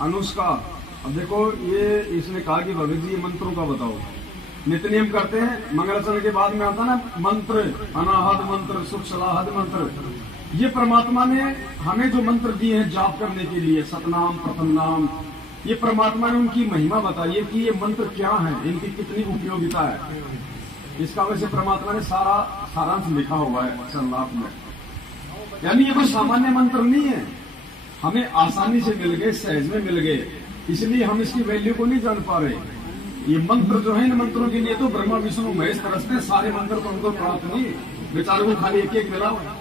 अनुष्का। अब देखो ये इसने कहा कि भगत जी ये मंत्रों का बताओ। नित्य नियम करते हैं, मंगलाचरण के बाद में आता ना मंत्र, अनाहद मंत्र, सुख सलाहद मंत्र। ये परमात्मा ने हमें जो मंत्र दिए हैं जाप करने के लिए, सतनाम प्रथम नाम, ये परमात्मा ने उनकी महिमा बताई है कि ये मंत्र क्या है, इनकी कितनी उपयोगिता है। इसका वैसे परमात्मा ने सारा सारांश लिखा हुआ है संलाप में। यानी ये कोई सामान्य मंत्र नहीं है, हमें आसानी से मिल गए, सहज में मिल गए, इसलिए हम इसकी वैल्यू को नहीं जान पा रहे। ये मंत्र जो है, इन मंत्रों के लिए तो ब्रह्मा विष्णु महेश तरसते, सारे मंत्र तो उनको प्राप्त नहीं, बेचारों को खाली एक एक मिला हुआ।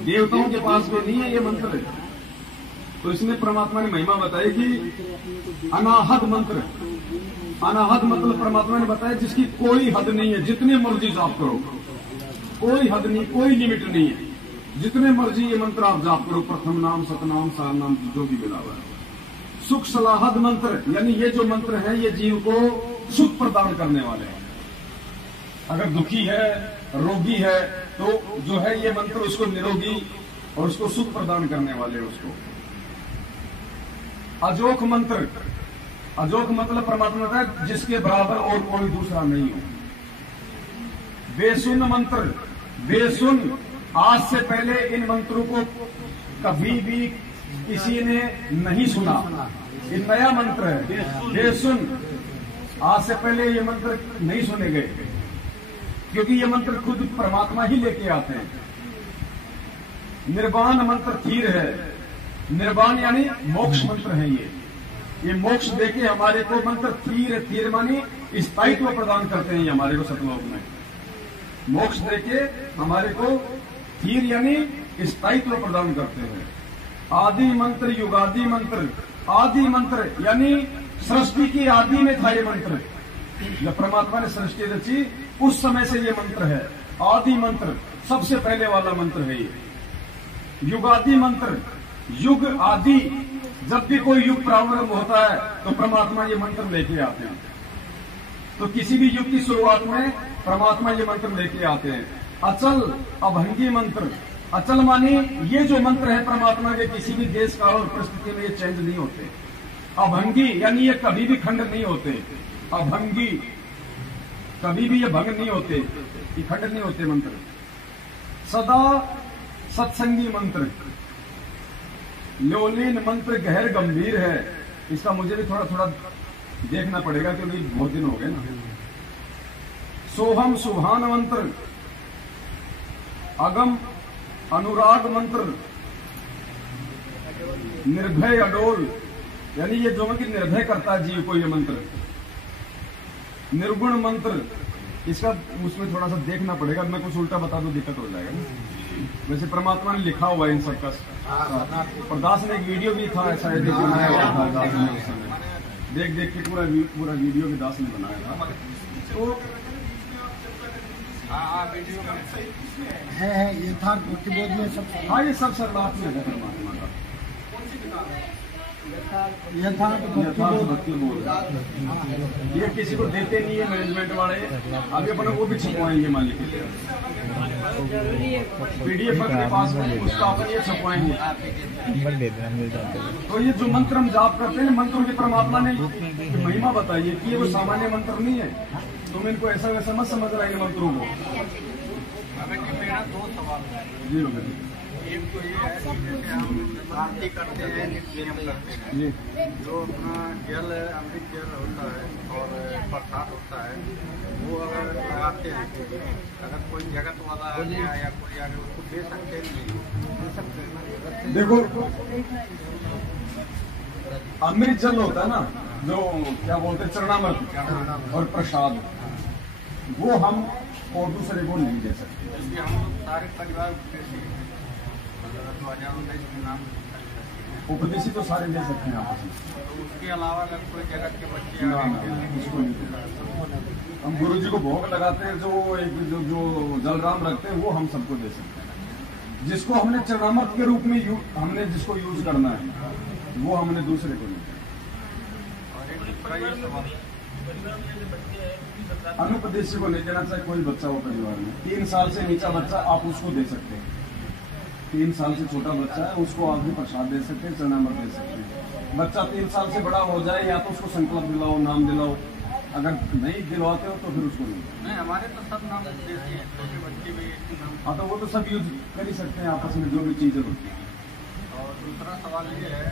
देवताओं के पास भी नहीं है ये मंत्र। तो इसमें परमात्मा ने महिमा बताई कि अनाहद मंत्र, अनाहद मतलब परमात्मा ने बताया जिसकी कोई हद नहीं है, जितने मर्जी जाप करो, कोई हद नहीं, कोई लिमिट नहीं है, जितने मर्जी ये मंत्र आप जाप करो, प्रथम नाम, सतनाम, सारनाम, जो भी मिला हुआ है। सुख सलाहद मंत्र, यानी ये जो मंत्र हैं ये जीव को सुख प्रदान करने वाले हैं। अगर दुखी है, रोगी है, तो जो है ये मंत्र उसको निरोगी और उसको सुख प्रदान करने वाले उसको। अजोख मंत्र, अजोख मतलब परमात्मा का जिसके बराबर और कोई दूसरा नहीं हो। बेसुन मंत्र, बेसुन, आज से पहले इन मंत्रों को कभी भी किसी ने नहीं सुना, ये नया मंत्र है। बेसुन, आज से पहले ये मंत्र नहीं सुने गए, क्योंकि ये मंत्र खुद परमात्मा ही लेके आते हैं। निर्वाण मंत्र धीर है, निर्वाण यानी मोक्ष मंत्र है ये मोक्ष देके हमारे को मंत्र धीर, धीर मानी स्थायित्व प्रदान करते हैं ये हमारे को सतलोक में। मोक्ष देके हमारे को धीर यानी स्थायित्व प्रदान करते हैं। आदि मंत्र, युगादि मंत्र, आदि मंत्र यानी सृष्टि की आदि में था ये मंत्र। जब परमात्मा ने सृष्टि रची उस समय से ये मंत्र है। आदि मंत्र सबसे पहले वाला मंत्र है ये। युगादि मंत्र, युग आदि, जब भी कोई युग प्रारंभ होता है तो परमात्मा ये मंत्र लेके आते हैं। तो किसी भी युग की शुरुआत में परमात्मा ये मंत्र लेके आते हैं। अचल अभंगी मंत्र, अचल मानी ये जो मंत्र है परमात्मा के, किसी भी देश काल और परिस्थिति में ये चेंज नहीं होते। अभंगी यानी ये कभी भी खंड नहीं होते। अभंगी, कभी भी ये भंग नहीं होते, ये खंड नहीं होते मंत्र। सदा सत्संगी मंत्र, ल्योलीन मंत्र गहर गंभीर है। इसका मुझे भी थोड़ा थोड़ा देखना पड़ेगा क्योंकि बहुत दिन हो गए ना। सोहम सुभान मंत्र, अगम अनुराग मंत्र, निर्भय अडोल, यानी ये जो कि निर्भय करता है जीव को ये मंत्र। निर्गुण मंत्र, इसका उसमें थोड़ा सा देखना पड़ेगा, मैं कुछ उल्टा बता दूं दिक्कत हो जाएगा ना। वैसे परमात्मा ने लिखा हुआ है इन सबका। प्रदास ने एक वीडियो भी था ऐसा बनाया हुआ था दास ने उस समय, देख देख के पूरा वीडियो भी दास ने बनाया था। तो है यथार्थ भक्तिबोध में सब। हाँ ये सब सर्वार्थ में है परमात्मा का। यथार्थ भक्तिबोध ये किसी को देते नहीं है मैनेजमेंट वाले, अभी अपने वो भी छपवाएंगे मालिक के लिए। पीडीएफ अपने पास में उसका अपन ये छपवाएंगे। तो ये जो मंत्र हम जाप करते हैं, मंत्रों की परमात्मा ने महिमा बताई है कि ये वो सामान्य मंत्र नहीं है। तुम इनको ऐसा वैसा मत समझ रहे मंत्रों को। मेरा दो सवाल है जी। एक तो ये है कि जैसे हम आरती करते हैं, नित्य नियम करते हैं, जो अपना जल अमृत जल होता है और प्रसाद होता है, वो अगर लगाते हैं, अगर कोई जगत वाला आ गया या कोई आगे उसको दे सकते हैं। देखो अमृत जल होता है ना, जो क्या बोलते हैं चरणामृत और प्रसाद, वो हम और दूसरे को नहीं दे सकते। हम लोग सारे परिवार उपदेशी तो सारे दे सकते हैं आपस में। तो उसके अलावा अगर कोई जगत के बच्चे उसको नहीं देते। हम गुरु जी को भोग लगाते हैं, जो एक जो जलराम रखते हैं वो हम सबको दे सकते हैं। जिसको हमने चरणामृत के रूप में हमने जिसको यूज करना है वो हमने दूसरे को नहीं देना। अनुपदेशी को नहीं देना चाहिए कोई बच्चा हो परिवार में। 3 साल से नीचा बच्चा आप उसको दे सकते हैं। 3 साल से छोटा बच्चा है, उसको आप भी प्रसाद दे सकते हैं, चरणामृत दे सकते हैं। बच्चा 3 साल से बड़ा हो जाए या तो उसको संकल्प दिलाओ, नाम दिलाओ, अगर नहीं दिलवाते हो तो फिर उसको नहीं। हमारे तो सब नाम देते हैं, छोटे बच्चे भी नाम। हाँ, तो वो तो सब यूज कर ही सकते हैं आपस में जो भी चीजें होती है। और दूसरा सवाल ये है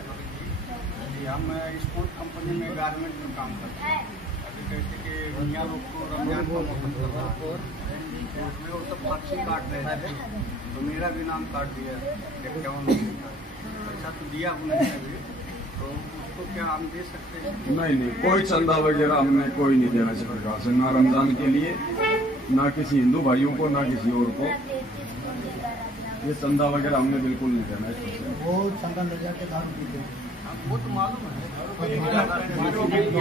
कि हम स्पोर्ट कंपनी में गारमेंट में काम करते हैं। अभी जैसे कि दुनिया लोग को रमजान का मौसम चल रहा है, तो उसमें वो सब पर्ची काट रहे थे, तो मेरा भी नाम काट दिया 51 पैसा तो दिया हमने अभी, तो उसको क्या हम दे सकते हैं? नहीं, कोई चंदा वगैरह हमने कोई नहीं देना इस प्रकार से, ना रमजान के लिए, ना किसी हिंदू भाइयों को, ना किसी और को। ये चंदा वगैरह हमने बिल्कुल नहीं देना है। वो चंदा ले जाके दारू पीते हैं। वो तो मालूम है,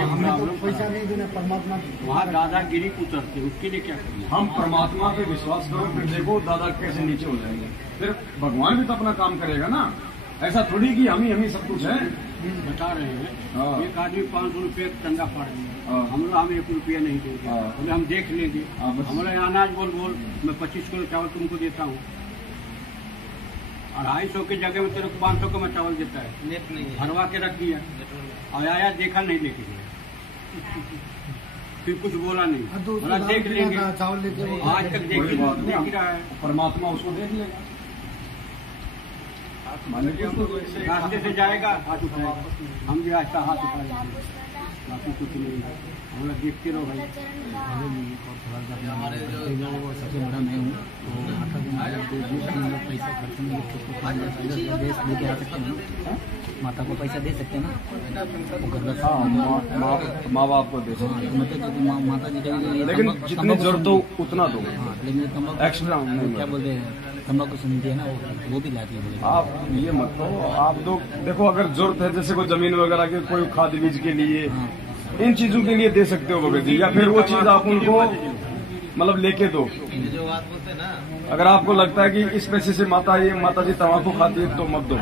हमें तो पैसा नहीं देना, परमात्मा वहाँ दादागिरी उतरती है, उसके लिए क्या करिए? हम परमात्मा पे विश्वास करो, फिर देखो दादा कैसे नीचे हो जाएंगे। फिर भगवान भी तो अपना काम करेगा ना, ऐसा थोड़ी कि हम ही सब कुछ है। बता रहे हैं हाँ। एक आदमी 500 रुपये चंदा पड़ गया, हाँ। हम 1 रुपया नहीं देंगे, हाँ। बोले हम देख लेंगे। हाँ, बस। हमारे अनाज बोल मैं 25 किलो चावल तुमको देता हूँ, 250 की जगह में तेरे को 500 का मैं चावल देता है, भरवा के रख दिया और आया देखा नहीं लेके गया, फिर कुछ बोला नहीं, बोला देख लेंगे। चावल लेके वो आज तक कोई देख बात नहीं, ही रहा है, परमात्मा उसको देख लेगा। रास्ते से जाएगा हाथ उठाएगा, हम भी ऐसा हाथ उठा लेंगे, बाकी कुछ नहीं। हमारा देखते रहो भाई। हमारे जो सबसे बड़ा मैं हूँ, तो माता को पैसा खर्चेंगे, देश लेके आ सकते हैं, माता को पैसा दे सकते हैं ना, माँ बाप को दे सकते, मतलब माता जी का लेकिन जितनी जरूरत हो उतना दो, लेकिन तम्बाकू एक्स्ट्रा क्या बोलते हैं, तम्बाकू सुनती है ना, वो भी लाती है। आप ये मत करो। आप तो देखो, अगर जरूरत है जैसे कोई जमीन वगैरह की, कोई खाद बीज के लिए, इन चीजों के लिए दे सकते हो भगत जी, या फिर वो चीज आप उनको मतलब लेके दो। जो बात बोलते हैं ना, अगर आपको लगता है कि इस पैसे से माता जी तम्बाकू खाती है तो मत दो।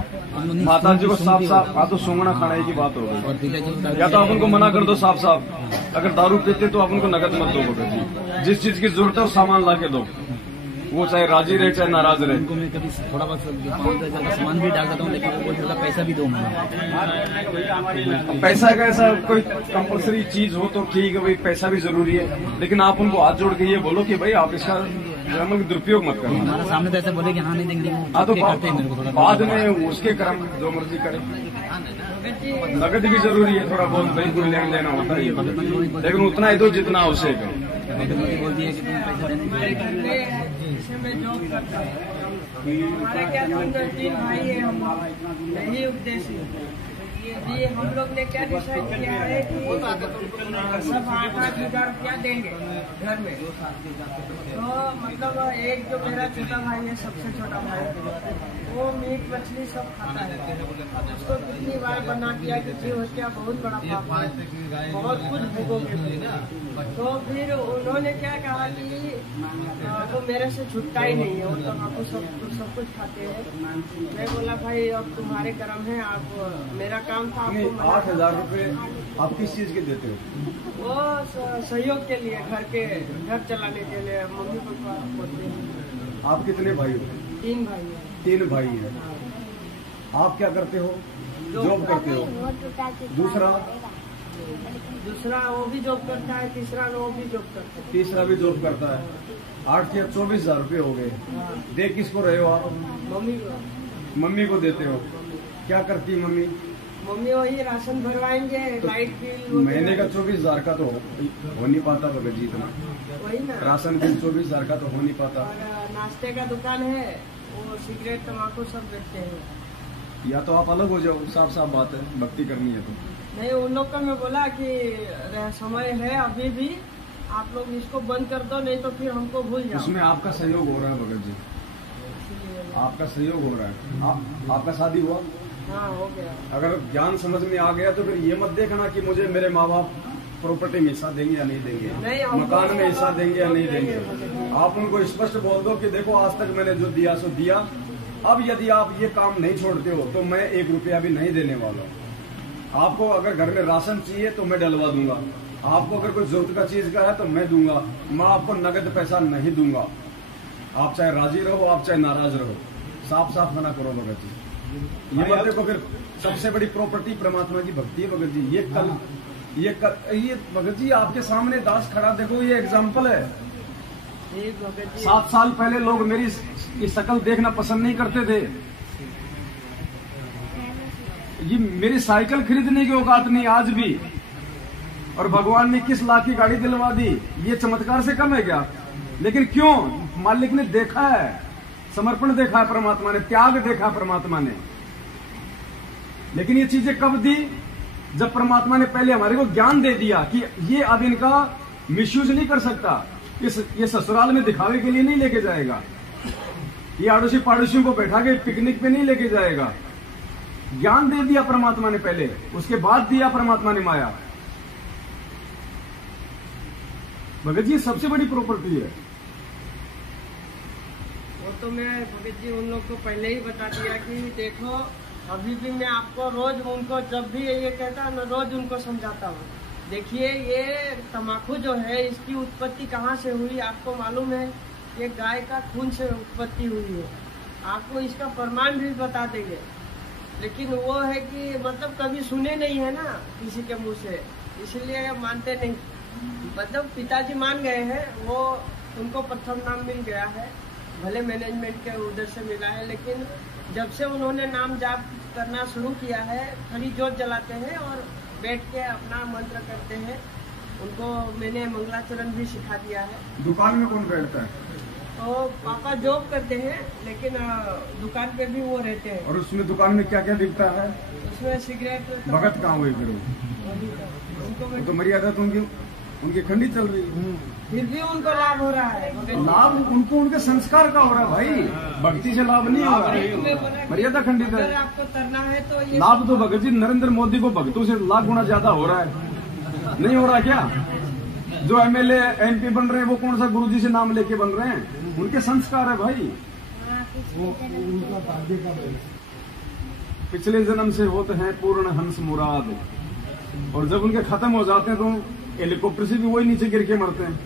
माता जी को साफ हाँ तो सूंघना खाने की बात हो गई, या तो आप उनको मना कर दो साफ। अगर दारू पीते तो आप उनको नकद मत दो भगत जी, जिस चीज की जरूरत है वो सामान ला के दो, वो चाहे राजी रहे चाहे नाराज रहे। उनको मैं कभी थोड़ा बहुत 5,000 का सामान भी डाल देता हूँ, लेकिन वो बोलते हैं पैसा भी दो मुझे। पैसा का ऐसा कोई कंपलसरी चीज हो तो ठीक है भाई, पैसा भी जरूरी है, लेकिन आप उनको हाथ जोड़ के ये बोलो कि भाई आप इसका दुरुपयोग मत करो। हमारा सामने तो ऐसे बोले कि हाँ नहीं देंगे, हाँ तो करते हैं मेरे को थोड़ा बाद में उसके कर्म जो मर्जी करे। नगद भी जरूरी है, थोड़ा बहुत बैंक में लेन देना होता है, लेकिन उतना ही दो जितना आवश्यक है। बोलती है कि तुम पैसा देने में जॉब करता है। हमारे क्या अंदर 3 भाई है, हम यही उद्देश्य है। ये हम लोग ने क्या डिसाइड किया है कि सब 8-8 हजार रुपया देंगे घर में। तो मतलब एक जो मेरा छोटा भाई है, सबसे छोटा भाई, वो मीट मछली सब खाता है। उसको कितनी बार बना दिया कि जी हो क्या बहुत बड़ा पाप है, बहुत कुछ भोगोगे। तो फिर उन्होंने क्या कहा कि वो मेरे से छुटता ही नहीं है, वो तम्बाकू सब कुछ खाते हैं। मैं बोला भाई अब तुम्हारे कर्म है, आप मेरा काम था आपको 8,000 रुपए आप किस चीज के देते हो? वो सहयोग के लिए, घर चलाने के लिए, मम्मी पापा बोलते हैं। आप कितने भाई हो? 3 भाई है। 3 भाई हैं। आप क्या करते हो? जॉब करते हो? दूसरा वो भी जॉब करता है, तीसरा वो भी जॉब करता है। तीसरा भी जॉब करता है। 8 या 24,000 रुपए हो गए। दे किसको रहे हो आप? मम्मी को देते हो। क्या करती है मम्मी? मम्मी वही राशन भरवाएंगे, लाइट बिल। महीने का 24,000 का तो हो नहीं पाता भगत जी, इतना वही ना, राशन बिल 24,000 का तो हो नहीं पाता। और नाश्ते का दुकान है, वो सिगरेट तम्बाकू सब बेचते हैं। या तो आप अलग हो जाओ, साफ बात है, भक्ति करनी है तो। नहीं, उन लोग को मैं बोला कि समय है अभी भी, आप लोग इसको बंद कर दो, नहीं तो फिर हमको भूल जाओ। उसमें आपका सहयोग हो रहा है भगत जी, आपका सहयोग हो रहा है। आपका शादी हुआ? हाँ, हो गया। अगर ज्ञान समझ में आ गया तो फिर ये मत देखना कि मुझे मेरे माँ बाप प्रॉपर्टी में हिस्सा देंगे या नहीं देंगे, मकान में हिस्सा देंगे या नहीं देंगे। आप उनको स्पष्ट बोल दो कि देखो आज तक मैंने जो दिया सो दिया, अब यदि आप ये काम नहीं छोड़ते हो तो मैं 1 रुपया भी नहीं देने वाला हूँ। आपको अगर घर में राशन चाहिए तो मैं डलवा दूंगा, आपको अगर कोई जरूरत का चीज का है तो मैं दूंगा, मैं आपको नगद पैसा नहीं दूंगा। आप चाहे राजी रहो, आप चाहे नाराज रहो। साफ साफ मना करो भगत जी। ये मत देखो फिर सबसे बड़ी प्रॉपर्टी परमात्मा की भक्ति है भगत जी। ये भगत जी आपके सामने दास खड़ा, देखो ये एग्जाम्पल है। ये भगत जी 7 साल पहले लोग मेरी ये शक्ल देखना पसंद नहीं करते थे। ये मेरी साइकिल खरीदने की औकात नहीं आज भी, और भगवान ने किस लाख की गाड़ी दिलवा दी, ये चमत्कार से कम है क्या? लेकिन क्यों? मालिक ने देखा है, समर्पण देखा है परमात्मा ने, त्याग देखा है परमात्मा ने। लेकिन ये चीजें कब दी? जब परमात्मा ने पहले हमारे को ज्ञान दे दिया कि ये अब इनका मिसयूज नहीं कर सकता, ये ससुराल में दिखावे के लिए नहीं लेके जाएगा, ये आड़ोसी पाड़ोसियों को बैठा के पिकनिक पे नहीं लेके जाएगा। ज्ञान दे दिया परमात्मा ने पहले, उसके बाद दिया परमात्मा ने माया। भगत जी सबसे बड़ी प्रॉपर्टी है। वो तो मैं भगत जी उन लोग को पहले ही बता दिया कि देखो अभी भी मैं आपको रोज उनको जब भी ये कहता है मैं रोज उनको समझाता हूँ। देखिए ये तम्बाकू जो है इसकी उत्पत्ति कहाँ से हुई आपको मालूम है? ये गाय का खून से उत्पत्ति हुई है। आपको इसका प्रमाण भी बता देंगे, लेकिन वो है कि मतलब कभी सुने नहीं है ना किसी के मुंह से, इसलिए मानते नहीं। मतलब पिताजी मान गए हैं, वो उनको प्रथम नाम मिल गया है, भले मैनेजमेंट के उधर से मिला है, लेकिन जब से उन्होंने नाम जाप करना शुरू किया है, खड़ी जोत जलाते हैं और बैठ के अपना मंत्र करते हैं। उनको मैंने मंगलाचरण भी सिखा दिया है। दुकान में कौन बैठता है? तो पापा जॉब करते हैं, लेकिन दुकान पे भी वो रहते हैं। और उसमें दुकान में क्या क्या बिकता है? उसमें सिगरेट। भगत कहाँ हुए फिर? उनको तो मर्यादा तो उनकी खंडित चल रही है, फिर भी उनको लाभ हो रहा है। लाभ उनको उनके संस्कार का हो रहा है भाई, भक्ति से लाभ नहीं हो रहा, मर्यादा खंडित है। अगर आपको करना है तो ये लाभ तो भगत जी नरेंद्र मोदी को भक्तों से लाख गुना ज्यादा हो रहा है, नहीं हो रहा क्या? जो एमएलए एमपी बन रहे हैं वो कौन सा गुरुजी से नाम लेके बन रहे हैं? उनके संस्कार है भाई। उनका भाग्य का पिछले जन्म से होते हैं पूर्ण हंस मुराद, और जब उनके खत्म हो जाते हैं तो हेलीकॉप्टर से भी वही नीचे गिर के मरते हैं।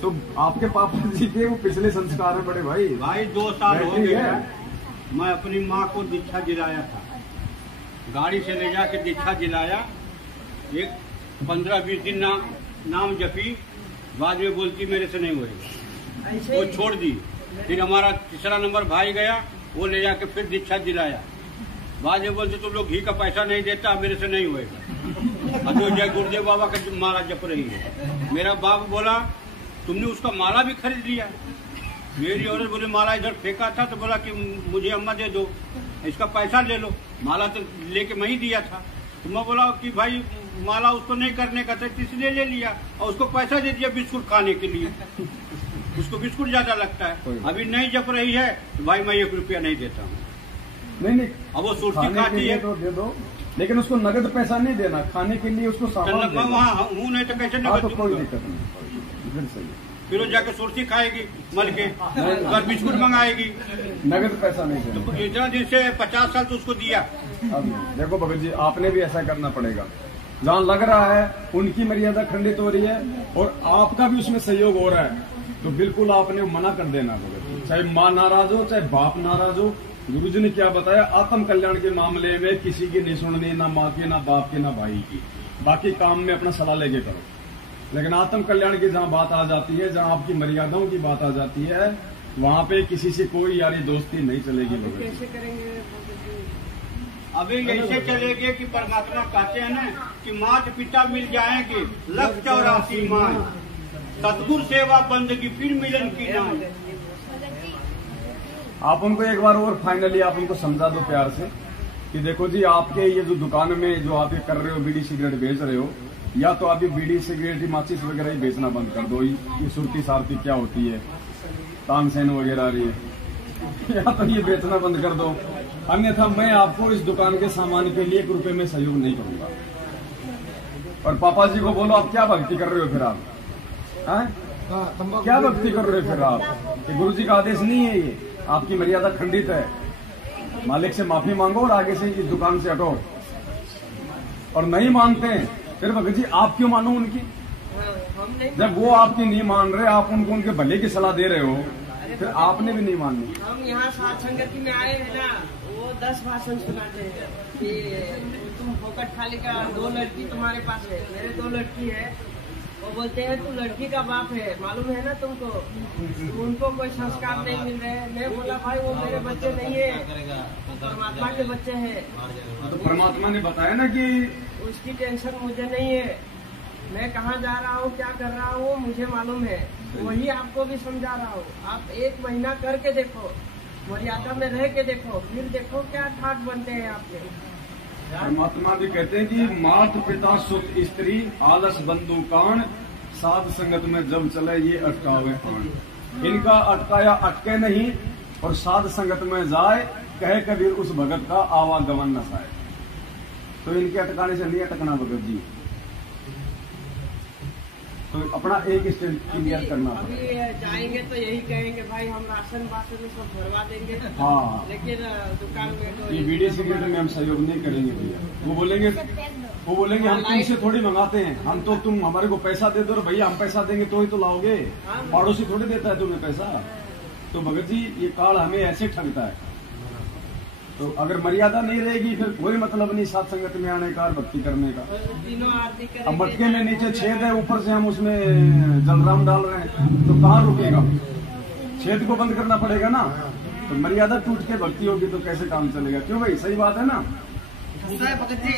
तो आपके पापा जी के वो पिछले संस्कार है बड़े भाई। भाई 2 साल हो गए मैं अपनी माँ को दीक्षा दिलाया था, गाड़ी से ले जाके दीक्षा दिलाया। एक 15-20 दिन नाम जपी, बाद में बोलती मेरे से नहीं हुए, वो छोड़ दी। फिर हमारा तीसरा नंबर भाई गया, वो ले जाके फिर दीक्षा दिलाया। बाद में बोलते तुम लोग घी का पैसा नहीं देता, मेरे से नहीं होएगा। जो जय गुरुदेव बाबा का माला जप रही है। मेरा बाप बोला तुमने उसका माला भी खरीद लिया। मेरी औरत बोले माला इधर फेंका था, तो बोला कि मुझे अम्मा दे दो, इसका पैसा ले लो। माला तो लेके मैं ही दिया था। तो मैं बोला कि भाई माला उसको नहीं करने का था, इसलिए ले लिया, और उसको पैसा दे दिया बिस्कुट खाने के लिए। उसको बिस्कुट ज्यादा लगता है। अभी नहीं जप रही है तो भाई मैं 1 रुपया नहीं देता हूँ। नहीं अब वो सुर्ती खाती है तो दे दो, लेकिन उसको नगद पैसा नहीं देना, खाने के लिए उसको सामान देना। वहाँ हूँ नहीं तो कैसे हाँ, तो नगद कोई दूंगा? दिक्कत नहीं, फिर सही। फिर वो जाके सुर्ती खाएगी मल के, और बिस्कुट मंगाएगी। नगद पैसा नहीं देना। तो इतना दिन से 50 साल तो उसको दिया। अब देखो भगत जी आपने भी ऐसा करना पड़ेगा। जहाँ लग रहा है उनकी मर्यादा खंडित हो रही है और आपका भी उसमें सहयोग हो रहा है, तो बिल्कुल आपने मना कर देना भगत जी। चाहे माँ नाराज हो, चाहे बाप नाराज हो। गुरु जी ने क्या बताया? आत्म कल्याण के मामले में किसी की नहीं सुननी, ना माँ की, ना बाप की, ना भाई की। बाकी काम में अपना सलाह लेके करो, लेकिन आत्म कल्याण की जहाँ बात आ जाती है, जहाँ आपकी मर्यादाओं की बात आ जाती है, वहाँ पे किसी से कोई यारी दोस्ती नहीं चलेगी। कैसे करेंगे? अभी ऐसे चलेगे कि परमात्मा कहते हैं ना कि माता पिता मिल जाएंगे, 184 माँ, सतगुरु सेवा बंदगी फिर मिलन की नाम। आप उनको एक बार और फाइनली आप उनको समझा दो प्यार से कि देखो जी आपके ये जो दुकान में जो आप ये कर रहे हो, बीड़ी सिगरेट बेच रहे हो, या तो आप ये बीड़ी सिगरेट माचिस वगैरह ही बेचना बंद कर दो। ये सुरती सारती क्या होती है, तानसेन वगैरह आ रही है, या तो ये बेचना बंद कर दो, अन्यथा मैं आपको इस दुकान के सामान के लिए 1 रुपए में सहयोग नहीं करूंगा। और पापा जी को बोलो आप क्या भक्ति कर रहे हो फिर आप, क्या भक्ति कर रहे हो फिर आप? गुरु जी का आदेश नहीं है, ये आपकी मर्यादा खंडित है। मालिक से माफी मांगो और आगे से इस दुकान से हटो। और नहीं मानते हैं फिर भगत जी आप क्यों मानो उनकी? हम नहीं, जब वो आपकी नहीं मान रहे, आप उनको उनके भले की सलाह दे रहे हो, फिर आपने भी नहीं माननी। हम यहाँ साथ संगति में आए हैं ना, वो 10 भाषण सुनाते हैं कि तुम फोकट खाली का 2 लड़की तुम्हारे पास है, मेरे 2 लड़की है। वो बोलते हैं तू लड़की का बाप है, मालूम है ना तुमको, उनको कोई संस्कार नहीं मिल रहे हैं। मैं बोला भाई वो मेरे बच्चे नहीं है, परमात्मा के बच्चे हैं। तो परमात्मा ने बताया ना कि उसकी टेंशन मुझे नहीं है, मैं कहाँ जा रहा हूँ, क्या कर रहा हूँ मुझे मालूम है। वही आपको भी समझा रहा हूँ। आप 1 महीना करके देखो, मर्यादा में रह के देखो, फिर देखो क्या ठाट बनते हैं आपके। परमात्मा भी कहते हैं कि माता पिता सुख स्त्री आलस बंधु कान साध संगत में जब चले ये अटकावे कान। इनका अटकाया अटके नहीं और साध संगत में जाए, कहे कबीर उस भगत का आवागमन न साए। तो इनके अटकाने से नहीं अटकना भगत जी, तो अपना एक स्टेज क्लियर करना अभी जाएंगे तो यही कहेंगे भाई हम राशन वाशन में सब भरवा देंगे। हाँ, लेकिन दुकान में तो ये बीड़ी सिगरेट में हम सहयोग नहीं करेंगे भैया। वो बोलेंगे हम तुमसे थोड़ी मंगाते हैं, हम तो तुम हमारे को पैसा दे दो, भैया हम पैसा देंगे तो ही तो लाओगे, पड़ोसी थोड़ी देता है तुम्हें पैसा। तो भगत जी ये काल हमें ऐसे ठगता है। तो अगर मर्यादा नहीं रहेगी फिर कोई मतलब नहीं साथ संगत में आने का, भक्ति करने का। तीनों आरती करेंगे। अब मटके में नीचे छेद है, ऊपर से हम उसमें जलराम डाल रहे हैं, तो कहाँ रुकेगा? छेद को बंद करना पड़ेगा ना। तो मर्यादा टूट के भक्ति होगी तो कैसे काम चलेगा? क्यों भाई, सही बात है ना? भगत जी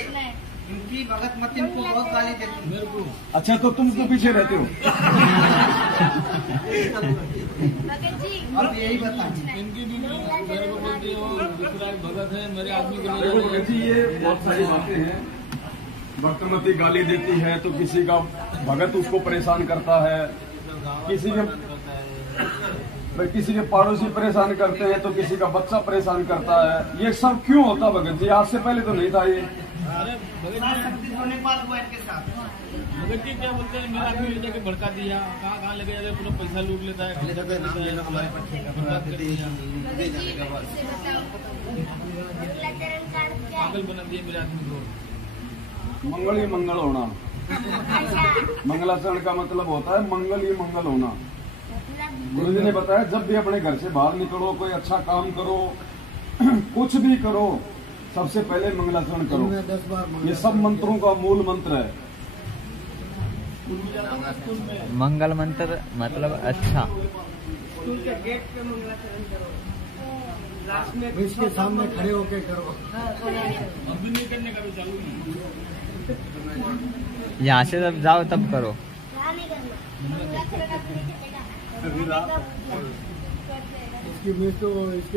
इनकी भगत मत इनको बहुत गाली देती मेरे को। अच्छा तो तुम तो पीछे रहते हो। अब यही बता इनकी भी मेरे को बोलती है वो दूसरा एक भगत है, मेरे आदमी को देखो भगत जी ये बहुत सारी बातें हैं। भक्तमती गाली देती है तो किसी का भगत उसको परेशान करता है, किसी के पड़ोसी परेशान करते हैं तो किसी का बच्चा परेशान करता है। ये सब क्यों होता भगत जी? आज से पहले तो नहीं था ये। भगत जी क्या बोलते हैं, मेरा आदमी ले जाके भड़का दिया, कहाँ लगे जाके पूरा पैसा लूट लेता है, पागल बना दिया मेरे आदमी को। मंगल ही मंगल होना, मंगलाचरण का मतलब होता है मंगल ही मंगल होना। गुरु जी ने बताया जब भी अपने घर से बाहर निकलो, कोई अच्छा काम करो, कुछ भी करो, सबसे पहले मंगलाचरण करो। ये सब मंत्रों का मूल मंत्र है। मंगल मंत्र मतलब अच्छा। स्कूल के गेट पे मंगलाचरण करो, लास्ट में इसके सामने खड़े होके करो। अब भी नहीं करने का भी चालू नहीं। यहाँ से जब जाओ तब करो।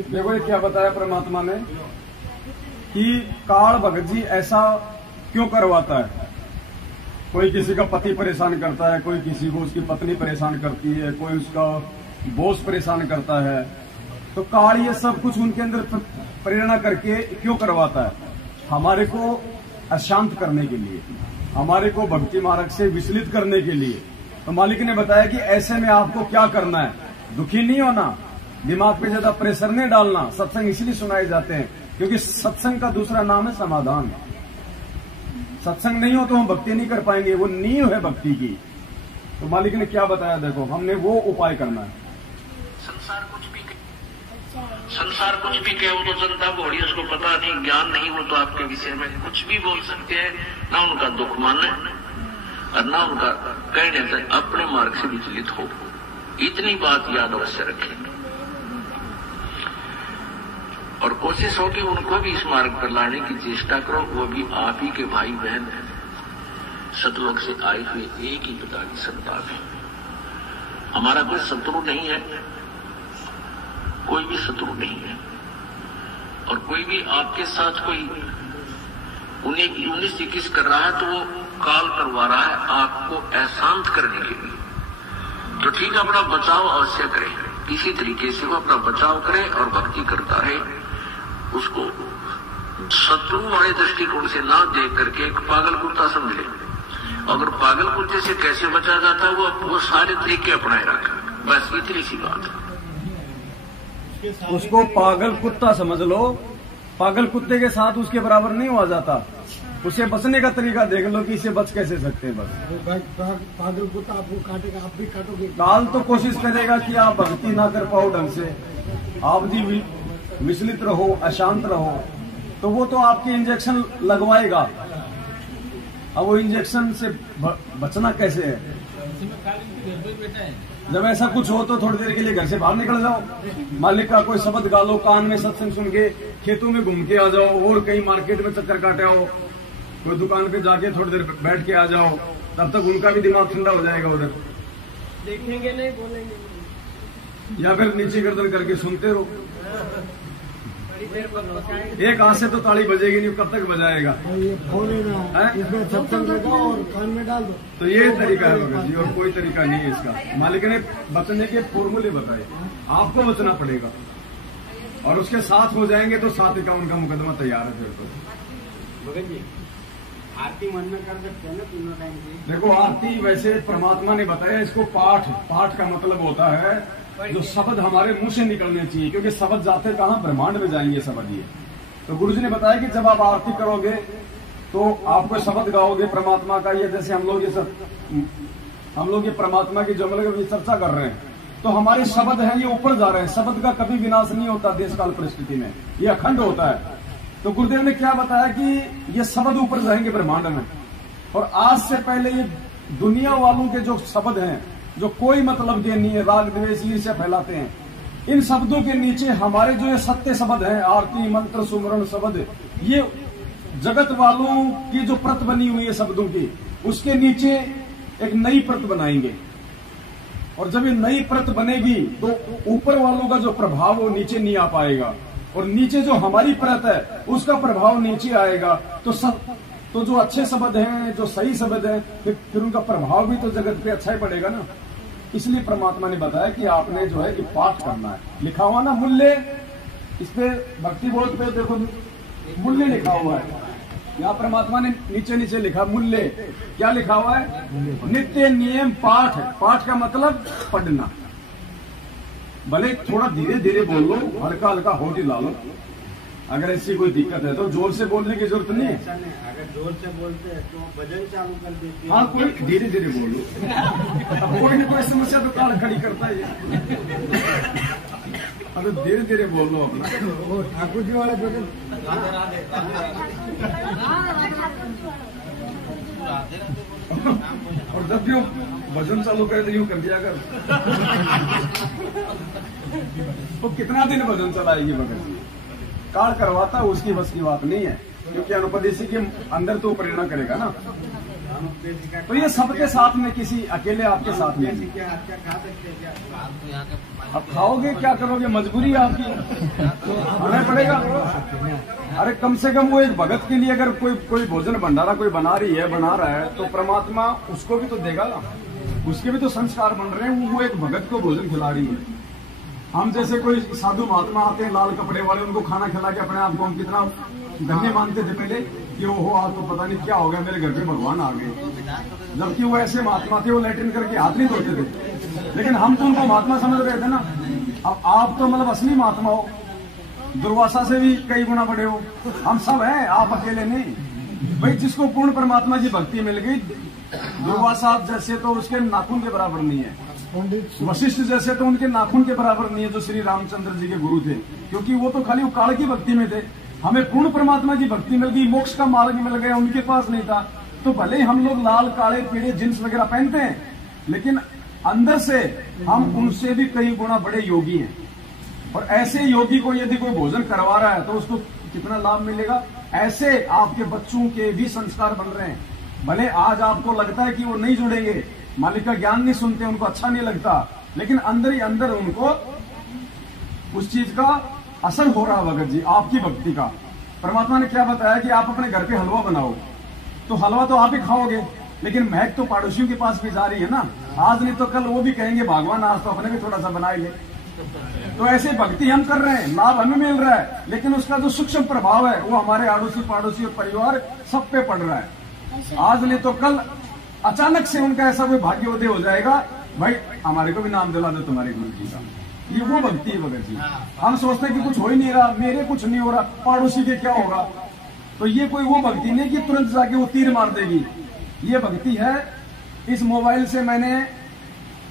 देखो ये क्या बताया परमात्मा ने कि काल भगत जी ऐसा क्यों करवाता है। कोई किसी का पति परेशान करता है, कोई किसी को उसकी पत्नी परेशान करती है, कोई उसका बॉस परेशान करता है। तो काल ये सब कुछ उनके अंदर प्रेरणा करके क्यों करवाता है? हमारे को अशांत करने के लिए, हमारे को भक्ति मार्ग से विचलित करने के लिए। तो मालिक ने बताया कि ऐसे में आपको क्या करना है, दुखी नहीं होना, दिमाग पे ज्यादा प्रेशर नहीं डालना। सत्संग इसलिए सुनाए जाते हैं क्योंकि सत्संग का दूसरा नाम है समाधान। सत्संग नहीं हो तो हम भक्ति नहीं कर पाएंगे, वो नींव है भक्ति की। तो मालिक ने क्या बताया, देखो हमने वो उपाय करना है। संसार कुछ भी कहे, वो तो जनता घोड़ी, उसको पता नहीं, ज्ञान नहीं, वो तो आपके विषय में कुछ भी बोल सकते हैं। ना उनका दुख माने और ना उनका कहने से अपने मार्ग से विचलित हो। इतनी बात याद अवश्य रखें और कोशिश हो कि उनको भी इस मार्ग पर लाने की चेष्टा करो। वो भी आप ही के भाई बहन हैं, सतलोक से आए हुए एक ही पिता की संतान है। हमारा कोई शत्रु नहीं है, कोई भी शत्रु नहीं है। और कोई भी आपके साथ कोई उन्हें 19-21 कर रहा है तो वो काल करवा रहा है आपको अशांत करने के लिए। तो ठीक है, अपना बचाव अवश्य करे, किसी तरीके से वो अपना बचाव करे और भक्ति करता रहे। उसको शत्रु वाले दृष्टिकोण से ना देख करके एक पागल कुत्ता समझे। अगर पागल कुत्ते से कैसे बचा जाता है वो सारे तरीके अपनाए रखा। बस इतनी सी बात है। उसको पागल कुत्ता समझ लो, पागल कुत्ते के साथ उसके बराबर नहीं हुआ जाता। उसे बचने का तरीका देख लो कि इसे बच कैसे सकते हैं। बस भाद्रपुत्र आपको काटेगा, आप भी काटोगे। काल तो कोशिश करेगा कि आप भक्ति ना कर पाओ ढंग से, आप जी विचलित रहो, अशांत रहो, तो वो तो आपके इंजेक्शन लगवाएगा। अब वो इंजेक्शन से बचना कैसे है? जब ऐसा कुछ हो तो थोड़ी देर के लिए घर से बाहर निकल जाओ, मालिक का कोई शब्द गा लो, कान में सत्संग सुन के खेतों में घूम के आ जाओ, और कहीं मार्केट में चक्कर काटे आओ, कोई दुकान पे जाके थोड़ी देर बैठ के आ जाओ, तब तक उनका भी दिमाग ठंडा हो जाएगा। उधर देखेंगे नहीं, बोलेंगे, या फिर नीचे गर्दन करके सुनते रहो। बड़ी देर पर एक हाथ से तो ताली बजेगी नहीं, कब तक बजाएगा? ये फोन है ना, इसमें सत्संग लगाओ और कान में डाल दो। तो ये तरीका है भगत जी, और कोई तरीका नहीं है इसका। मालिक ने बचने के फॉर्मूले बताए, आपको बचना पड़ेगा, और उसके साथ हो जाएंगे तो 751 का मुकदमा तैयार है। फिर तो भगत जी आरती मन में कर सकते हैं ना तीनों टाइम की? देखो, आरती वैसे परमात्मा ने बताया इसको पाठ का मतलब होता है जो शब्द हमारे मुंह से निकलने चाहिए, क्योंकि शब्द जाते कहाँ, ब्रह्मांड में जाएंगे शब्द। ये तो गुरुजी ने बताया कि जब आप आरती करोगे तो आपको शब्द गाओगे परमात्मा का। ये जैसे हम लोग ये परमात्मा की जो हम लोग चर्चा कर रहे हैं, तो हमारे शब्द हैं ये ऊपर जा रहे हैं। शब्द का कभी विनाश नहीं होता देश काल परिस्थिति में, ये अखंड होता है। तो गुरुदेव ने क्या बताया कि ये शब्द ऊपर जाएंगे ब्रह्मांड में, और आज से पहले ये दुनिया वालों के जो शब्द हैं, जो कोई मतलब के नहीं है, राग द्वेष ईर्ष्या फैलाते हैं, इन शब्दों के नीचे हमारे जो ये सत्य शब्द हैं, आरती मंत्र सुमरण शब्द, ये जगत वालों की जो प्रत बनी हुई है शब्दों की, उसके नीचे एक नई प्रत बनाएंगे। और जब ये नई प्रत बनेगी तो ऊपर वालों का जो प्रभाव वो नीचे नहीं आ पाएगा, और नीचे जो हमारी परत है उसका प्रभाव नीचे आएगा। तो जो अच्छे शब्द हैं, जो सही शब्द हैं, फिर उनका प्रभाव भी तो जगत पे अच्छा ही पड़ेगा ना। इसलिए परमात्मा ने बताया कि आपने जो है पाठ करना है। लिखा हुआ ना मूल्य, इस पे भक्ति बोर्ड पे देखो मूल्य लिखा हुआ है। यहाँ परमात्मा ने नीचे नीचे लिखा मूल्य। क्या लिखा हुआ है? नित्य नियम पाठ। पाठ का मतलब पढ़ना। भले थोड़ा धीरे धीरे बोल लो, हल्का हल्का होठ हिला लो। अगर ऐसी कोई दिक्कत है तो जोर से बोलने की जरूरत नहीं है। अगर जोर से बोलते हैं तो भजन चालू कर देते हैं। हाँ, कोई धीरे धीरे बोल लो। अब कोई न कोई समस्या तो काल खड़ी करता है। अगर धीरे धीरे बोल लो अपना। वो ठाकुर जी वाले भजन और जब भी भजन चालू करे तो यूं कर दिया कर। तो कितना दिन भजन चलाएगी भगत? काल करवाता उसकी बस की बात नहीं है, क्योंकि अनुपदेशी के अंदर तो प्रेरणा करेगा ना। तो ये सबके साथ में, किसी अकेले आपके साथ में। अब खाओगे क्या करोगे? मजबूरी आपकी, खाना पड़ेगा। अरे कम से कम वो एक भगत के लिए अगर कोई भोजन भंडारा कोई बना रहा है तो परमात्मा उसको भी तो देगा ना। उसके भी तो संस्कार बन रहे हैं। वो एक भगत को भोजन खिला रही है। हम जैसे कोई साधु महात्मा आते हैं लाल कपड़े वाले, उनको खाना खिला के अपने आप को हम कितना धन्य मानते थे पहले कि वो आज तो पता नहीं क्या हो गया, मेरे घर पे भगवान आ गए। जबकि वो ऐसे महात्मा थे, वो लैट्रिन करके हाथ नहीं धोते थे, लेकिन हम तो उनको महात्मा समझ रहे थे ना। अब आप तो मतलब असली महात्मा हो, दुर्वासा से भी कई गुना बड़े हो। हम सब हैं, आप अकेले नहीं। भाई जिसको पूर्ण परमात्मा की भक्ति मिल गई, दुर्वासा जैसे तो उसके नाखून के बराबर नहीं है, वशिष्ठ जैसे तो उनके नाखून के बराबर नहीं है जो श्री रामचंद्र जी के गुरु थे, क्योंकि वो तो खाली काल की भक्ति में थे। हमें पूर्ण परमात्मा की भक्ति मिल गई, मोक्ष का मार्ग मिल गया, उनके पास नहीं था। तो भले हम लोग लाल काले पीले जींस वगैरह पहनते हैं, लेकिन अंदर से हम उनसे भी कई गुना बड़े योगी हैं। और ऐसे योगी को यदि कोई भोजन करवा रहा है तो उसको कितना लाभ मिलेगा। ऐसे आपके बच्चों के भी संस्कार बन रहे हैं। भले आज आपको लगता है कि वो नहीं जुड़ेंगे, मालिक का ज्ञान नहीं सुनते, उनको अच्छा नहीं लगता, लेकिन अंदर ही अंदर उनको उस चीज का असर हो रहा भगत जी, आपकी भक्ति का। परमात्मा ने क्या बताया कि आप अपने घर पे हलवा बनाओ, तो हलवा तो आप ही खाओगे, लेकिन महक तो पड़ोसियों के पास भी जा रही है ना। आज नहीं तो कल वो भी कहेंगे भगवान आज तो अपने भी थोड़ा सा बना ले। तो ऐसे भक्ति हम कर रहे हैं, लाभ हमें मिल रहा है, लेकिन उसका जो सूक्ष्म प्रभाव है वो हमारे आड़ोसी पड़ोसी और परिवार सब पे पड़ रहा है। आज नहीं तो कल अचानक से उनका ऐसा कोई भाग्योदय हो जाएगा, भाई हमारे को भी नाम दिला दो तुम्हारे गुरु जी का। ये वो भक्ति है भगत जी। हम सोचते हैं कि कुछ हो ही नहीं रहा, मेरे कुछ नहीं हो रहा, पड़ोसी के क्या होगा। तो ये कोई वो भक्ति नहीं कि तुरंत जाके वो तीर मार देगी। ये भक्ति है, इस मोबाइल से मैंने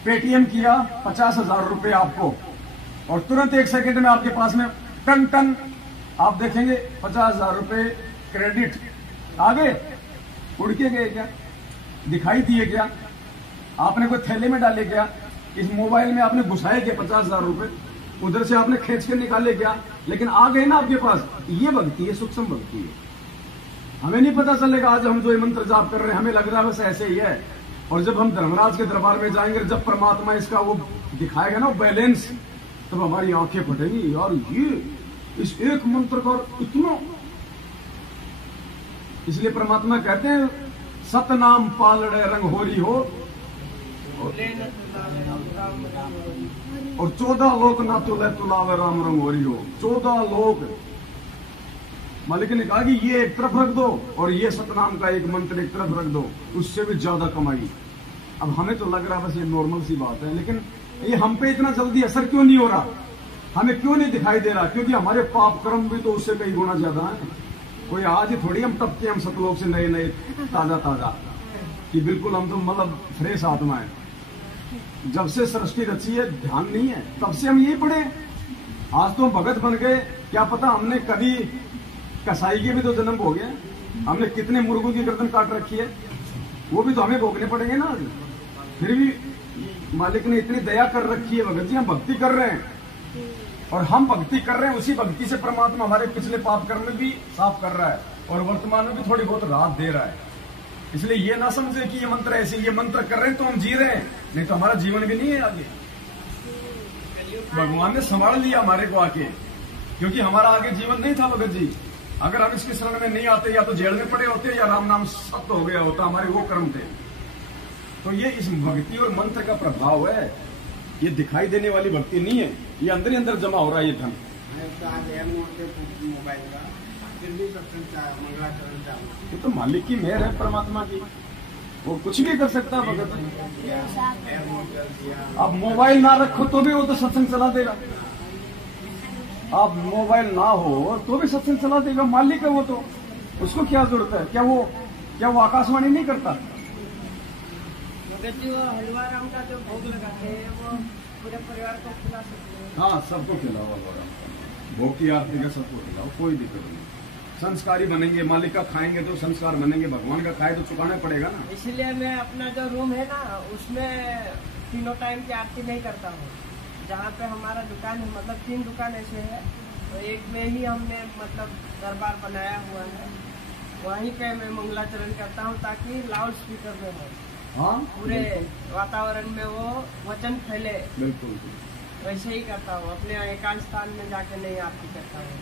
पेटीएम किया 50,000 रुपए आपको, और तुरंत 1 सेकंड में आपके पास में टन टन आप देखेंगे 50,000 रुपए क्रेडिट आ गए। उड़ के गए क्या? दिखाई दिए क्या? आपने कोई थैले में डाले क्या? इस मोबाइल में आपने घुसाए क्या 50,000 रुपए? उधर से आपने खींच के निकाले क्या? लेकिन आ गए ना आपके पास। ये भक्ति है, सूक्ष्म भक्ति है। हमें नहीं पता चलेगा आज हम जो ये मंत्र जाप कर रहे हैं, हमें लग रहा है बस ऐसे ही है। और जब हम धर्मराज के दरबार में जाएंगे, जब परमात्मा इसका वो दिखाएगा ना बैलेंस, तब हमारी आंखें फटेंगी। यार ये इस एक मंत्र का इतना, इसलिए परमात्मा कहते हैं सतनाम पालड़े रंग होरी हो, और 14 लोक ना तुले तुलावे राम रंग होरी हो। 14 लोक मालिक ने कहा कि ये एक तरफ रख दो और ये सतनाम का एक मंत्र एक तरफ रख दो, उससे भी ज्यादा कमाई। अब हमें तो लग रहा है बस ये नॉर्मल सी बात है, लेकिन ये हम पे इतना जल्दी असर क्यों नहीं हो रहा? हमें क्यों नहीं दिखाई दे रहा? क्योंकि हमारे पाप कर्म भी तो उससे कई गुना ज्यादा है। कोई आज ही थोड़ी हम टपके हम सतलोक से नए नए ताजा ताजा कि बिल्कुल हम तो मतलब फ्रेश आत्मा है। जब से सृष्टि रची है ध्यान नहीं है, तब से हम यही पढ़े। आज तो हम भगत बन गए, क्या पता हमने कभी कसाई के भी तो जन्म हो गए, हमने कितने मुर्गों की गर्दन काट रखी है, वो भी तो हमें भोगने पड़ेंगे ना। फिर भी मालिक ने इतनी दया कर रखी है भगत जी, हम भक्ति कर रहे हैं और हम भक्ति कर रहे हैं, उसी भक्ति से परमात्मा हमारे पिछले पाप कर्म भी साफ कर रहा है और वर्तमान में भी थोड़ी बहुत राहत दे रहा है। इसलिए ये ना समझे कि ये मंत्र ऐसे, ये मंत्र कर रहे हैं तो हम जी रहे हैं, नहीं तो हमारा जीवन भी नहीं है आगे। भगवान ने संभाल लिया हमारे को आके, क्योंकि हमारा आगे जीवन नहीं था भगत जी। अगर हम इसके शरण में नहीं आते, या तो जेल में पड़े होते या राम नाम सत्य हो गया होता, हमारे वो कर्म थे। तो ये इस भक्ति और मंत्र का प्रभाव है, ये दिखाई देने वाली भक्ति नहीं है, ये अंदर ही अंदर जमा हो रहा है ये धन। मोबाइल का फिर भी मंगलाचरण, ये तो मालिक की मेहर है, परमात्मा की, वो कुछ भी कर सकता है भगत। आप मोबाइल ना रखो तो भी वो तो सत्संग चला देगा, आप मोबाइल ना हो तो भी सत्संग चला देगा। मालिक है वो, तो उसको क्या जरूरत है? क्या वो आकाशवाणी नहीं करता? जो हलवा राम का जो भोग लगाते हैं वो पूरे परिवार को खिला सकते हैं। हाँ, सबको खिलाओ हलवा राम का, भोग की आरती का सबको खिलाओ, कोई दिक्कत नहीं। संस्कारी बनेंगे, मालिक का खाएंगे तो संस्कार बनेंगे, भगवान का खाए तो चुकाना पड़ेगा ना। इसलिए मैं अपना जो रूम है ना, उसमें तीनों टाइम की आरती नहीं करता हूँ। जहाँ पे हमारा दुकान है, मतलब 3 दुकान ऐसे है, तो एक में ही हमने मतलब दरबार बनाया हुआ है, वहीं पे मैं मंगलाचरण करता हूँ ताकि लाउड स्पीकर में हो, हाँ, पूरे वातावरण में वो वचन फैले। बिल्कुल वैसे ही करता हूँ, अपने एकांत स्थान में जाके नहीं आरती करता हूँ,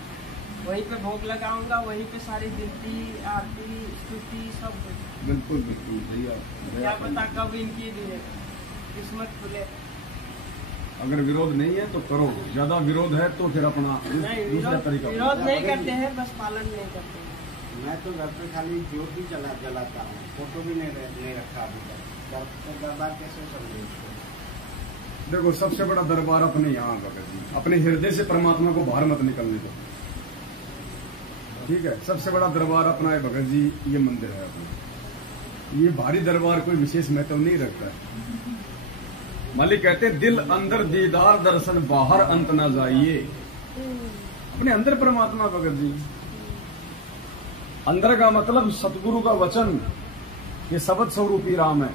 वहीं पे भोग लगाऊंगा, वहीं पे सारी गिनती आरती स्तुति सब कुछ। बिल्कुल बिल्कुल भैया, क्या पता कब इनकी किस्मत खुले। अगर विरोध नहीं है तो करो, ज्यादा विरोध है तो फिर अपना दूसरा तरीका। विरोध नहीं करते हैं, बस पालन नहीं करते हैं। मैं तो घर पे खाली ज्योति जलाता हूँ, फोटो भी नहीं रखा अभी तक। दरबार कैसे समझे इसको? देखो, सबसे बड़ा दरबार अपने यहाँ भगत जी, अपने हृदय से परमात्मा को बाहर मत निकलने दो, ठीक है? सबसे बड़ा दरबार अपना है भगत जी, ये मंदिर है अपना। ये भारी दरबार कोई विशेष महत्व नहीं रखता है। मालिक कहते हैं दिल अंदर दीदार दर्शन, बाहर अंत ना जाइए। अपने अंदर परमात्मा भगत जी, अंदर का मतलब सतगुरु का वचन, ये शब्द स्वरूपी राम है,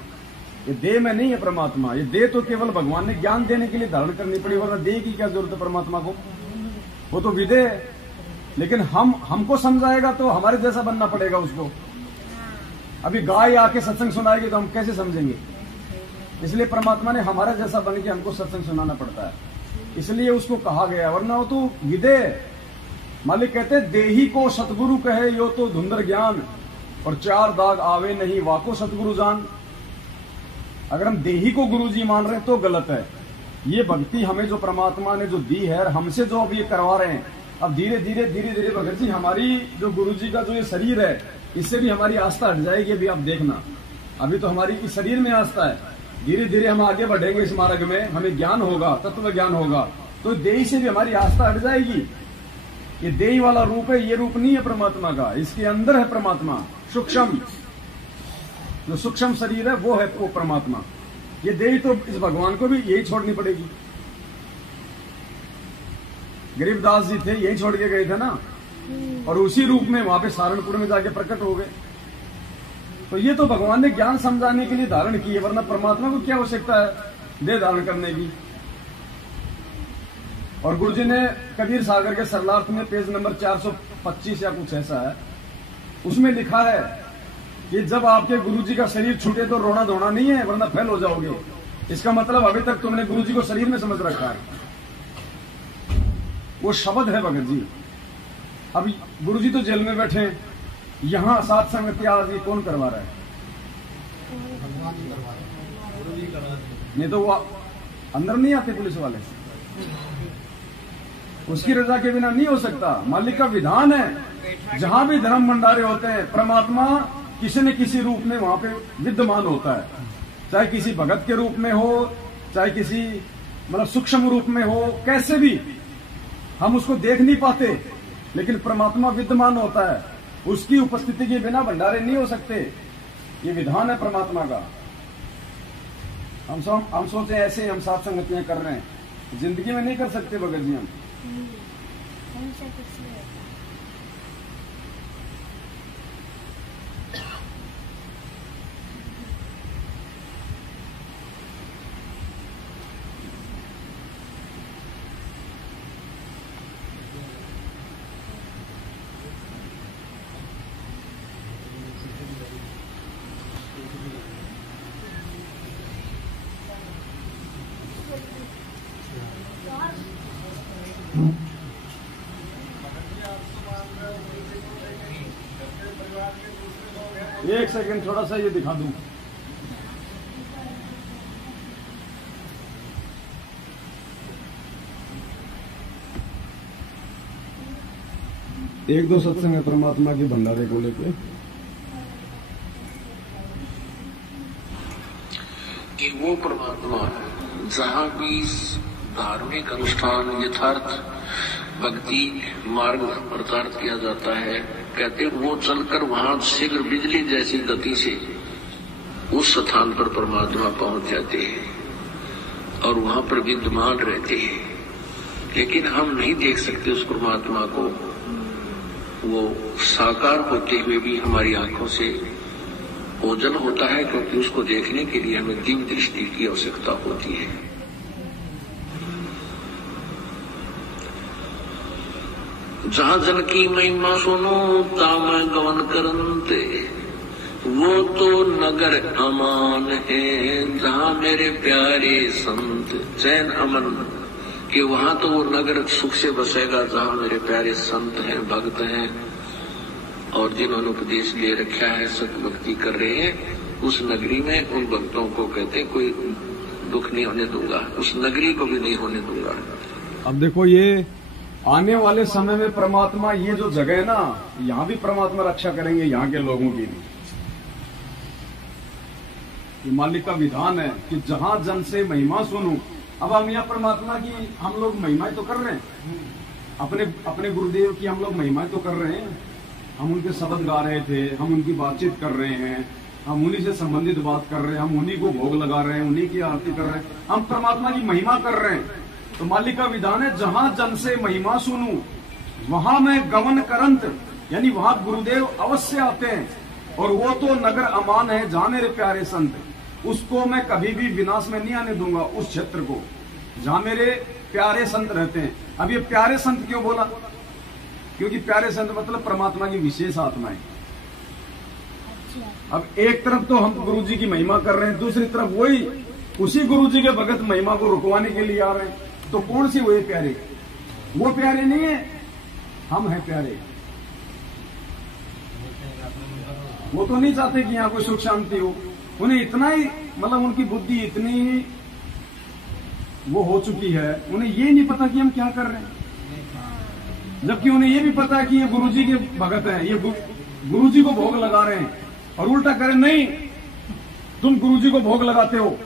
ये देह में नहीं है परमात्मा। ये देह तो केवल भगवान ने ज्ञान देने के लिए धारण करनी पड़ी, वरना देह की क्या जरूरत है परमात्मा को? वो तो विदेह है। लेकिन हमको समझाएगा तो हमारे जैसा बनना पड़ेगा उसको। अभी गाय आके सत्संग सुनाएगी तो हम कैसे समझेंगे? इसलिए परमात्मा ने हमारा जैसा बन के हमको सत्संग सुनाना पड़ता है, इसलिए उसको कहा गया, वरना वो तो विदेह। मालिक कहते देही को सतगुरु कहे यो तो धुंधर ज्ञान, और 4 दाग आवे नहीं वाको सतगुरु जान। अगर हम देही को गुरु जी मान रहे हैं तो गलत है। ये भक्ति हमें जो परमात्मा ने जो दी है, हमसे जो अब ये करवा रहे हैं, अब धीरे धीरे भगत जी हमारी जो गुरु जी का जो ये शरीर है, इससे भी हमारी आस्था हट जाएगी। अभी आप देखना, अभी तो हमारी इस शरीर में आस्था है, धीरे धीरे हम आगे बढ़ेंगे इस मार्ग में, हमें ज्ञान होगा, तत्व ज्ञान होगा, तो देही से भी हमारी आस्था हट जाएगी। ये देही वाला रूप है, ये रूप नहीं है परमात्मा का, इसके अंदर है परमात्मा। सूक्ष्म जो सूक्ष्म शरीर है वो है वो परमात्मा। ये देही तो इस भगवान को भी यही छोड़नी पड़ेगी। गरीबदास जी थे, यही छोड़ के गए थे ना, और उसी रूप में वहां पे सहारनपुर में जाके प्रकट हो गए। तो ये तो भगवान ने ज्ञान समझाने के लिए धारण की है, वरना परमात्मा को क्या आवश्यकता है देह धारण करने की। और गुरु जी ने कबीर सागर के सरलार्थ में पेज नंबर 425 या कुछ ऐसा है, उसमें लिखा है कि जब आपके गुरु जी का शरीर छूटे तो रोना धोना नहीं है, वरना फेल हो जाओगे। इसका मतलब अभी तक तुमने गुरु जी को शरीर में समझ रखा है। वो शब्द है भगत जी। अब गुरु जी तो जेल में बैठे हैं, यहां सात संगति आदि कौन करवा रहा है? नहीं तो वो अंदर नहीं आते पुलिस वाले, उसकी रजा के बिना नहीं हो सकता। मालिक का विधान है, जहां भी धर्म भंडारे होते हैं परमात्मा किसी न किसी रूप में वहां पे विद्यमान होता है, चाहे किसी भगत के रूप में हो, चाहे किसी मतलब सूक्ष्म रूप में हो, कैसे भी हम उसको देख नहीं पाते, लेकिन परमात्मा विद्यमान होता है। उसकी उपस्थिति के बिना भंडारे नहीं हो सकते। ये विधान है परमात्मा का। हम सोचे ऐसे हम सात संगतियां कर रहे हैं, जिंदगी में नहीं कर सकते भगत जी हम। एक सेकंड थोड़ा सा ये दिखा दूं। एक दो सत्संग है परमात्मा के भंडारे को लेके कि वो परमात्मा जहां भी धार्मिक अनुष्ठान यथार्थ भक्ति मार्ग प्रचारित किया जाता है, कहते वो चलकर वहां शीघ्र बिजली जैसी गति से उस स्थान पर परमात्मा पहुंच जाते हैं और वहां पर विद्यमान रहते हैं। लेकिन हम नहीं देख सकते उस परमात्मा को, वो साकार होते हुए भी हमारी आंखों से ओझल होता है, क्योंकि उसको देखने के लिए हमें दिव्य दृष्टि की आवश्यकता होती है। जहां जन की महिमा सुनो ताम गवन करनते, वो तो नगर अमान है जहां मेरे प्यारे संत चैन अमन, कि वहां तो वो नगर सुख से बसेगा जहां मेरे प्यारे संत हैं, भक्त हैं, और जिन्होंने उपदेश ले रखा है, सत्य भक्ति कर रहे हैं, उस नगरी में उन भक्तों को कहते कोई दुख नहीं होने दूंगा, उस नगरी को भी नहीं होने दूंगा। अब देखो ये आने वाले समय में परमात्मा ये जो जगह है ना, यहां भी परमात्मा रक्षा करेंगे यहाँ के लोगों की भी। ये मालिक का विधान है कि जहां जन से महिमा सुनूं। अब हम यहाँ परमात्मा की हम लोग महिमाएं तो कर रहे हैं, अपने गुरुदेव की हम लोग महिमाएं तो कर रहे हैं। हम उनके शब्द गा रहे थे, हम उनकी बातचीत कर रहे हैं, हम उन्हीं से संबंधित बात कर रहे हैं, हम उन्हीं को भोग लगा रहे हैं, उन्हीं की आरती कर रहे हैं, हम परमात्मा की महिमा कर रहे हैं। तो मालिक का विधान है जहां जन से महिमा सुनूं वहां मैं गमन करंत, यानी वहां गुरुदेव अवश्य आते हैं, और वो तो नगर अमान है जहां मेरे प्यारे संत, उसको मैं कभी भी विनाश में नहीं आने दूंगा। उस क्षेत्र को जहां मेरे प्यारे संत रहते हैं। अब ये प्यारे संत क्यों बोला? क्योंकि प्यारे संत मतलब परमात्मा की विशेष आत्माएं। अब एक तरफ तो हम गुरु जी की महिमा कर रहे हैं, दूसरी तरफ वही उसी गुरु जी के भगत महिमा को रुकवाने के लिए आ रहे हैं। तो कौन सी हुए प्यारे? वो प्यारे नहीं है, हम हैं प्यारे। वो तो नहीं चाहते कि यहां कोई सुख शांति हो, उन्हें इतना ही मतलब उनकी बुद्धि इतनी वो हो चुकी है, उन्हें ये नहीं पता कि हम क्या कर रहे हैं। जबकि उन्हें ये भी पता है कि ये गुरुजी के भगत हैं, ये गुरुजी को भोग लगा रहे हैं, और उल्टा करें नहीं तुम गुरुजी को भोग लगाते हो।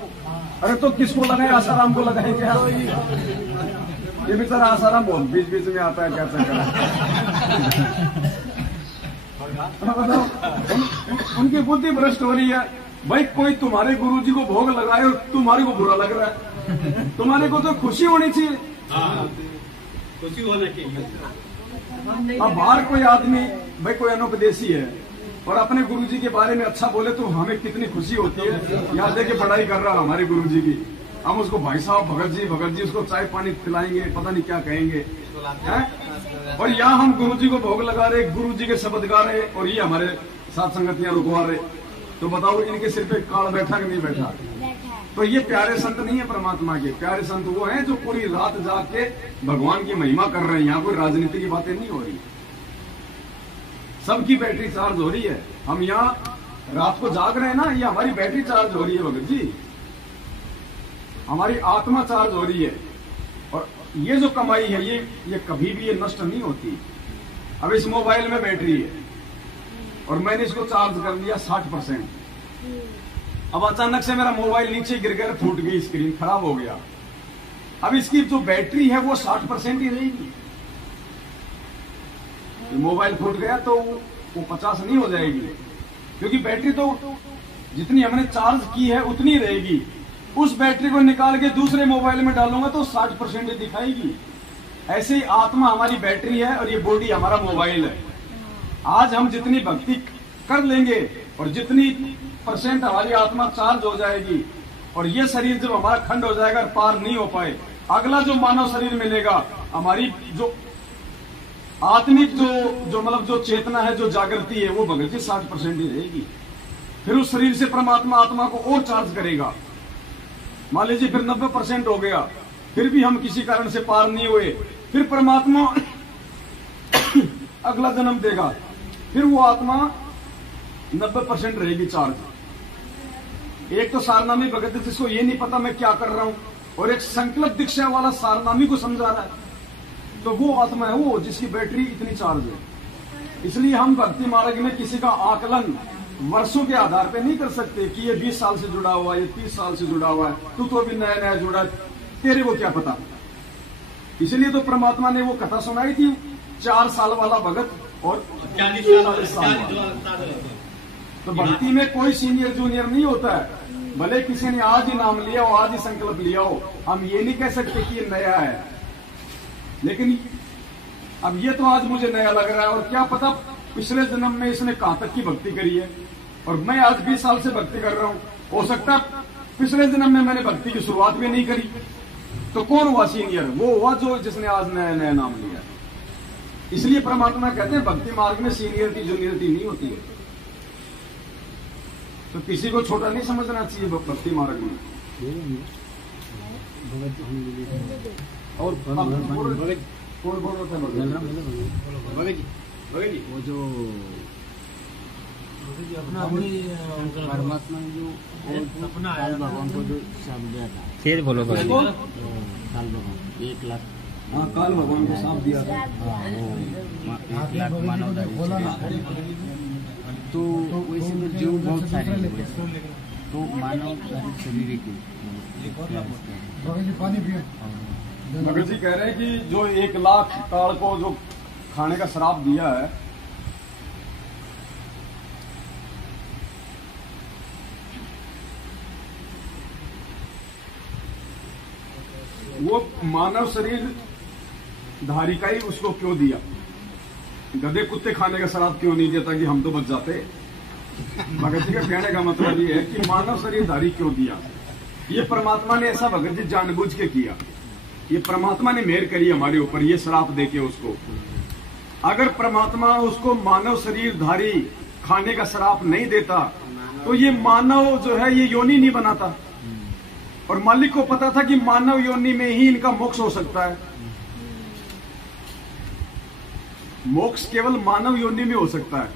अरे तो किसको लगाए? आसाराम को लगाए क्या? ये बेचारा आसाराम बहुत बीच बीच में आता है, क्या चक्कर बताओ। उनकी बुद्धि भ्रष्ट हो रही है। भाई कोई तुम्हारे गुरुजी को भोग लगाए और तुम्हारे को बुरा लग रहा है, तुम्हारे को तो खुशी होनी चाहिए। खुशी होना चाहिए। अब बाहर कोई आदमी भाई कोई अनुपदेशी है और अपने गुरुजी के बारे में अच्छा बोले तो हमें कितनी खुशी होती है। यहाँ देखिए पढ़ाई कर रहा है हमारे गुरुजी की, हम उसको भाई साहब भगत जी उसको चाय पानी पिलाएंगे, पता नहीं क्या कहेंगे हैं? और यहाँ हम गुरुजी को भोग लगा रहे, गुरुजी के शब्द गा रहे और ये हमारे साथ संगतियां रुकवा रहे। तो बताओ इनके सिर पे काल बैठा कि नहीं बैठा? तो ये प्यारे संत नहीं है परमात्मा के। प्यारे संत वो हैं जो पूरी रात जाके भगवान की महिमा कर रहे हैं। यहाँ कोई राजनीति की बातें नहीं हो रही, सबकी बैटरी चार्ज हो रही है। हम यहाँ रात को जाग रहे हैं ना, ये हमारी बैटरी चार्ज हो रही है भगत जी, हमारी आत्मा चार्ज हो रही है। और ये जो कमाई है ये कभी भी ये नष्ट नहीं होती। अब इस मोबाइल में बैटरी है और मैंने इसको चार्ज कर लिया 60%। अब अचानक से मेरा मोबाइल नीचे गिर गया, फूट गई स्क्रीन, खराब हो गया। अब इसकी जो बैटरी है वो 60% ही रहेगी। मोबाइल फूट गया तो वो 50 नहीं हो जाएगी, क्योंकि बैटरी तो जितनी हमने चार्ज की है उतनी रहेगी। उस बैटरी को निकाल के दूसरे मोबाइल में डालूंगा तो 60% ही दिखाएगी। ऐसे ही आत्मा हमारी बैटरी है और ये बॉडी हमारा मोबाइल है। आज हम जितनी भक्ति कर लेंगे और जितनी % हमारी आत्मा चार्ज हो जाएगी और ये शरीर जब हमारा खंड हो जाएगा और पार नहीं हो पाए, अगला जो मानव शरीर मिलेगा, हमारी जो आत्मिक जो मतलब जो चेतना है, जो जागृति है, वो भगत जी 60% ही रहेगी। फिर उस शरीर से परमात्मा आत्मा को और चार्ज करेगा। मान लीजिए फिर 90% हो गया, फिर भी हम किसी कारण से पार नहीं हुए, फिर परमात्मा अगला जन्म देगा, फिर वो आत्मा 90% रहेगी चार्ज। एक तो सारनामी भगत जिसको ये नहीं पता मैं क्या कर रहा हूं, और एक संकल्प दीक्षा वाला सारनामी को समझा रहा है, तो वो आत्मा है वो जिसकी बैटरी इतनी चार्ज है। इसलिए हम भक्ति मार्ग में किसी का आकलन वर्षों के आधार पे नहीं कर सकते कि ये 20 साल से जुड़ा हुआ है, ये 30 साल से जुड़ा हुआ है, तू तो अभी नया नया जुड़ा है, तेरे को क्या पता। इसलिए तो परमात्मा ने वो कथा सुनाई थी, 4 साल वाला भगत और 40 साल वाला। तो भक्ति में कोई सीनियर जूनियर नहीं होता है। भले किसी ने आज ही नाम लिया हो, आज ही संकल्प लिया हो, हम ये नहीं कह सकते कि ये नया है। लेकिन अब ये तो आज मुझे नया लग रहा है, और क्या पता पिछले जन्म में इसने कहां तक की भक्ति करी है, और मैं आज 20 साल से भक्ति कर रहा हूं। हो सकता है पिछले जन्म में मैंने भक्ति की शुरुआत भी नहीं करी। तो कौन हुआ सीनियर? वो हुआ जो जिसने आज नया नया नाम लिया। इसलिए परमात्मा कहते हैं भक्ति मार्ग में सीनियरिटी जूनियरिटी नहीं होती है। तो किसी को छोटा नहीं समझना चाहिए भक्ति मार्ग में। और कौन बोल रहा था? वो जो परमात्मा जो सपना है भगवान को जो साप दिया था, फिर बोलो काल भगवान 1 लाख। हाँ, काल भगवान को साप दिया था। वो 1 लाख मानव तो वैसे तो जीव बहुत सारे हैं, तो मानव शरीर की भगत जी कह रहे हैं कि जो 1 लाख काल को जो खाने का श्राप दिया है, वो मानव शरीर धारी का ही उसको क्यों दिया? गधे कुत्ते खाने का श्राप क्यों नहीं दिया ताकि हम तो बच जाते? भगत जी का कहने का मतलब ये है कि मानव शरीर धारी क्यों दिया? ये परमात्मा ने ऐसा भगत जी जानबूझ के किया। ये परमात्मा ने मेहर करी हमारे ऊपर, ये श्राप देके उसको। अगर परमात्मा उसको मानव शरीर धारी खाने का श्राप नहीं देता तो ये मानव जो है ये योनि नहीं बनाता। और मालिक को पता था कि मानव योनि में ही इनका मोक्ष हो सकता है। मोक्ष केवल मानव योनि में हो सकता है।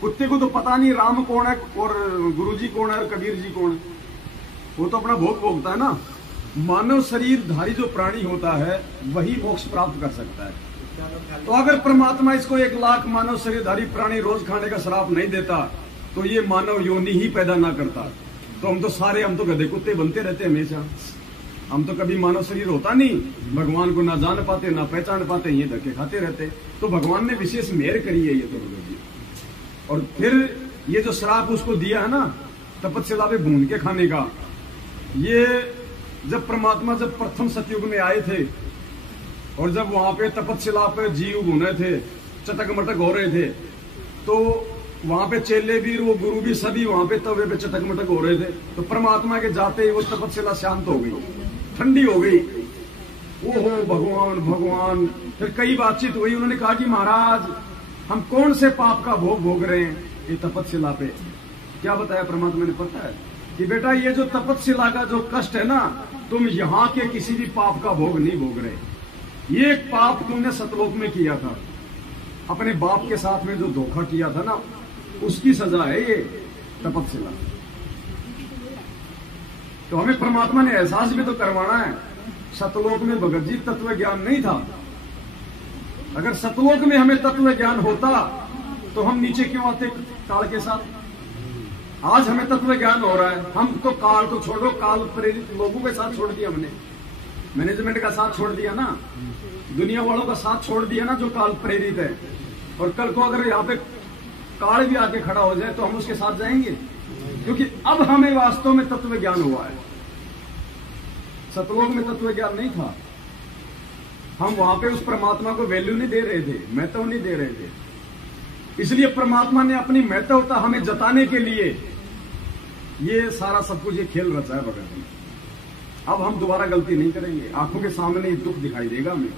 कुत्ते को तो पता नहीं राम कौन है और गुरुजी कौन है और कबीर जी कौन है, वो तो अपना भोग भोगता है ना। मानव शरीर धारी जो प्राणी होता है वही मोक्ष प्राप्त कर सकता है। तो अगर परमात्मा इसको 1 लाख मानव शरीरधारी प्राणी रोज खाने का श्राप नहीं देता तो ये मानव योनि ही पैदा ना करता। तो हम तो गधे कुत्ते बनते रहते हमेशा। हम तो कभी मानव शरीर होता नहीं, भगवान को ना जान पाते ना पहचान पाते, ये धक्के खाते रहते। तो भगवान ने विशेष मेहर करी है ये तो भगत जी। और फिर ये जो श्राप उसको दिया है ना तपस्या पे भून के खाने का, ये जब परमात्मा जब प्रथम सतयुग में आए थे और जब वहां पे तपस्या पे जीव भूने थे, चटक मटक हो रहे थे, तो वहां पे चेले भी वो गुरु भी सभी वहां पे तवे पे चटक मटक हो रहे थे। तो परमात्मा के जाते ही वो तपस्या शांत हो गई, ठंडी हो गई। ओहो भगवान भगवान। फिर कई बातचीत हुई, उन्होंने कहा कि महाराज हम कौन से पाप का भोग भोग रहे हैं ये तपस्या पे। क्या बताया परमात्मा ने पता है कि बेटा ये जो तपस्या का जो कष्ट है ना, तुम यहाँ के किसी भी पाप का भोग नहीं भोग रहे। ये एक पाप तुमने सतलोक में किया था, अपने बाप के साथ में जो धोखा किया था ना, उसकी सजा है ये तपस्या। तो हमें परमात्मा ने एहसास भी तो करवाना है। सतलोक में भगत जी तत्व ज्ञान नहीं था। अगर सतलोक में हमें तत्व ज्ञान होता तो हम नीचे क्यों आते काल के साथ। आज हमें तत्व ज्ञान हो रहा है, हम तो काल को छोड़ो, काल प्रेरित लोगों के साथ छोड़ दिया हमने, मैनेजमेंट का साथ छोड़ दिया ना, दुनिया वालों का साथ छोड़ दिया ना जो काल प्रेरित है। और कल को अगर यहाँ पे काल भी आके खड़ा हो जाए तो हम उसके साथ जाएंगे, क्योंकि अब हमें वास्तव में तत्व ज्ञान हुआ है। सतलोक में तत्व ज्ञान नहीं था, हम वहां पे उस परमात्मा को वैल्यू नहीं दे रहे थे, महत्व नहीं दे रहे थे। इसलिए परमात्मा ने अपनी महत्वता हमें जताने के लिए ये सारा सब कुछ ये खेल रचा है भगत जी। अब हम दोबारा गलती नहीं करेंगे, आंखों के सामने ही दुख दिखाई देगा हमें।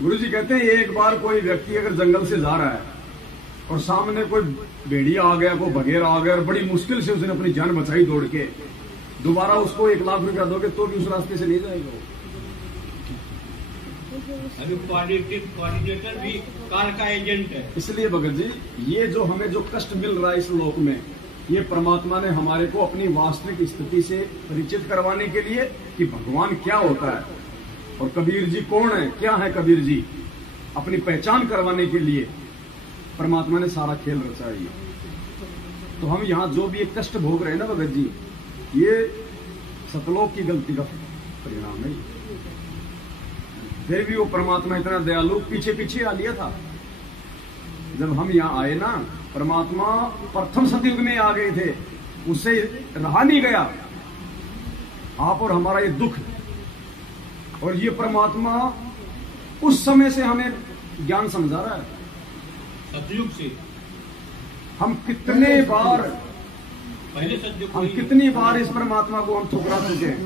गुरु जी कहते हैं एक बार कोई व्यक्ति अगर जंगल से जा रहा है और सामने कोई भेड़िया आ गया, कोई बघेरा आ गया और बड़ी मुश्किल से उसने अपनी जान बचाई दौड़ के, दोबारा उसको 1 लाख रुपया दोगे तो भी उस रास्ते से नहीं जाएगा। अभी कोऑर्डिनेटर भी काल का एजेंट है। इसलिए भगत जी ये जो हमें जो कष्ट मिल रहा है इस लोक में, ये परमात्मा ने हमारे को अपनी वास्तविक स्थिति से परिचित करवाने के लिए कि भगवान क्या होता है और कबीर जी कौन है, क्या है कबीर जी, अपनी पहचान करवाने के लिए परमात्मा ने सारा खेल रचा है। तो हम यहाँ जो भी एक कष्ट भोग रहे हैं ना भगत जी, ये सतलोक की गलती का परिणाम है। फिर भी वो परमात्मा इतना दयालु पीछे पीछे आ लिया था। जब हम यहाँ आए ना, परमात्मा प्रथम सतयुग में आ गए थे, उससे रहा नहीं गया आप और हमारा ये दुख। और ये परमात्मा उस समय से हमें ज्ञान समझा रहा है। सतयुग से हम कितने बार पहले सतयुग हम कितनी बार इस परमात्मा को हम ठुकरा चुके हैं।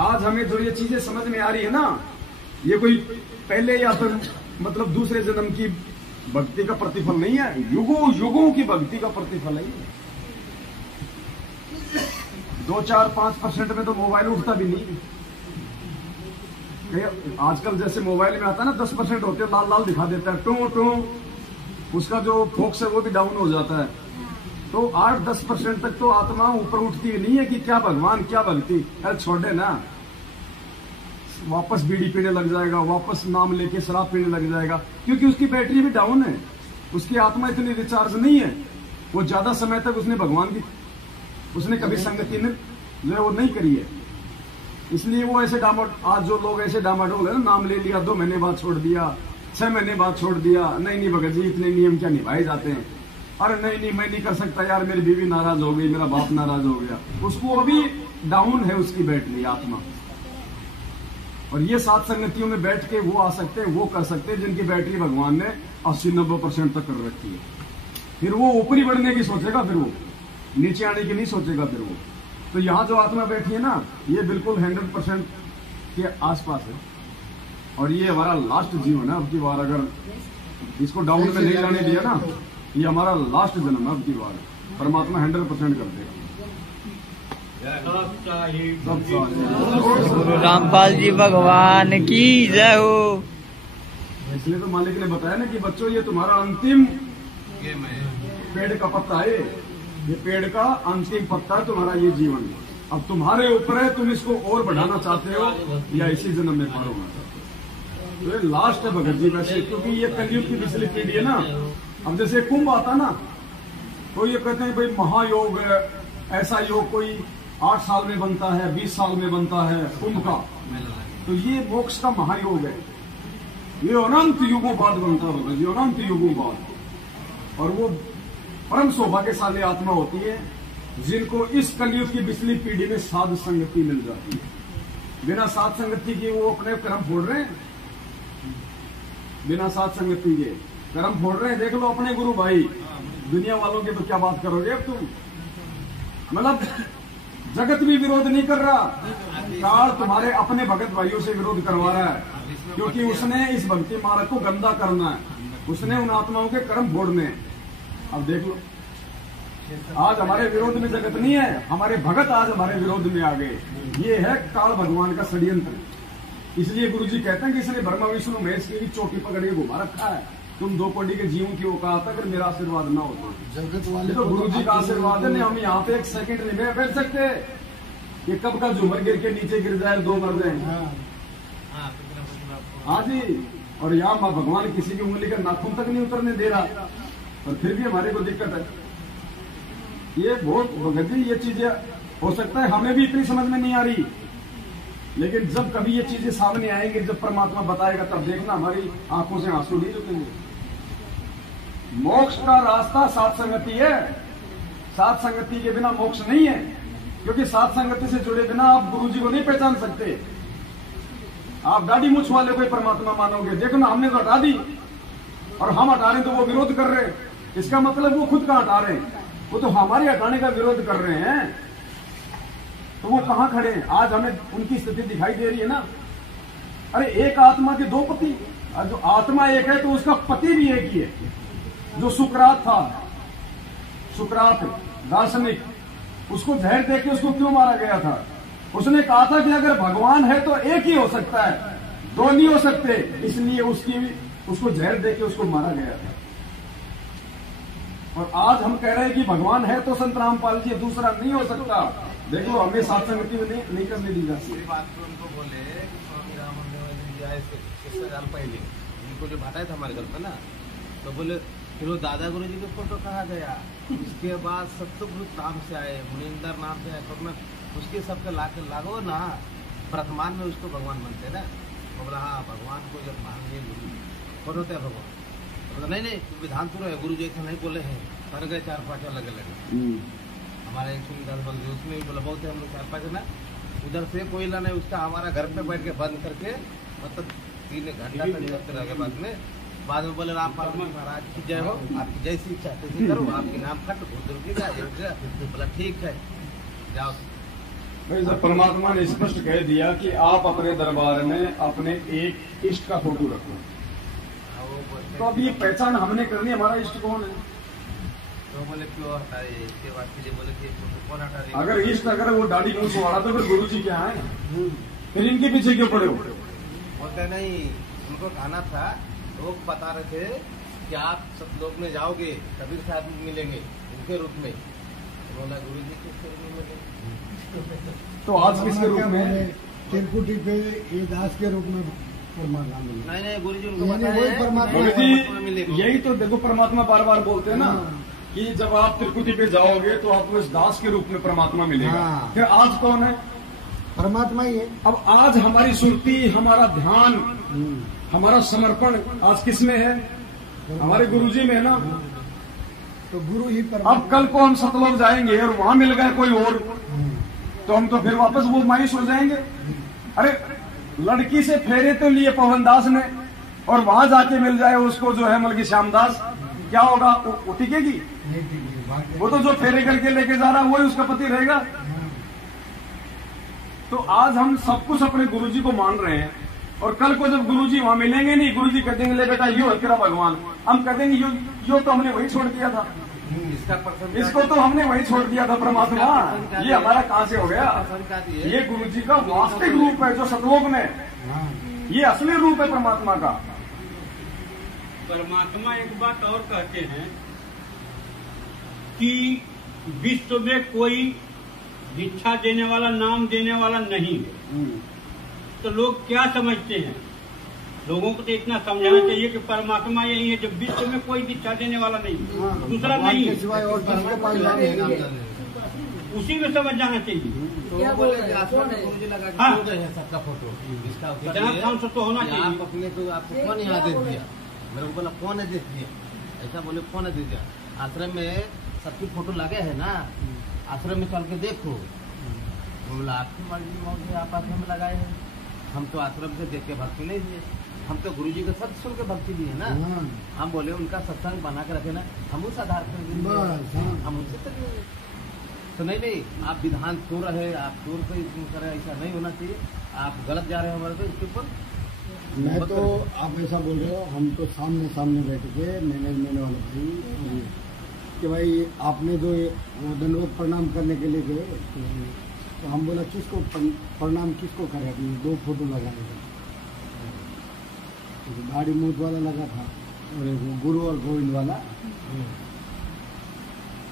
आज हमें जो ये चीजें समझ में आ रही है ना, ये कोई पहले या फिर मतलब दूसरे जन्म की भक्ति का प्रतिफल नहीं है, युगों युगों की भक्ति का प्रतिफल है। 2-4-5% में तो मोबाइल उठता भी नहीं। आजकल जैसे मोबाइल में आता है ना 10% होते लाल लाल दिखा देता है, टू टू, उसका जो फोकस है वो भी डाउन हो जाता है। तो 8-10% तक तो आत्मा ऊपर उठती नहीं है कि क्या भगवान क्या भक्ति। अरे छोड़े ना, वापस बीड़ी पीने लग जाएगा, वापस नाम लेके शराब पीने लग जाएगा, क्योंकि उसकी बैटरी भी डाउन है, उसकी आत्मा इतनी रिचार्ज नहीं है। वो ज्यादा समय तक उसने भगवान की उसने कभी संगति ने जो है वो नहीं करी है। इसलिए वो ऐसे आज जो लोग ऐसे डामाडोल है ना, नाम ले लिया, 2 महीने बाद छोड़ दिया, 6 महीने बाद छोड़ दिया, नहीं भगत जी इतने नियम क्या निभाए जाते हैं। अरे नहीं मैं नहीं कर सकता यार, मेरी बीवी नाराज हो गई, मेरा बाप नाराज हो गया, उसको अभी डाउन है उसकी बैटरी आत्मा। और ये 7 संगतियों में बैठ के वो आ सकते हैं, वो कर सकते हैं जिनकी बैटरी भगवान ने 80-90% तक कर रखी है। फिर वो ऊपरी बढ़ने की सोचेगा, फिर वो नीचे आने की नहीं सोचेगा फिर वो। तो यहाँ जो आत्मा बैठी है ना, ये बिल्कुल 100% के आसपास है। और ये हमारा लास्ट जीवन है अब की बार। अगर इसको डाउन में नहीं जाने दिया ना, ये हमारा लास्ट जन्म है अब की बार। परमात्मा 100% कर देगा। गुरु रामपाल जी भगवान की जय हो। इसलिए तो मालिक ने बताया ना कि बच्चों ये तुम्हारा अंतिम पेड़ का पत्ता है, ये पेड़ का अंतिम पत्ता है तुम्हारा ये जीवन। अब तुम्हारे ऊपर है, तुम इसको और बढ़ाना चाहते हो या इसी जन्म में पारोगे। तो ये लास्ट है भगत जी वैसे, क्योंकि ये कलयुग की पिछली पीढ़ी है ना। अब जैसे कुंभ आता ना, तो ये कहते हैं भाई महायोग है, ऐसा योग कोई 8 साल में बनता है, 20 साल में बनता है कुंभ का। तो ये मोक्ष का महायोग है, ये अनंत युगों बाद बनता होगा, ये अनंत युगों बाद। और वो परम सौभाग्यशाली आत्मा होती है जिनको इस कलयुग की पिछली पीढ़ी में साध संगति मिल जाती है। बिना साध संगति के वो अपने कर्म फोड़ रहे हैं, बिना साध संगति के कर्म फोड़ रहे हैं। देख लो अपने गुरु भाई, दुनिया वालों के तो क्या बात करोगे अब तुम। मतलब जगत भी विरोध नहीं कर रहा, काल तुम्हारे अपने भगत भाइयों से विरोध करवा रहा है, क्योंकि उसने इस भक्ति मार्ग को गंदा करना है, उसने उन आत्माओं के कर्म फोड़ने हैं। अब देख लो, आज हमारे विरोध में जगत नहीं है, हमारे भगत आज हमारे विरोध में आ गए। ये है काल भगवान का षड्यंत्र। इसलिए गुरुजी कहते हैं कि इसने ब्रह्मा विष्णु महेश की चोटी पकड़ के घुमा रखा है। तुम 2 कोटि के जीवों की औकात अगर मेरा आशीर्वाद ना हो जगत वाले तो गुरुजी का आशीर्वाद है। हम यहाँ पे 1 सेकंड नहीं बैठ सकते, ये कब का झूमर गिर के नीचे गिर जाए, 2 मर जाए। हाँ जी, और यहाँ माँ भगवान किसी की उंगली का नाखून तक नहीं उतरने दे रहा, और फिर भी हमारे को दिक्कत है। ये बहुत भगत जी, ये चीजें हो सकता है हमें भी इतनी समझ में नहीं आ रही, लेकिन जब कभी ये चीजें सामने आएंगी, जब परमात्मा बताएगा, तब देखना हमारी आंखों से आंसू नहीं रुकेंगे। मोक्ष का रास्ता साथ संगति है, साथ संगति के बिना मोक्ष नहीं है, क्योंकि साथ संगति से जुड़े बिना आप गुरुजी को नहीं पहचान सकते। आप दाढ़ी मूछ वाले को परमात्मा मानोगे, देखो ना हमने तो हटा दी, और हम हटा रहे हैं तो वो विरोध कर रहे हैं। इसका मतलब वो खुद का हटा रहे हैं, वो तो हमारे हटाने का विरोध कर रहे हैं। तो वो कहां खड़े हैं? आज हमें उनकी स्थिति दिखाई दे रही है ना। अरे एक आत्मा के 2 पति, जो आत्मा एक है तो उसका पति भी एक ही है। जो सुकरात था, सुकरात दार्शनिक, उसको जहर देके उसको क्यों मारा गया था? उसने कहा था कि अगर भगवान है तो एक ही हो सकता है, 2 नहीं हो सकते, इसलिए उसको जहर देके उसको मारा गया था। और आज हम कह रहे हैं कि भगवान है तो संत रामपाल जी, दूसरा नहीं हो सकता। देखो हमें साथ संगति में नहीं करने दी जाती। बात तो उनको बोले स्वामी रामानंद जी आए 6 साल पहले, उनको जो बताया था हमारे घर पे ना, तो बोले फिर वो दादा गुरु जी का फोटो कहा गया। उसके बाद सप्तगुरु नाम से आए, मुनिंदर नाम से आए, तो मैं उसके सबके लागो ना, वर्तमान में उसको भगवान बनते ना। वो बोला हाँ, भगवान को जब मांगे गुरु कौन होता है भगवान? तो नहीं विधान तो है, गुरु जी ऐसा नहीं बोले हैं, कर गए 4-5 अलग अलग। हमारा एक सुनीदास बल उसमें भी बोला बहुत है, हम लोग 4-5 ना उधर से कोई ला नहीं, उसका हमारा घर पे बैठ के बंद करके मतलब 3 घंटा तक करते रह। बाद में बोले रामपाल महाराज की जय हो, आपकी जैसी इच्छा तैसी करो, आपके नाम खट बोला ठीक है जाओ। भाई परमात्मा ने स्पष्ट कह दिया कि आप अपने दरबार में अपने एक इष्ट का फोटो रखो। तो अब ये पहचान हमने करनी, हमारा इष्ट कौन है? तो बोले क्यों हटा रहे, इसके बाद के लिए बोले कि कौन हटा रहे? अगर इष्ट अगर वो दाढ़ी मूछ वाला तो फिर गुरु जी क्या है, फिर इनके पीछे क्यों पड़े हो? बोलते नहीं, उनको कहना था, लोग बता रहे थे कि आप सब लोग में जाओगे कबीर साहब मिलेंगे उनके रूप में। तो बोला गुरु जी किसके रूप में मिलेंगे? तो आज किसके रूप में? तिरकुटी पे ये दास के रूप में नहीं गुरु जी उनको यही तो देखो परमात्मा बार बार बोलते हैं ना कि जब आप त्रिकुटी पे जाओगे तो आपको इस दास के रूप में परमात्मा मिलेगा। फिर आज कौन है? परमात्मा ही है। अब आज हमारी सुरती, हमारा ध्यान, हमारा समर्पण आज किस में है? हमारे गुरुजी में है ना। तो गुरु ही अब कल को हम सतलोक जाएंगे और वहां मिल गए कोई और, तो हम तो फिर वापस वो मायूस हो जाएंगे। अरे लड़की से फेरे तो लिए पवनदास ने, और वहां जाके मिल जाए उसको जो है मलकी श्यामदास, क्या होगा? वो टिकेगी? वो तो जो फेरे करके लेके जा रहा है वही उसका पति रहेगा। तो आज हम सब कुछ अपने गुरुजी को मान रहे हैं, और कल को जब गुरुजी वहां मिलेंगे नहीं, गुरुजी कह देंगे ले बेटा यो है तेरा भगवान, हम कह देंगे यो तो हमने वही छोड़ दिया था, इसको तो हमने वही छोड़ दिया था परमात्मा, ये हमारा कहां से हो गया? ये गुरुजी का वास्तविक रूप है जो सतलोक में, ये असली रूप है परमात्मा का। परमात्मा एक बात और कहते हैं कि विश्व में कोई दीक्षा देने वाला, नाम देने वाला नहीं है। तो लोग क्या समझते हैं? लोगों को तो इतना समझाना चाहिए कि परमात्मा यही है, जब विश्व में कोई दीक्षा देने वाला नहीं, दूसरा नहीं है। उसी में समझ जाना चाहिए। क्या बोल रहे हैं? कौन है? हाँ। सबका फोटो इसका जनाब काम सब तो होना चाहिए। आप अपने को आपको कौन यहाँ दे दिया? मेरे को बोला कौन है दे दिया, ऐसा बोले कौन है दे दिया? आश्रम में सबकी फोटो लगे है ना, आश्रम में चल के देखो। बोला आपकी मर्जी मौजी आप आश्रम में लगाए हैं, हम तो आश्रम से देख के भक्ति नहीं दिए, हम तो गुरु जी के सत्य सुन के भक्ति दिए ना। हम बोले उनका सत्संग बना के रखे ना, हम उस आधार पर हम उनसे तो नहीं आप विधान तोड़ रहे, आप तोड़ पे करे, ऐसा नहीं होना चाहिए। आप गलत जा रहे हैं हमारे पे, इसके ऊपर मैं तो आप ऐसा बोल रहे हो, हम तो सामने सामने बैठ के मैनेजमेंट वाले भाई कि भाई आपने जो दंडवत प्रणाम करने के लिए गए, तो हम बोला किसको प्रणाम किसको करे, अपनी 2 फोटो लगाए थे, दाढ़ी मूछ वाला लगा था और एक गुरु और गोविंद वाला।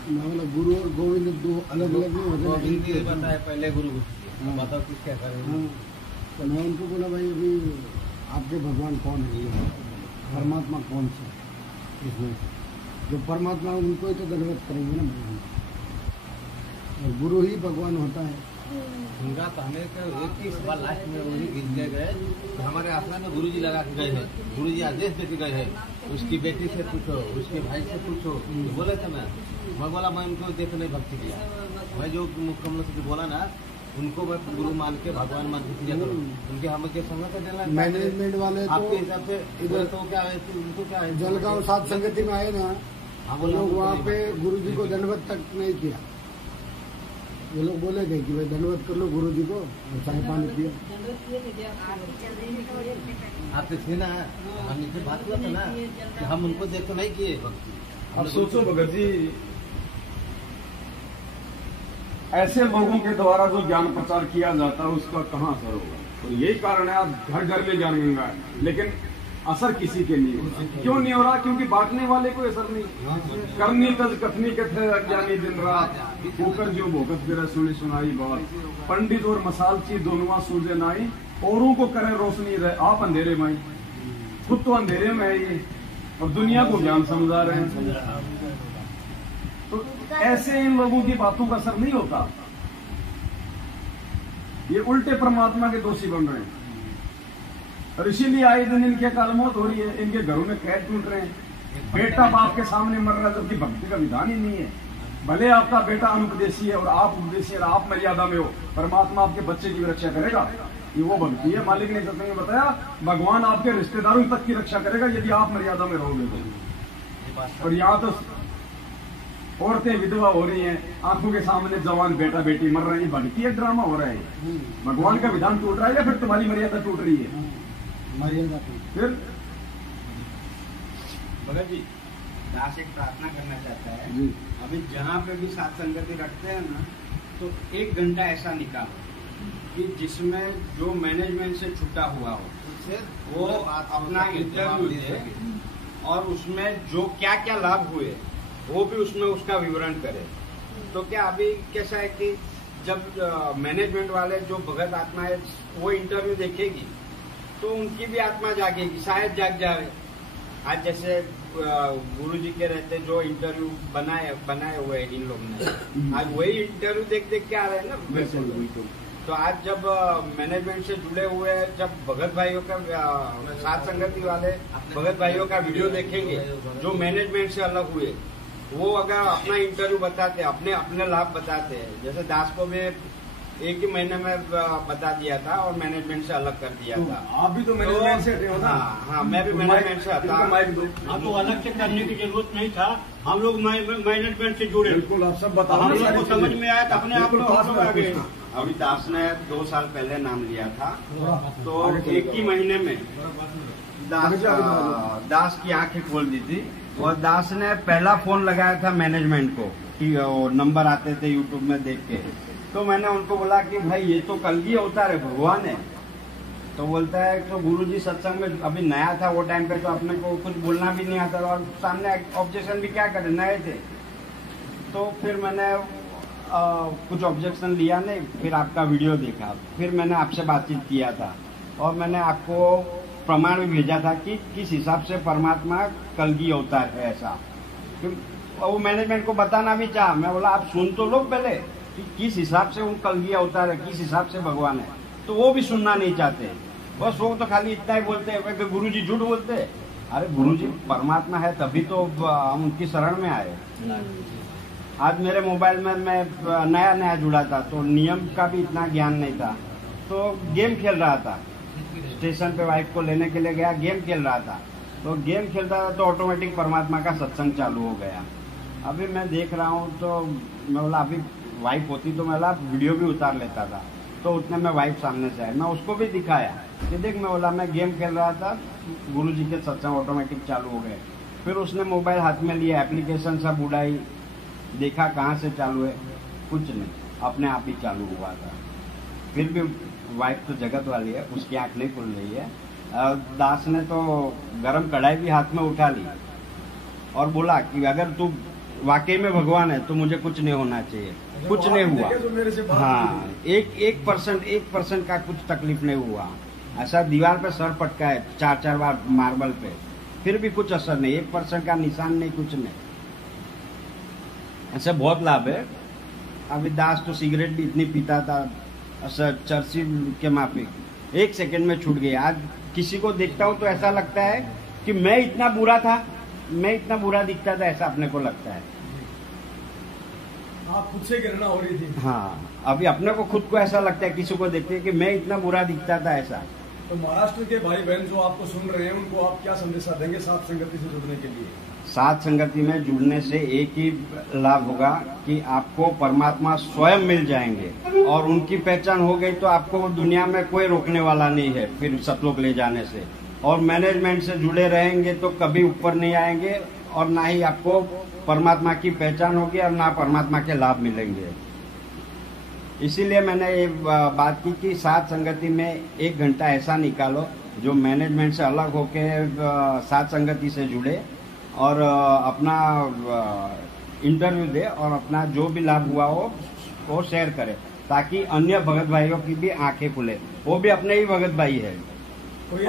मैं बोला गुरु और गोविंद 2 अलग अलग नहीं होते, बताया पहले गुरु बताओ कुछ क्या करें। तो मैं उनको बोला भाई अभी आपके भगवान कौन है, ये परमात्मा कौन सा इसमें, जो परमात्मा उनको ही तो दंडवत करेंगे ना भगवान, और गुरु ही भगवान होता है। उनका तो हमें एक ही सवाल लास्ट में वही गिनते गए कि हमारे आश्रम में गुरुजी लगा के गए हैं, गुरुजी आदेश दे के गए हैं, उसकी बेटी से पूछो, उसके भाई से पूछो। तो बोले थे ना, मैं बोला मैं उनको देख नहीं भक्ति किया, मैं जो मुख्यमंत्री से बोला ना उनको मैं गुरु मान के भगवान मान के पूजा करूँ, उनके हमें क्या संगत है देना। मैनेजमेंट वाले आपके हिसाब से इधर तो क्या है, उनको क्या है, जलगांव सात संगति में आए ना, वो लोग वहाँ पे गुरु जी को दंडवत तक नहीं किया। वो लोग बोले थे कि भाई दंडवत कर लो गुरु जी को, और चाय पानी पियो। आपसे थे ना, हम नीचे बात हुआ था ना कि हम उनको देख तो नहीं किए भक्ति। अब सोचो भगत जी, ऐसे लोगों के द्वारा जो ज्ञान प्रचार किया जाता है उसका कहाँ असर होगा? तो यही कारण है आप घर घर में ज्ञान गंगा है, लेकिन असर किसी के नहीं हो रहा। क्यों नहीं हो रहा? क्योंकि बांटने वाले को असर नहीं। करनी तज कथनी कथे अज्ञानी दिन रात, होकर जो भोगत फिर सुनी सुनाई बात, पंडित और मसालची दोनों सूझे नाई, औरों को करे रोशनी रहे आप अंधेरे में, खुद तो अंधेरे में है ये, और दुनिया को ज्ञान समझा रहे हैं। तो ऐसे इन लोगों की बातों का असर नहीं होता, ये उल्टे परमात्मा के दोषी बन रहे हैं। और इसीलिए आए दिन इनके काल मौत हो रही है, इनके घरों में कैद टूट रहे हैं, बेटा बाप के सामने मर रहा है, जबकि भक्ति का विधान ही नहीं है। भले आपका बेटा अनुपदेशी है और आप उपदेशी है, आप मर्यादा में हो, परमात्मा आपके बच्चे की रक्षा करेगा, ये वो भक्ति है। मालिक ने सत्संग में बताया भगवान आपके रिश्तेदारों तक की रक्षा करेगा यदि आप मर्यादा में रहोगे तो। और यहाँ तो औरतें विधवा हो रही हैं, आंखों के सामने जवान बेटा बेटी मर रहे हैं, भक्ति एक ड्रामा हो रहा है। भगवान का विधान टूट रहा है या फिर तुम्हारी मर्यादा टूट रही है? मर्यादा फिर भगत जी, दास एक प्रार्थना करना चाहता है। अभी जहाँ पे भी साथ संगति रखते हैं ना, तो 1 घंटा ऐसा निकालो कि जिसमें जो मैनेजमेंट से छुटा हुआ हो वो अपना इंटरव्यू दे, और उसमें जो क्या क्या लाभ हुए वो भी उसमें उसका विवरण करे। तो क्या अभी कैसा है कि जब मैनेजमेंट वाले जो भगत आत्मा है वो इंटरव्यू देखेगी तो उनकी भी आत्मा जागेगी, शायद जाग जाए। आज जैसे गुरु जी के रहते जो इंटरव्यू बनाए हुए हैं इन लोगों ने, आज वही इंटरव्यू देख के आ रहे हैं ना। बिल्कुल। तो आज जब मैनेजमेंट से जुड़े हुए जब भगत भाइयों का साथ संगति वाले भगत भाइयों का वीडियो देखेंगे जो मैनेजमेंट से अलग हुए, वो अगर अपना इंटरव्यू बताते, अपने अपने लाभ बताते हैं, जैसे दास को भी 1 ही महीने में बता दिया था और मैनेजमेंट से अलग कर दिया था। आप भी तो मैनेजमेंट से हो ना? हाँ, मैं भी मैनेजमेंट से था। हाँ, तो अलग से करने की जरूरत नहीं था, हम लोग मैनेजमेंट से जुड़े। बिल्कुल, आप सब बताओ। हम लोग को समझ में आया तो अपने आप को आ गए। अभी दास ने 2 साल पहले नाम लिया था, तो 1 ही महीने में दास की आंखें खोल दी थी। और दास ने पहला फोन लगाया था मैनेजमेंट को कि नंबर आते थे यूट्यूब में देख के। तो मैंने उनको बोला कि भाई ये तो कलगी अवतार है, भगवान है। तो बोलता है तो गुरुजी सत्संग में अभी नया था वो टाइम पे, तो अपने को कुछ बोलना भी नहीं आता और सामने ऑब्जेक्शन भी क्या करे, नए थे। तो फिर मैंने कुछ ऑब्जेक्शन लिया नहीं, फिर आपका वीडियो देखा, फिर मैंने आपसे बातचीत किया था और मैंने आपको प्रमाण भी भेजा था कि किस हिसाब से परमात्मा कलगी अवतार है ऐसा। वो मैनेजमेंट को बताना भी चाहा, मैं बोला आप सुन तो लो पहले कि किस हिसाब से वो कलगी अवतार है, किस हिसाब से भगवान है, तो वो भी सुनना नहीं चाहते। बस वो तो खाली इतना ही बोलते हैं कि गुरुजी झूठ बोलते हैं। अरे गुरुजी परमात्मा है तभी तो हम उनकी शरण में आए। आज मेरे मोबाइल में मैं नया नया जुड़ा था तो नियम का भी इतना ज्ञान नहीं था, तो गेम खेल रहा था। स्टेशन पे वाइफ को लेने के लिए गया, गेम खेल रहा था, तो गेम खेलता था तो ऑटोमेटिक परमात्मा का सत्संग चालू हो गया। अभी मैं देख रहा हूँ तो मैं बोला अभी वाइफ होती तो मैं बोला वीडियो भी उतार लेता था। तो उतने में वाइफ सामने से आई, मैं उसको भी दिखाया कि देख, मैं बोला मैं गेम खेल रहा था, गुरुजी के सत्संग ऑटोमेटिक चालू हो गए। फिर उसने मोबाइल हाथ में लिया, एप्लीकेशन सब उड़ाई, देखा कहाँ से चालू है, कुछ नहीं, अपने आप ही चालू हुआ था। फिर भी वाइफ तो जगत वाली है, उसकी आंख नहीं खुल रही है। दास ने तो गरम कढ़ाई भी हाथ में उठा ली और बोला कि अगर तू वाकई में भगवान है तो मुझे कुछ नहीं होना चाहिए। कुछ नहीं हुआ। हाँ, 1% का कुछ तकलीफ नहीं हुआ। ऐसा दीवार पे सर पटका है 4-4 बार मार्बल पे, फिर भी कुछ असर नहीं, 1% का निशान नहीं, कुछ नहीं। ऐसे बहुत लाभ है। अभी दास तो सिगरेट भी इतनी पीता था, असर चर्ची के माफिक, 1 सेकंड में छूट गई। आज किसी को देखता हूँ तो ऐसा लगता है कि मैं इतना बुरा था, मैं इतना बुरा दिखता था, ऐसा अपने को लगता है। आप खुद से घृणा हो रही थी। हाँ, अभी अपने को खुद को ऐसा लगता है, किसी को देखते हैं कि मैं इतना बुरा दिखता था, ऐसा। तो महाराष्ट्र के भाई बहन जो आपको सुन रहे हैं उनको आप क्या संदेशा देंगे साथ संगति से जुड़ने के लिए? साथ संगति में जुड़ने से एक ही लाभ होगा कि आपको परमात्मा स्वयं मिल जाएंगे, और उनकी पहचान हो गई तो आपको दुनिया में कोई रोकने वाला नहीं है फिर सतलोक ले जाने से। और मैनेजमेंट से जुड़े रहेंगे तो कभी ऊपर नहीं आएंगे, और ना ही आपको परमात्मा की पहचान होगी और ना परमात्मा के लाभ मिलेंगे। इसीलिए मैंने ये बात की कि साथ संगति में 1 घंटा ऐसा निकालो जो मैनेजमेंट से अलग होके साथ संगति से जुड़े और अपना इंटरव्यू दे और अपना जो भी लाभ हुआ हो वो शेयर करे, ताकि अन्य भगत भाइयों की भी आंखें खुले। वो भी अपने ही भगत भाई है।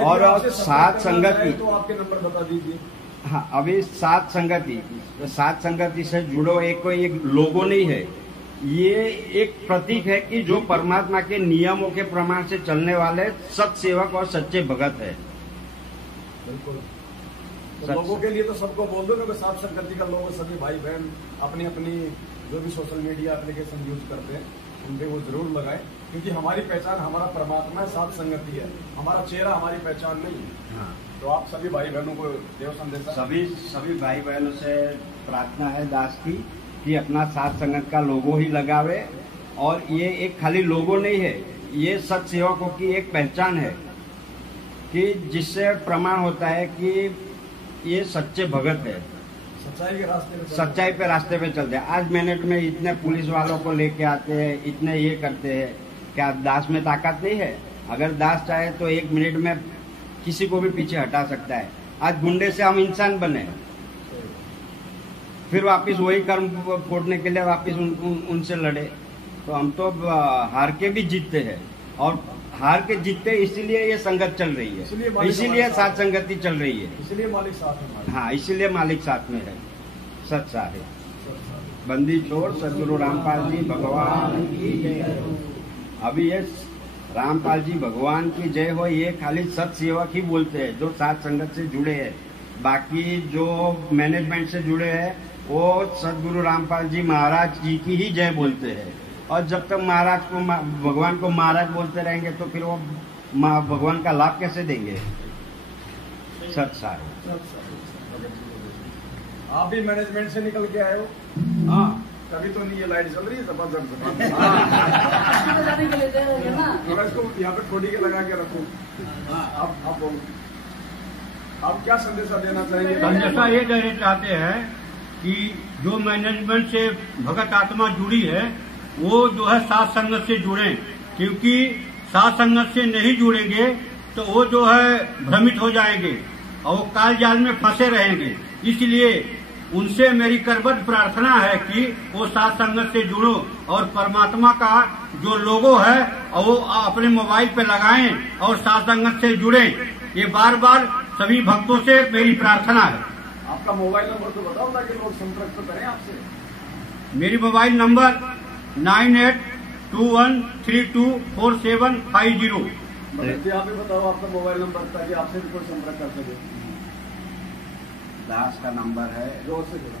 और साथ संगति, तो आपके नंबर बता दीजिए। हाँ, अभी साथ संगति से जुड़ो, एक कोई एक लोगो नहीं है, ये एक प्रतीक है कि जो परमात्मा के नियमों के प्रमाण से चलने वाले सत सेवक और सच्चे भगत है। बिल्कुल। तो लोगों के लिए तो सबको बोल दो कि साथ संगति का लोग सभी भाई बहन अपनी अपनी जो भी सोशल मीडिया एप्लीकेशन यूज करते हैं उन पे वो जरूर लगाए, क्योंकि हमारी पहचान हमारा परमात्मा है, साथ संगति है, हमारा चेहरा हमारी पहचान नहीं है। हाँ। तो आप सभी भाई बहनों को देव संदेश। सभी भाई बहनों से प्रार्थना है दास की कि अपना साथ संगत का लोगो ही लगावे, और ये एक खाली लोगो नहीं है, ये सत सेवकों की एक पहचान है कि जिससे प्रमाण होता है कि ये सच्चे भगत है, सच्चाई पे रास्ते पे चलते हैं। आज मिनट में इतने पुलिस वालों को लेके आते हैं, इतने ये करते हैं, क्या दास में ताकत नहीं है? अगर दास चाहे तो 1 मिनट में किसी को भी पीछे हटा सकता है। आज गुंडे से हम इंसान बने, फिर वापस वही कर्म फोड़ने के लिए वापस उनसे लड़े, तो हम तो हार के भी जीतते हैं, और हार के जीतते इसीलिए ये संगत चल रही है, इसीलिए साथ संगति चल रही है, इसीलिए मालिक साथ में। हाँ, इसीलिए मालिक साथ में है, सच साथ है। बंदी छोड़ सदगुरु रामपाल जी भगवान की जय। अभी ये रामपाल जी भगवान की जय हो, ये खाली सत सेवक ही बोलते हैं जो साथ संगत से जुड़े हैं। बाकी जो मैनेजमेंट से जुड़े हैं वो सदगुरु रामपाल जी महाराज जी की ही जय बोलते हैं। और जब तक महाराज को भगवान को महाराज बोलते रहेंगे तो फिर वो भगवान का लाभ कैसे देंगे? सच सारे। आप भी मैनेजमेंट से निकल के आए हो? हाँ, तभी तो नहीं ये लाइट चल रही है जबरदस्त। इसको यहाँ पे थोड़ी के लगा के रखो। आप क्या संदेशा देना चाहेंगे? संदेशा ये देना चाहते हैं कि जो मैनेजमेंट से भगत आत्मा जुड़ी है वो जो है साथ संगत से जुड़े, क्योंकि साथ संगत से नहीं जुड़ेंगे तो वो जो है भ्रमित हो जाएंगे और वो काल जाल में फंसे रहेंगे। इसलिए उनसे मेरी करबद्ध प्रार्थना है कि वो साथ संगत से जुड़ो और परमात्मा का जो लोगो है वो अपने मोबाइल पे लगाएं और साथ संगत से जुड़ें। ये बार बार सभी भक्तों से मेरी प्रार्थना है। आपका मोबाइल नंबर तो बताओ ताकि लोग संपर्क तो करें आपसे। मेरी मोबाइल नंबर 9821324750। भगत जी आप ही बताओ आपका मोबाइल नंबर ताकि आपसे भी कोई संपर्क कर सके। दास का नंबर है जोर से बोलो।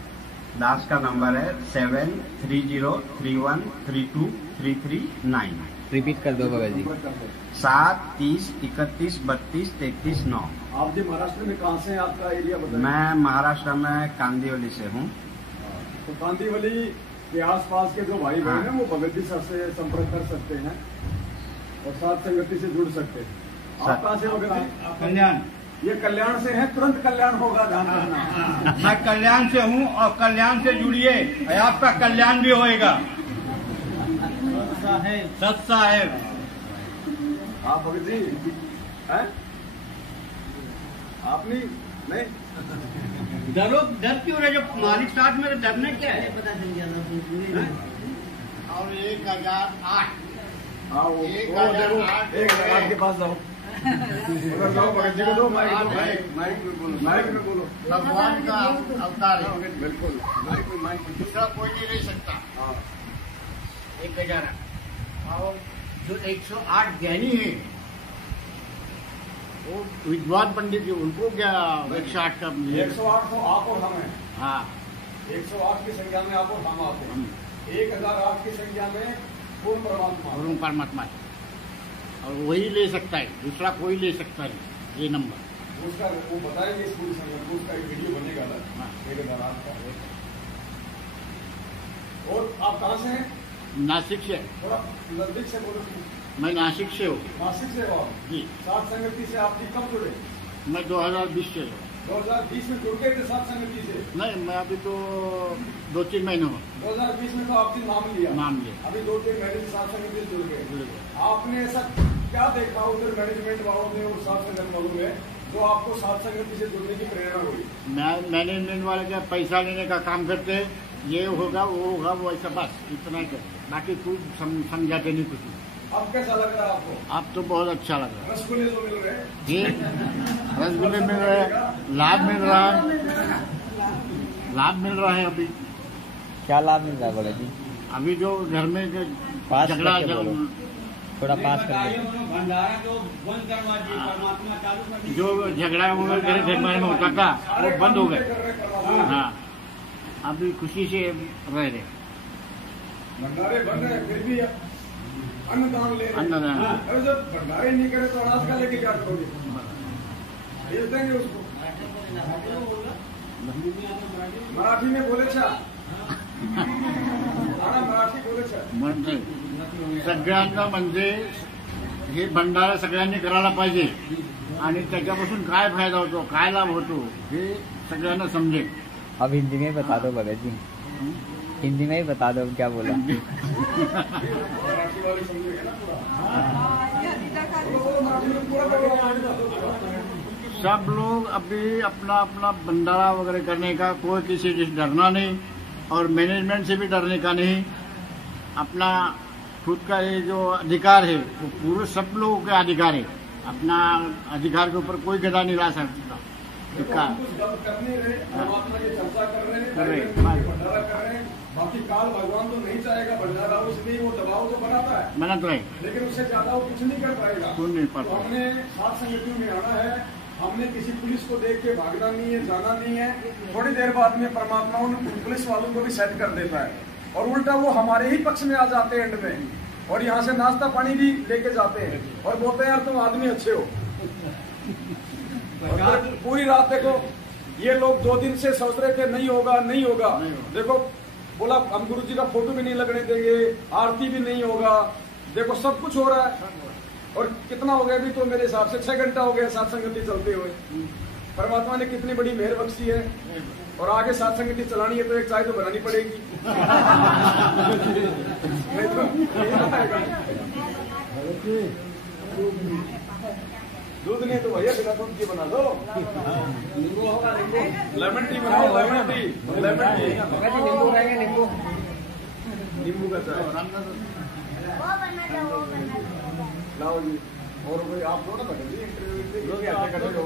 दास का नंबर है 7303132339। रिपीट कर दो भगत जी। 7 30 31 32 33 9। आप जी महाराष्ट्र में कहाँ से हैं, आपका एरिया बताइए। मैं महाराष्ट्र में कांदिवली से हूँ। तो कांदिवली के आसपास के जो भाई बहन हैं वो भगत जी सर से संपर्क कर सकते हैं और साथ संगति से जुड़ सकते हैं। आप कहाँ से भगत जी? कल्याण। ये कल्याण से है, तुरंत कल्याण होगा, ध्यान रखना। मैं कल्याण से हूँ और कल्याण से जुड़िए, आपका कल्याण भी होएगा। सत साहेब। आप भगत जी हैं? आप नहीं डरो, डर क्यों रहे? जब मालिक साथ में डरने क्या है? पता चल गया और 1008। हाँ वो देखो, एक जगह के पास जाओ, उधर जाओ, भगत जी को दो माइक में बोलो। भगवान का अवतार है। बिल्कुल दूसरा कोई नहीं रह सकता। 1008 और जो 108 ज्ञानी है वो विद्वान पंडित जी, उनको क्या 108 का 108 तो आप और हम हैं। हाँ 108 की संख्या में आप और हम आते हैं। 1008 की संख्या में पूर्ण परमात्मा। पूर्ण परमात्मा है और वही ले सकता है, दूसरा कोई ले सकता है ये नंबर। उसका वो बताएंगे इस पूरी संख्या को, उसका एक वीडियो बनेगा अलग। 1008 का। और आप कहाँ से हैं? नासिक से। थोड़ा नजदीक से बोलो। मैं नासिक से हूँ नासिक से हो आप? जी। सात संगति से आप जी कब जुड़े? मैं 2020 से हूँ। 2020 में जुड़ गए थे सात संगति से? नहीं, मैं अभी तो 2-3 महीने हुआ 2020 में तो आपने नाम लिया। अभी 2-3 महीने से सात संगति से जुड़ गए। आपने ऐसा क्या देखा उधर मैनेजमेंट वालों ने और सात संगत वालों में जो आपको सात संगति से जुड़ने की प्रेरणा हुई? मैनेजमेंट वाले क्या पैसा लेने का काम करते हैं, ये होगा वो होगा वो ऐसा, बस इतना ही करते, बाकी कुछ समझाते नहीं कुछ नहीं। अब कैसा लग रहा है आपको? अब तो बहुत अच्छा लग रहा है। रसगुल्ले जो मिल रहे हैं जी, रसगुल्ले मिल रहे हैं, लाभ मिल रहा है, लाभ मिल रहा है। अभी क्या लाभ मिल रहा है भगत जी? अभी जो घर में जो पास झगड़ा करके बोलो। थोड़ा पास कर जो झगड़ा घर में होता था वो बंद हो गया। हाँ, अभी खुशी से रह रहे। भंडारे बन रहे फिर भी अन्नदान ले रहे। अन्नदान। अरे जब भंडारे नहीं करे तो अनाज का लेके क्या करोगे? भेज देंगे उसको। मराठी में बोले छा मराठी बोले छा म्हणजे सगळ्यांना म्हणजे हे भंडारा सगळ्यांनी करायला पाहिजे आणि त्याच्यापासून काय फायदा होतो, काय लाभ होतो हे सगळ्यांना समजेल। अब हिंदी में बता दो भगत जी, हिंदी में ही बता दो क्या बोला। सब लोग अभी अपना अपना भंडारा वगैरह करने का, कोई किसी से डरना नहीं और मैनेजमेंट से भी डरने का नहीं। अपना खुद का ये जो अधिकार है वो पूरे सब लोगों का अधिकार है। अपना अधिकार के ऊपर कोई गदा नहीं ला सकता। बाकी काल भगवान तो नहीं चाहेगा भंडारा, उसलिए वो दबाव तो बनाता है, बनाता है, लेकिन उससे ज्यादा वो कुछ नहीं कर पाएगा। कुछ नहीं पाता। तो हमने सात संगतियों में आना है, हमने किसी पुलिस को देख के भागना नहीं है, जाना नहीं है। थोड़ी देर बाद में परमात्मा उन पुलिस वालों को भी सेट कर देता है और उल्टा वो हमारे ही पक्ष में आ जाते हैं एंड में, और यहाँ से नाश्ता पानी भी लेके जाते हैं और बोलते हैं यार तुम आदमी अच्छे हो। और पूरी रात देखो ये लोग 2 दिन से सोच रहे थे नहीं होगा नहीं होगा, देखो बोला हम गुरु जी का फोटो भी नहीं लगने देंगे, आरती भी नहीं होगा, देखो सब कुछ हो रहा है। और कितना हो गया अभी तो मेरे हिसाब से 6 घंटा हो गया सात संगति चलते हुए। परमात्मा ने कितनी बड़ी मेहर बख्शी है। और आगे सात संगति चलानी है तो एक चाय तो बनानी पड़ेगी। दूध नहीं तो भैया बिना दूध की बना दो। लेमन टी बनाओ, लेमन टी, लेमन टी, नींबू खाएंगे, नींबू, नींबू का चाय लाओ जी। और कोई आप दो ना भगत जी, इंटरव्यू करते हो।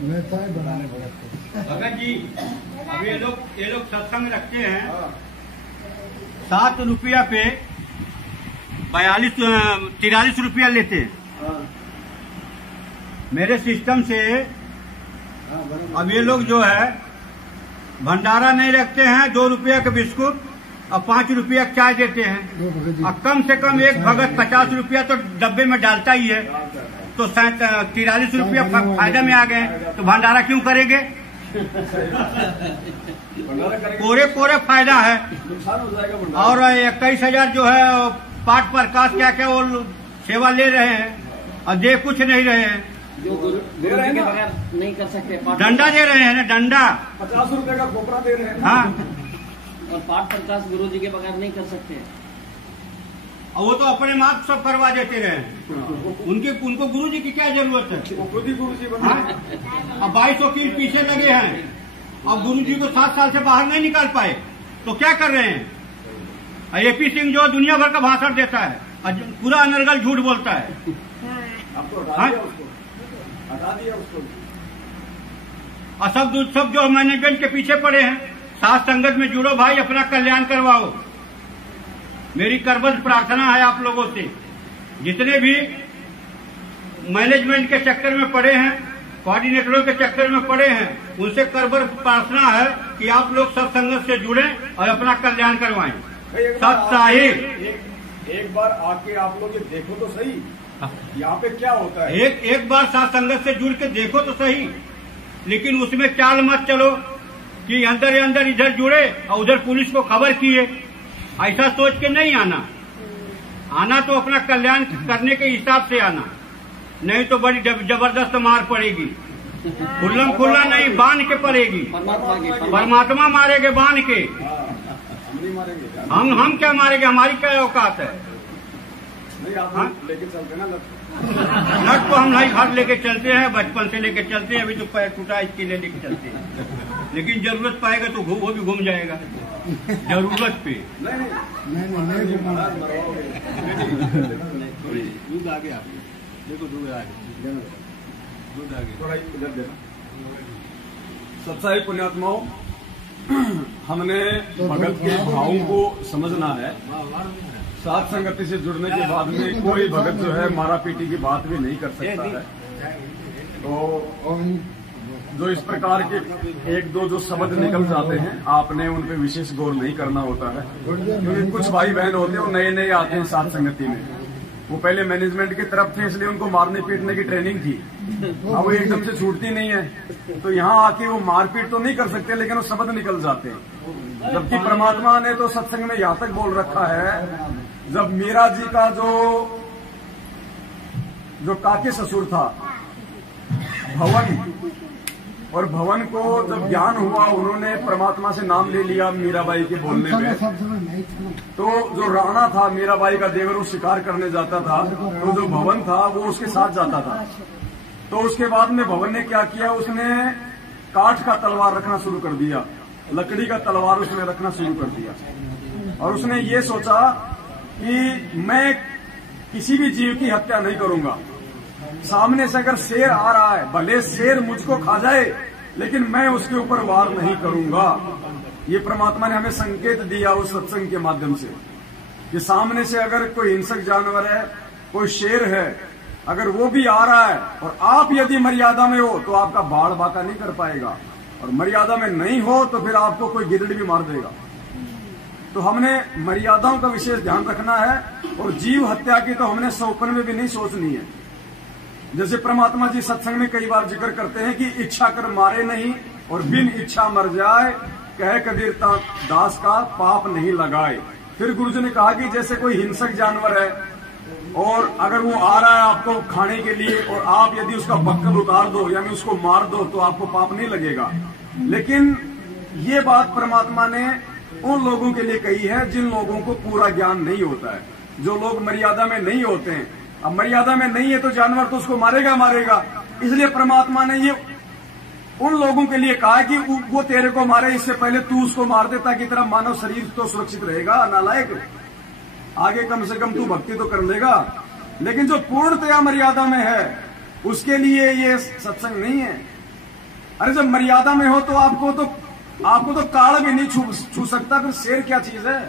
मैं चाय बनाने पड़ा। भगत जी अब ये लोग सत्संग रखते हैं, 7 रुपया पे 43 रुपया लेते हैं। मेरे सिस्टम से अब ये लोग जो है भंडारा नहीं रखते हैं, 2 रुपया का बिस्कुट और 5 रुपया चाय देते हैं। और कम से कम एक भगत 50 रुपया तो डब्बे में डालता ही है, तो 43 रुपया फायदा में आ गए, तो भंडारा क्यों करेंगे? पूरे फायदा है। और 21,000 जो है पाठ प्रकाश क्या क्या वो सेवा ले रहे हैं और दे कुछ नहीं रहे हैं। जो गुरु जी के बगैर नहीं कर सकते, डंडा दे रहे हैं ना, डंडा 50 रुपए का कोपरा दे रहे हैं। हाँ, और पाठ प्रकाश गुरु जी के बगैर नहीं कर सकते। और वो तो अपने माप सब करवा देते रहे। उनको गुरु जी की क्या जरूरत है? खुद ही गुरु जी बने। अब 22 वकील पीछे लगे हैं और गुरु जी को 7 साल से बाहर नहीं निकाल पाए, तो क्या कर रहे हैं? AP सिंह जो दुनिया भर का भाषण देता है और पूरा अनर्गल झूठ बोलता है। अब तो हटा दिया उसको। और सब जो मैनेजमेंट के पीछे पड़े हैं, साथ संगत में जुड़ो भाई, अपना कल्याण करवाओ। मेरी करबद्ध प्रार्थना है आप लोगों से, जितने भी मैनेजमेंट के चक्कर में पड़े हैं, कोऑर्डिनेटरों के चक्कर में पड़े हैं, उनसे करबद्ध प्रार्थना है कि आप लोग सब संगत से जुड़ें और अपना कल्याण करवाएं। सत्साही एक बार आके आप लोग ये देखो तो सही यहाँ पे क्या होता है। एक बार साथ संगत से जुड़ के देखो तो सही, लेकिन उसमें चाल मत चलो कि अंदर इधर जुड़े और उधर पुलिस को खबर किए। ऐसा सोच के नहीं आना तो अपना कल्याण करने के हिसाब से आना, नहीं तो बड़ी जबरदस्त मार पड़ेगी। खुल्ला नहीं, बांध के पड़ेगी। परमात्मा मारेंगे बांध के। हम क्या मारेंगे? हमारी क्या औकात है? लेके चलते ना लट तो हम नहीं घर लेके चलते हैं, बचपन से लेके चलते हैं। अभी तो पैर टूटा इसके लिए लेके चलते हैं, लेकिन जरूरत पाएगा तो वो भी घूम जाएगा जरूरत पे। दूध आगे आप देखो, दूध आगे इधर देना। सत्साई पुण्यात्माओं, हमने भगत के भावों को समझना है। साथ संगति से जुड़ने के बाद में कोई भगत जो है मारा पीटी की बात भी नहीं कर सकता है। तो जो इस प्रकार के 1-2 जो शब्द निकल जाते हैं, आपने उन पे विशेष गौर नहीं करना होता है, क्योंकि कुछ भाई बहन होते हैं वो नए आते हैं साथ संगति में। वो पहले मैनेजमेंट की तरफ थे, इसलिए उनको मारने पीटने की ट्रेनिंग थी। अब वो एकदम से छूटती नहीं है, तो यहाँ आके वो मारपीट तो नहीं कर सकते, लेकिन वो शब्द निकल जाते हैं। जबकि परमात्मा ने तो सत्संग में यहाँ तक बोल रखा है, जब मीरा जी का जो काके ससुर था भवन, और भवन को जब ज्ञान हुआ, उन्होंने परमात्मा से नाम ले लिया मीराबाई के बोलने में। तो जो राणा था, मीराबाई का देवर, वो शिकार करने जाता था, तो जो भवन था वो उसके साथ जाता था। तो उसके बाद में भवन ने क्या किया, उसने काठ का तलवार रखना शुरू कर दिया, लकड़ी का तलवार उसने रखना शुरू कर दिया। और उसने ये सोचा कि मैं किसी भी जीव की हत्या नहीं करूंगा। सामने से अगर शेर आ रहा है, भले शेर मुझको खा जाए, लेकिन मैं उसके ऊपर वार नहीं करूंगा। ये परमात्मा ने हमें संकेत दिया उस सत्संग के माध्यम से कि सामने से अगर कोई हिंसक जानवर है, कोई शेर है, अगर वो भी आ रहा है और आप यदि मर्यादा में हो तो आपका बाढ़ बाका नहीं कर पाएगा, और मर्यादा में नहीं हो तो फिर आपको कोई गिदड़ भी मार देगा। तो हमने मर्यादाओं का विशेष ध्यान रखना है, और जीव हत्या की तो हमने सौपन में भी नहीं सोचनी है। जैसे परमात्मा जी सत्संग में कई बार जिक्र करते हैं कि इच्छा कर मारे नहीं और बिन इच्छा मर जाए, कहे कबीर दास का पाप नहीं लगाए। फिर गुरु जी ने कहा कि जैसे कोई हिंसक जानवर है और अगर वो आ रहा है आपको खाने के लिए, और आप यदि उसका बक्कल उतार दो यानी उसको मार दो, तो आपको पाप नहीं लगेगा। लेकिन ये बात परमात्मा ने उन लोगों के लिए कही है जिन लोगों को पूरा ज्ञान नहीं होता है, जो लोग मर्यादा में नहीं होते हैं। अब मर्यादा में नहीं है तो जानवर तो उसको मारेगा। इसलिए परमात्मा ने ये उन लोगों के लिए कहा कि वो तेरे को मारे, इससे पहले तू उसको मार दे, ताकि तेरा मानव शरीर तो सुरक्षित रहेगा। नालायक, आगे कम से कम तू भक्ति तो कर लेगा। लेकिन जो पूर्णतया मर्यादा में है उसके लिए ये सत्संग नहीं है। अरे जब मर्यादा में हो तो आपको तो काल भी नहीं छू सकता, फिर शेर क्या चीज है।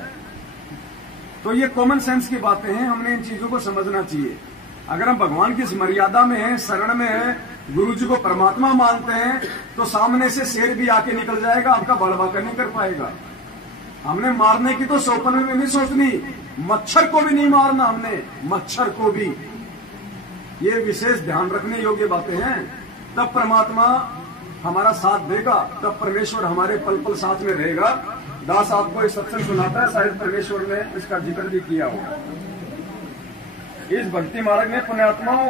तो ये कॉमन सेंस की बातें हैं, हमने इन चीजों को समझना चाहिए। अगर हम भगवान की इस मर्यादा में हैं, शरण में हैं, गुरु जी को परमात्मा मानते हैं, तो सामने से शेर भी आके निकल जाएगा, आपका बड़बाकर नहीं कर पाएगा। हमने मारने की तो सौपन में नहीं सोचनी, मच्छर को भी नहीं मारना हमने, मच्छर को भी। ये विशेष ध्यान रखने योग्य बातें हैं। तब परमात्मा हमारा साथ देगा, तब परमेश्वर हमारे पल पल साथ में रहेगा। दास आपको एक सत्संग सुनाता है, शायद परमेश्वर ने इसका जिक्र भी किया होगा। इस भक्ति मार्ग में पुण्यात्माओं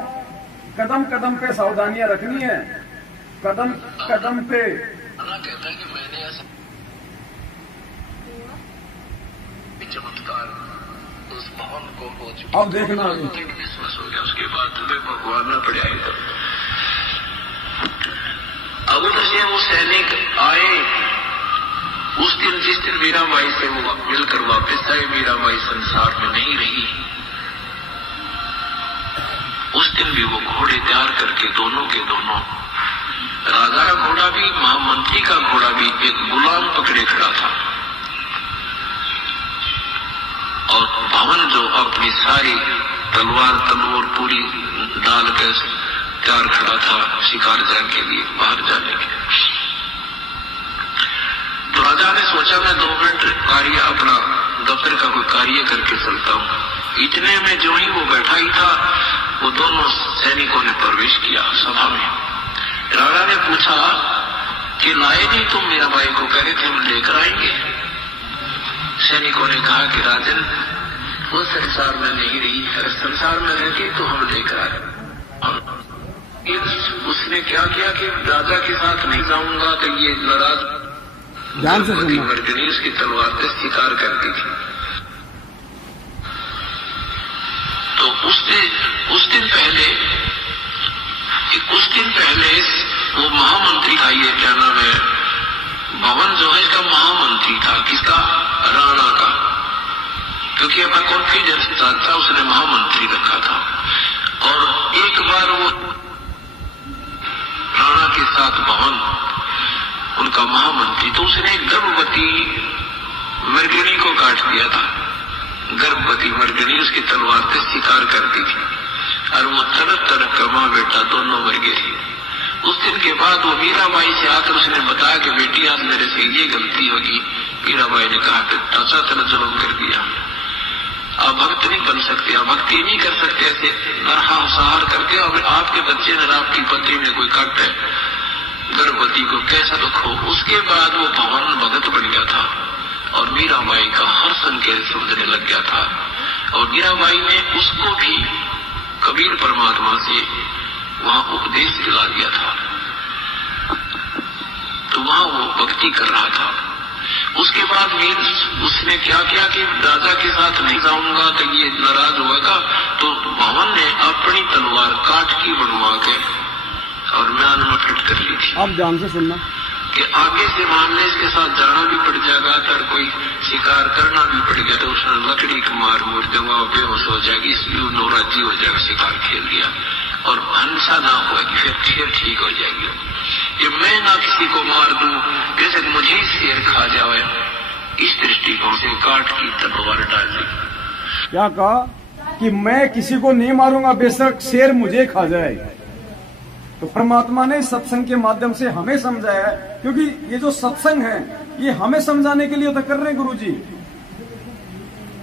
कदम कदम पे सावधानियां रखनी है, कदम कदम पे। कहता है कि मैंने ऐसा चमत्कार उस भवन को हो चुका, अब देखना विश्वास हो गया। उसके बाद तुम्हें भगवान में पड़े आए, अब उधर से वो सैनिक आए। उस दिन जिस दिन मीराबाई से वो मिलकर वापस आए, मीराबाई संसार में नहीं रही। उस दिन भी वो घोड़े तैयार करके दोनों के दोनों, राजा का घोड़ा भी, महामंत्री का घोड़ा भी, एक गुलाम पकड़े खड़ा था। और भवन जो अपनी सारी तलवार तलवार पूरी डाल कर तैयार खड़ा था शिकार जाने के लिए, बाहर जाने के। तो राजा ने सोचा मैं 2 मिनट कार्य, अपना दफ्तर का कोई कार्य करके चलता हूं। इतने में जो ही वो बैठा ही था, वो दोनों सैनिकों ने प्रवेश किया सभा में। राजा ने पूछा कि लाए नहीं तुम मीराबाई को? कह रहे थे हम लेकर आएंगे। सैनिकों ने कहा कि राजन वो संसार में नहीं रही, अगर संसार में रहती तो हम लेकर आए। उसने क्या किया कि राजा के साथ नहीं जाऊंगा, तो ये नाराज ध्यान से सुनना, मर्दनी उसकी तलवार से शिकार करती थी। तो उस दिन पहले वो महामंत्री था, ये क्या नाम है, भवन जो है इसका महामंत्री था, किसका? राणा का। क्योंकि अपना कॉन्फिडेंस था, उसने महामंत्री रखा था। और एक बार वो राणा के साथ भवन, उनका महामंत्री, तो उसने एक गर्भवती मर्गिणी को काट दिया था। गर्भवती मर्गिणी उसकी तलवार से शिकार करती थी, और वो तड़प कर मां बेटा दोनों मर गए थे। उस दिन के बाद वो मीराबाई से आकर उसने बताया कि बेटी आज मेरे से ये गलती होगी। मीराबाई ने कहा कि चाचा तेरा जुल्म कर दिया, आप भक्त नहीं बन सकते, आप भक्ति नहीं कर सकते, ऐसे नरसंहार करते हो। अगर आपके बच्चे ने, आपकी पत्नी ने कोई काट है गर्भवती को, कैसा रखो। उसके बाद वो भवन भगत बन गया था, और मीराबाई का हर संकेत समझने लग गया था। और मीराबाई ने उसको भी कबीर परमात्मा से वहां उपदेश दिला दिया था, तो वहां वो भक्ति कर रहा था। उसके बाद उसने क्या किया कि राजा के साथ नहीं जाऊंगा तो ये नाराज होगा, तो भवन ने अपनी तलवार काट की बनवा के और म्यान में फिट कर ली थी। आप ध्यान से सुनना कि आगे से मान ले इसके साथ जाना भी पड़ जाएगा, अगर कोई शिकार करना भी पड़ गया तो उसने लकड़ी का मार मुर देगा, बेहोश हो जाएगी, इसलिए नौराजी हो जाएगा, शिकार खेल लिया और हिंसा ना होगी, फिर ठीक हो जाएगी। ये मैं ना किसी को मार दूं, जैसे मुझे ही शेर खा जाए, इस दृष्टिकोण से काट की तलवार डाल दी। क्या कहा कि मैं किसी को नहीं मारूंगा, बेशक शेर मुझे खा जाए। तो परमात्मा ने सत्संग के माध्यम से हमें समझाया है, क्योंकि ये जो सत्संग है ये हमें समझाने के लिए तो कर रहे हैं गुरु जी,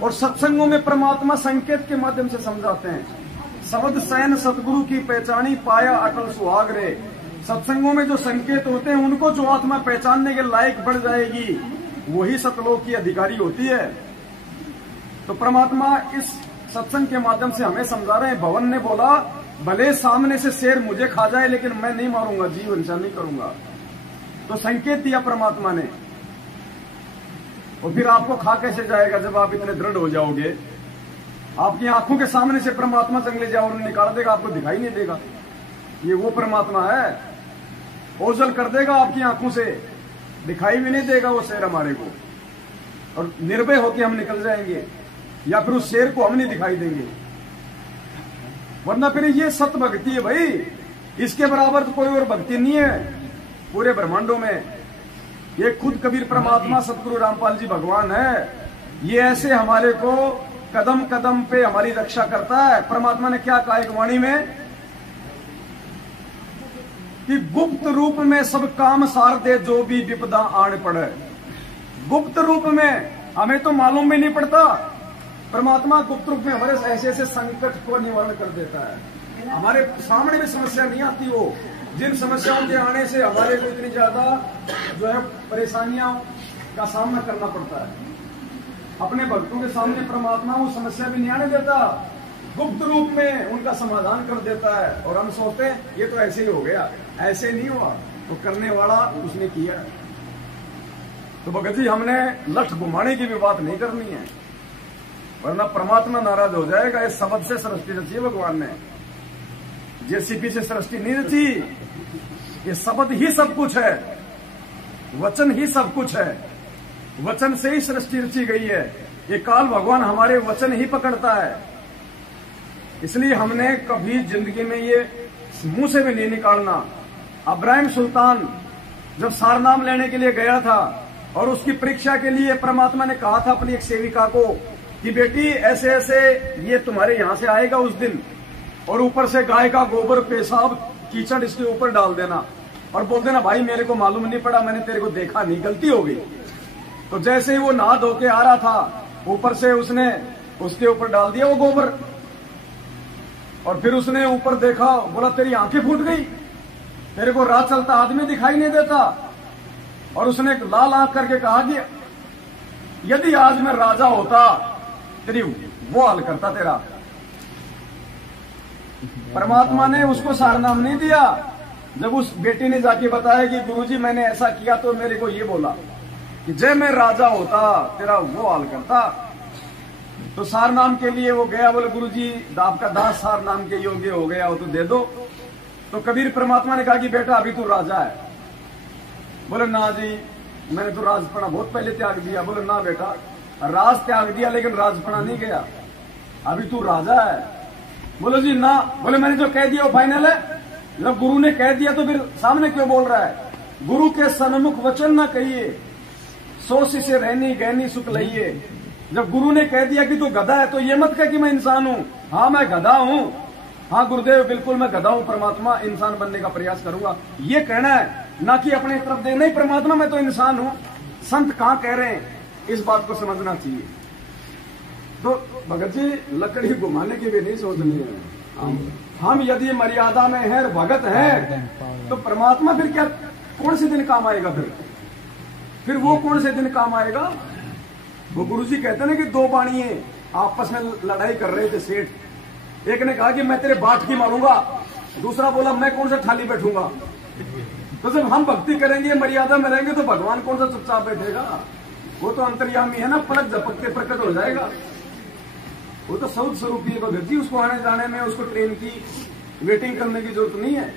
और सत्संगों में परमात्मा संकेत के माध्यम से समझाते हैं। शब्द सैन सतगुरु की पहचानी, पाया अटल सुहाग रे। सत्संगों में जो संकेत होते हैं उनको जो आत्मा पहचानने के लायक बढ़ जाएगी, वही सतलोक की अधिकारी होती है। तो परमात्मा इस सत्संग के माध्यम से हमें समझा रहे हैं। भवन ने बोला भले सामने से शेर मुझे खा जाए, लेकिन मैं नहीं मारूंगा, जीव हिंसा नहीं करूंगा। तो संकेत दिया परमात्मा ने। और फिर आपको खा कैसे जाएगा जब आप इतने दृढ़ हो जाओगे? आपकी आंखों के सामने से परमात्मा जंगले जाओ निकाल देगा, आपको दिखाई नहीं देगा। ये वो परमात्मा है, ओझल कर देगा आपकी आंखों से, दिखाई भी नहीं देगा वो शेर हमारे को, और निर्भय होकर हम निकल जाएंगे, या फिर उस शेर को हम नहीं दिखाई देंगे। वरना फिर ये सत्य भक्ति है भाई, इसके बराबर तो कोई और भक्ति नहीं है पूरे ब्रह्मांडों में। ये खुद कबीर परमात्मा सतगुरु रामपाल जी भगवान है। ये ऐसे हमारे को कदम कदम पे हमारी रक्षा करता है। परमात्मा ने क्या कहा एक वाणी में कि गुप्त रूप में सब काम सार दे जो भी विपदा आन पड़े। गुप्त रूप में हमें तो मालूम भी नहीं पड़ता, परमात्मा गुप्त रूप में हमारे ऐसे ऐसे संकट को निवारण कर देता है। हमारे सामने भी समस्या नहीं आती, वो जिन समस्याओं के आने से हमारे को इतनी ज्यादा जो है परेशानियां का सामना करना पड़ता है, अपने भक्तों के सामने परमात्मा वो समस्या भी नहीं आने देता, गुप्त रूप में उनका समाधान कर देता है। और हम सोचते हैं ये तो ऐसे ही हो गया, ऐसे नहीं हुआ, तो करने वाला उसने किया। तो भगत जी हमने लठ घुमाने की भी बात नहीं करनी है, वरना परमात्मा नाराज हो जाएगा। इस शब्द से सृष्टि रची है भगवान ने, जेसीपी से सृष्टि नहीं रची। ये शब्द ही सब कुछ है, वचन ही सब कुछ है, वचन से ही सृष्टि रची गई है। ये काल भगवान हमारे वचन ही पकड़ता है, इसलिए हमने कभी जिंदगी में ये मुंह से भी नहीं निकालना। अब्राहिम सुल्तान जब सारनाम लेने के लिए गया था और उसकी परीक्षा के लिए परमात्मा ने कहा था अपनी एक सेविका को कि बेटी ऐसे ऐसे ये तुम्हारे यहां से आएगा उस दिन, और ऊपर से गाय का गोबर पेशाब कीचड़ इसके ऊपर डाल देना और बोल देना भाई मेरे को मालूम नहीं पड़ा, मैंने तेरे को देखा नहीं, गलती हो गई। तो जैसे ही वो नहा धो के आ रहा था, ऊपर से उसने उसके ऊपर डाल दिया वो गोबर, और फिर उसने ऊपर देखा, बोला तेरी आंखें फूट गई, तेरे को राह चलता आदमी दिखाई नहीं देता। और उसने लाल आंख करके कहा कि यदि आज मैं राजा होता तेरी वो हाल करता तेरा। परमात्मा ने उसको सारनाम नहीं दिया। जब उस बेटी ने जाके बताया कि गुरुजी मैंने ऐसा किया तो मेरे को ये बोला कि जय मैं राजा होता तेरा वो हाल करता। तो सारनाम के लिए वो गया, बोले गुरुजी आपका दास सारनाम के योग्य हो गया हो तो दे दो। तो कबीर परमात्मा ने कहा कि बेटा अभी तू राजा है। बोले ना जी मैंने तो राजपना बहुत पहले त्याग दिया। बोले ना बेटा राज त्याग दिया लेकिन राजपना नहीं गया, अभी तू राजा है। बोले जी ना। बोले मैंने जो कह दिया वो फाइनल है। जब गुरु ने कह दिया तो फिर सामने क्यों बोल रहा है? गुरु के सन्मुख वचन ना कहिए, सोच से रहनी गहनी सुख लइए। जब गुरु ने कह दिया कि तू गधा है तो ये मत कह कि मैं इंसान हूं। हाँ मैं गधा हूं, हाँ गुरुदेव बिल्कुल मैं गधा हूं, परमात्मा इंसान बनने का प्रयास करूंगा, ये कहना है, ना कि अपने तरफ दे नहीं परमात्मा मैं तो इंसान हूं। संत कहां कह रहे हैं, इस बात को समझना चाहिए। तो भगत जी लकड़ी घुमाने की भी नहीं सोचनी है। हम यदि मर्यादा में है भगत है तो परमात्मा फिर क्या कौन से दिन काम आएगा? फिर वो कौन से दिन काम आएगा? वो गुरुजी कहते हैं ना कि दो बाणिये आपस में लड़ाई कर रहे थे सेठ। एक ने कहा कि मैं तेरे बाट की मारूंगा, दूसरा बोला मैं कौन सा थाली बैठूंगा। तो जब हम भक्ति करेंगे मर्यादा में रहेंगे तो भगवान कौन सा चुपचाप बैठेगा? वो तो अंतर्यामी है ना, पलक झपकते प्रकट हो जाएगा। वो तो सौद स्वरूपी है भगत जी, उसको आने जाने में उसको ट्रेन की वेटिंग करने की जरूरत नहीं है।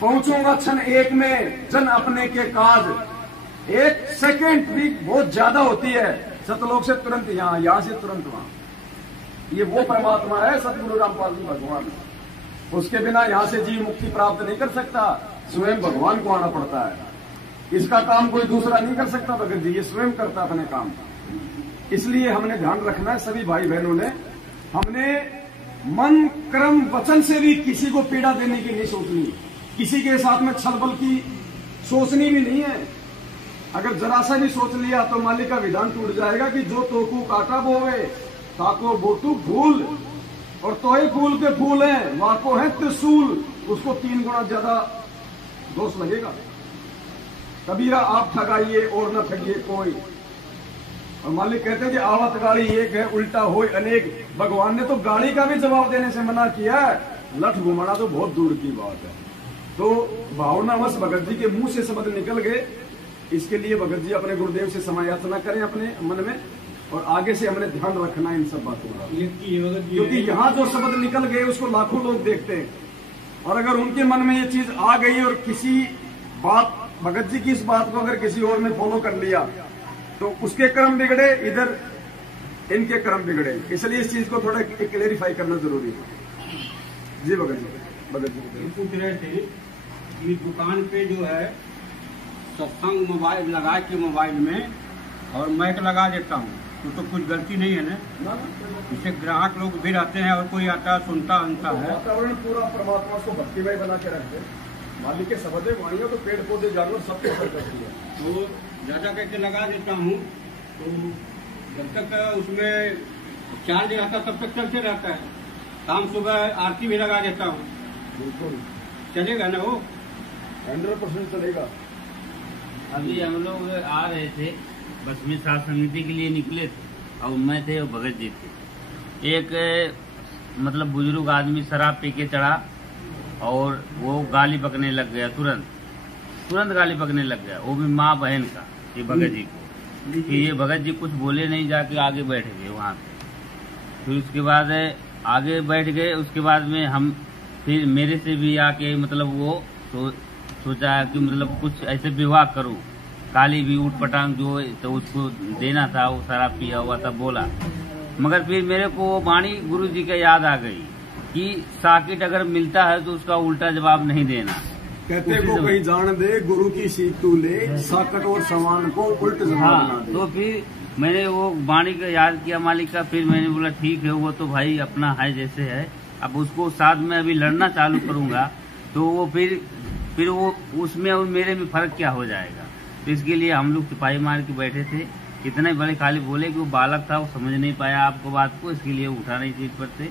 पहुंचूंगा क्षण एक में जन अपने के काज। एक सेकंड भी बहुत ज्यादा होती है, सतलोक से तुरंत यहां से तुरंत वहां। ये वो परमात्मा है सतगुरु रामपाल जी भगवान। उसके बिना यहां से जीव मुक्ति प्राप्त नहीं कर सकता, स्वयं भगवान को आना पड़ता है। इसका काम कोई दूसरा नहीं कर सकता भगत जी, ये स्वयं करता अपने काम। इसलिए हमने ध्यान रखना है सभी भाई बहनों ने, हमने मन कर्म वचन से भी किसी को पीड़ा देने की नहीं सोचनी, किसी के साथ में छलबल की सोचनी भी नहीं है। अगर जरा सा भी सोच लिया तो मालिक का विधान टूट जाएगा कि जो तोकू काटा बोवे ताको बोटू फूल, और तोहे फूल के फूल हैं वाको है त्रिशूल, उसको 3 गुना ज्यादा दोष लगेगा। कबीरा आप ठगाइए और न ठगिए कोई। और मालिक कहते हैं कि आवत गाड़ी एक है उल्टा होय अनेक। भगवान ने तो गाड़ी का भी जवाब देने से मना किया है, लठ घुमाना तो बहुत दूर की बात है। तो भावनावश भगत जी के मुंह से शब्द निकल गए, इसके लिए भगत जी अपने गुरुदेव से समायाचना करें अपने मन में, और आगे से हमने ध्यान रखना इन सब बातों का, क्योंकि यहाँ जो शब्द निकल गए उसको लाखों लोग देखते हैं। और अगर उनके मन में ये चीज आ गई और किसी बात भगत जी की इस बात को अगर किसी और ने फॉलो कर लिया तो उसके कर्म बिगड़े, इधर इनके कर्म बिगड़े। इसलिए इस चीज को थोड़ा क्लेरिफाई करना जरूरी है। जी भगत जी पूछ रहे थे कि दुकान पे जो है सत्संग मोबाइल लगा के मोबाइल में और माइक लगा देता हूँ, तो कुछ गलती नहीं है ना। इससे ग्राहक लोग भी रहते हैं और कोई आता सुनता अंता है। वातावरण पूरा परमात्मा को भक्तिमय बना के रखते, मालिक के शब्द वाणियों तो पेड़ पौधे जानवर सबको असर करती है। तो ज्यादा करके लगा देता हूँ, तो जब तक उसमें चार्ज रहता तब तक चलते रहता है। शाम सुबह आरती भी लगा देता हूँ। बिल्कुल चलेगा ना वो 100% चलेगा। अभी हम लोग आ रहे थे, बस में सात समिति के लिए निकले थे, और मैं थे और भगत जी थे। एक मतलब बुजुर्ग आदमी शराब पी के चढ़ा और वो गाली पकने लग गया, तुरंत गाली पकने लग गया, वो भी माँ बहन का, ये भगत जी को। कि ये भगत जी कुछ बोले नहीं, जाके आगे बैठ गए वहाँ पे। फिर उसके बाद आगे बैठ गए, उसके बाद में हम फिर मेरे से भी आके मतलब वो सोचा कि मतलब कुछ ऐसे विवाह करूं, काली भी उठ पटांग जो तो उसको देना था, वो शराब पिया हुआ था बोला। मगर फिर मेरे को वो वाणी गुरु जी का याद आ गई कि साकिट अगर मिलता है तो उसका उल्टा जवाब नहीं देना। कहते को कहीं जान दे, गुरु की सीख तू ले, साकट और समान को उल्ट जवाब ना दे। तो फिर मैंने वो वाणी का याद किया मालिक का। फिर मैंने बोला ठीक है, वो तो भाई अपना है जैसे है, अब उसको साथ में अभी लड़ना चालू करूंगा तो वो फिर वो उसमें और मेरे में फर्क क्या हो जाएगा। तो इसके लिए हम लोग सिपाही मार के बैठे थे। इतने बड़े खाली बोले कि वो बालक था, वो समझ नहीं पाया आपको बात को, इसके लिए उठा नहीं सीट पर से।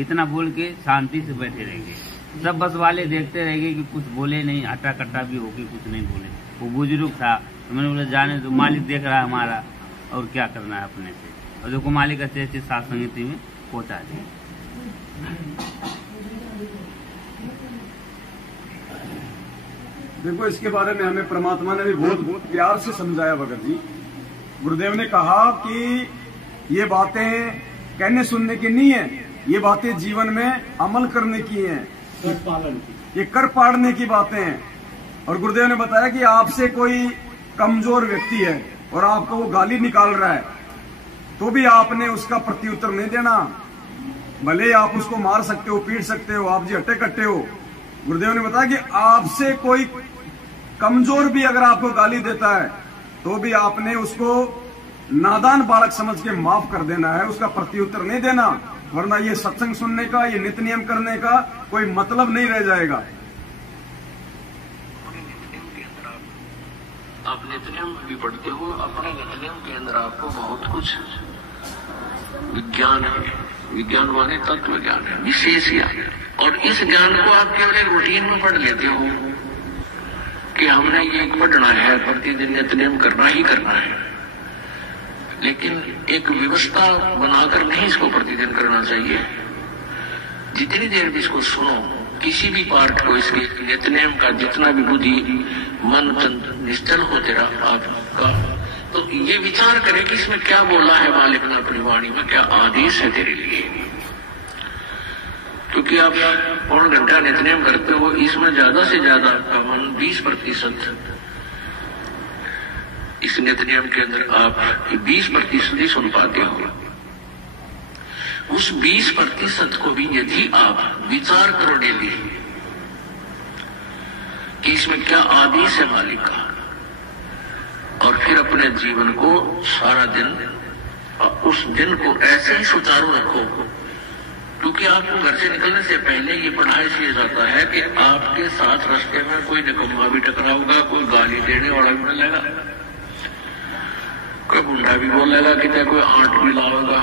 इतना बोल के शांति से बैठे रह गए। सब बस वाले देखते रह गए कि कुछ बोले नहीं, हट्टा कट्टा भी होके कुछ नहीं बोले। वो बुजुर्ग था, तो मैंने बोला जाने दो, मालिक देख रहा है हमारा, और क्या करना है अपने से। और जो मालिक अच्छे अच्छे सात समिति में पहुंचा दिए। देखो इसके बारे में हमें परमात्मा ने भी बहुत प्यार से समझाया भगत जी। गुरुदेव ने कहा कि ये बातें कहने सुनने की नहीं है, ये बातें जीवन में अमल करने की हैं, ये कर पाड़ने की बातें हैं। और गुरुदेव ने बताया कि आपसे कोई कमजोर व्यक्ति है और आपको वो गाली निकाल रहा है, तो भी आपने उसका प्रत्युत्तर नहीं देना। भले आप उसको मार सकते हो, पीट सकते हो, आप जी हट्टे कट्टे हो। गुरुदेव ने बताया कि आपसे कोई कमजोर भी अगर आपको गाली देता है तो भी आपने उसको नादान बालक समझ के माफ कर देना है, उसका प्रत्युत्तर नहीं देना, वरना ये सत्संग सुनने का, ये नित्य नियम करने का कोई मतलब नहीं रह जाएगा। आप नित्य नियम भी पढ़ते हो, अपने नित्य नियम के अंदर आपको बहुत कुछ विज्ञान है, विज्ञान माने तत्व ज्ञान है, विशेष ज्ञान है। और इस ज्ञान को आप केवल एक रूटीन में पढ़ लेते हो कि हमने ये पढ़ना है, प्रतिदिन नित्य नियम करना ही करना है, लेकिन एक व्यवस्था बनाकर नहीं इसको प्रतिदिन करना चाहिए। जितनी देर भी इसको सुनो, किसी भी पार्ट को, इसके नित्य नियम का जितना भी बुद्धि मन निश्चल हो तेरा आपका, तो ये विचार करे कि इसमें क्या बोला है मालिक ने अपनी वाणी में, क्या आदेश है तेरे लिए। क्योंकि आप पौन घंटा नित्य नियम करते हो, इसमें ज्यादा से ज्यादा आपका मन 20% इस नित्य नियम के अंदर आप 20% ही सुन पाते हो। उस 20% को भी यदि आप विचार करो डेली कि इसमें क्या आदेश है मालिक का, और फिर अपने जीवन को सारा दिन, उस दिन को ऐसे ही सुचारू रखो। क्योंकि आपको घर से निकलने से पहले ये पढ़ा इसलिए जाता है कि आपके साथ रास्ते में कोई निकम्मा भी टकराऊगा, कोई गाली देने वाला भी मिलेगा, कोई गुंडा भी बोलेगा, कितने कोई आंट भी लाओगा।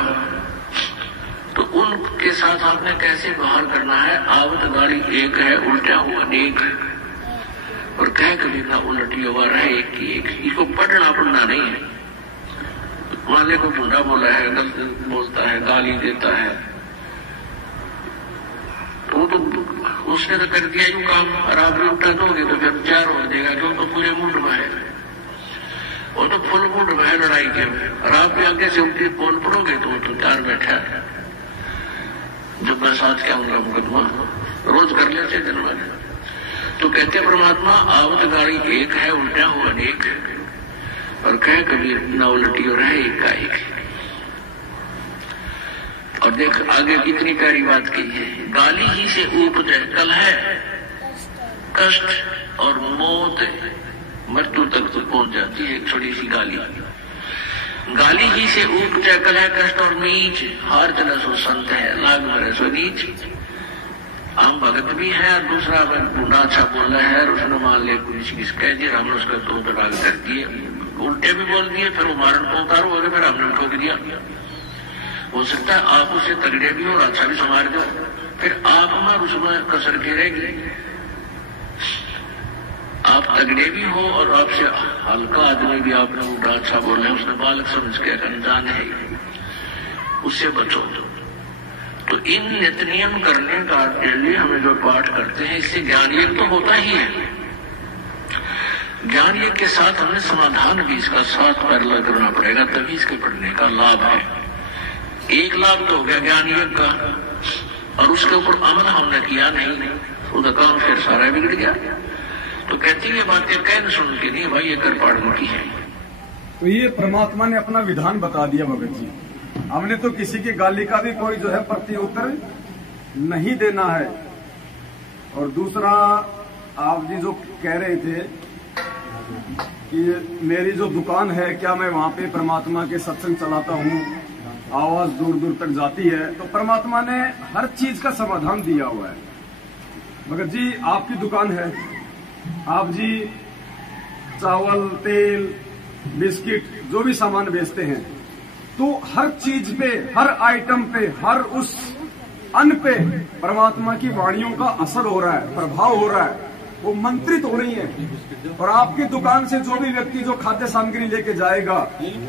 तो उनके साथ आपने कैसे बाहर करना है। आवत गाड़ी एक है, उल्टा हुआ अनेक, और कह कभी ना उलटी हुआ रहे एक की एक। इसको पढ़ना नहीं है। माले को गुंडा बोला है, गलत बोलता है, गाली देता है, तो उसने तो कर दिया यूं काम, और आप भी उठा दोगे तो फिर 4 हो देगा, क्यों तो पूरे मुंड में है, वो तो फुल मुंड में है लड़ाई के में। और आप भी आगे से उनकी बोल पड़ोगे तो 4 बैठा है। जब मैं साथ क्या होगा मुकदमा रोज कर लेते दिन में। तो कहते परमात्मा आवत गाड़ी एक है, उल्टा हुआ अनेक, और कह कभी न उलटी और है एक का एक। और देख आगे कितनी प्यारी बात की है, गाली ही से उपजे कल है कष्ट और मौत, मृत्यु तक तो पहुंच जाती है एक छोटी सी गाली। गाली ही से उपजे कलह कष्ट और नीच, हर जना सो संत है लाग मरे सो नीच। हम भगत भी है और दूसरा बूढ़ा अच्छा बोल रहा है और उसने मान लिया कुछ किस कह दिया, हमने उसका तो राग कर दिए, उल्टे भी बोल दिए, फिर वो मारण को उतारो हो गए, फिर हमने ठोक दिया। हो सकता है आप उससे तगड़े भी और अच्छा भी संभाल दो, फिर आप हमारे उसमें कसर के रहेगी। आप तगड़े भी हो और आपसे हल्का आदमी भी आपने उल्टा अच्छा बोल रहे हैं, उसने बालक समझ के अनजान है, उससे बचो। तो इन नित्य नियम करने का के लिए हमें जो पाठ करते हैं, इससे ज्ञान यज्ञ तो होता ही है। ज्ञान यज्ञ के साथ हमें समाधान भी इसका साथ पैरेलल करना पड़ेगा, तभी इसके पढ़ने का लाभ है। एक लाभ तो हो गया ज्ञान यज्ञ का, और उसके ऊपर अमल हमने किया नहीं, उसका काम फिर सारा बिगड़ गया। तो कहती है बातें कहने सुन के नहीं भाई, ये कर पाड़ने की है। तो ये परमात्मा ने अपना विधान बता दिया भगत जी। हमने तो किसी की गाली का भी कोई जो है प्रति उत्तर नहीं देना है। और दूसरा, आप जी जो कह रहे थे कि मेरी जो दुकान है, क्या मैं वहां पे परमात्मा के सत्संग चलाता हूँ, आवाज दूर दूर तक जाती है, तो परमात्मा ने हर चीज का समाधान दिया हुआ है। भगत जी आपकी दुकान है, आप जी चावल, तेल, बिस्किट जो भी सामान बेचते हैं, तो हर चीज पे, हर आइटम पे, हर उस अन्न पे परमात्मा की वाणियों का असर हो रहा है, प्रभाव हो रहा है, वो मंत्रित हो रही है। और आपकी दुकान से जो भी व्यक्ति जो खाद्य सामग्री लेके जाएगा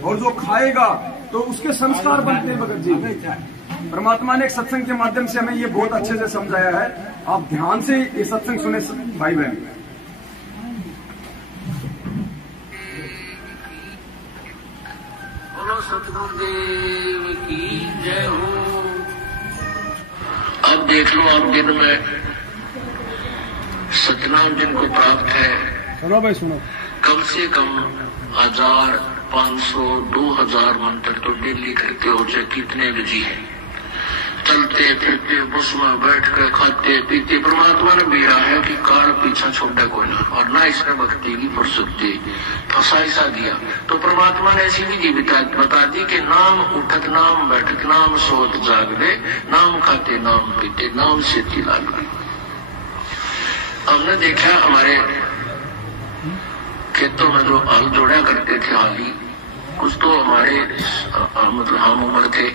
और जो खाएगा, तो उसके संस्कार बनते हैं। भगत जी परमात्मा ने एक सत्संग के माध्यम से हमें ये बहुत अच्छे से समझाया है, आप ध्यान से ये सत्संग सुने भाई बहन। सतगुरुदेव की जय हो। अब देख लो, आप दिन में सतनाम जिनको प्राप्त है, सुनो भाई सुनो, कम से कम 1000, 500, 2000 मंत्र तो डेली करते हो, चाहे कितने भी है। चलते फिरते बस में बैठ कर खाते पीते, परमात्मा ने बेरा है कि कार पीछा छोड़ा कोई ना, और ना इसने भक्ति की फुर्सती फंसा ऐसा दिया। तो परमात्मा ने ऐसी विधि बता दी कि नाम उठत नाम बैठत नाम सोत जागते, नाम खाते नाम पीते नाम से लाग। हमने देखा हमारे खेतों में जो हल जोड़ा करते थे हाली, कुछ तो हमारे मतलब हम उम्र थे,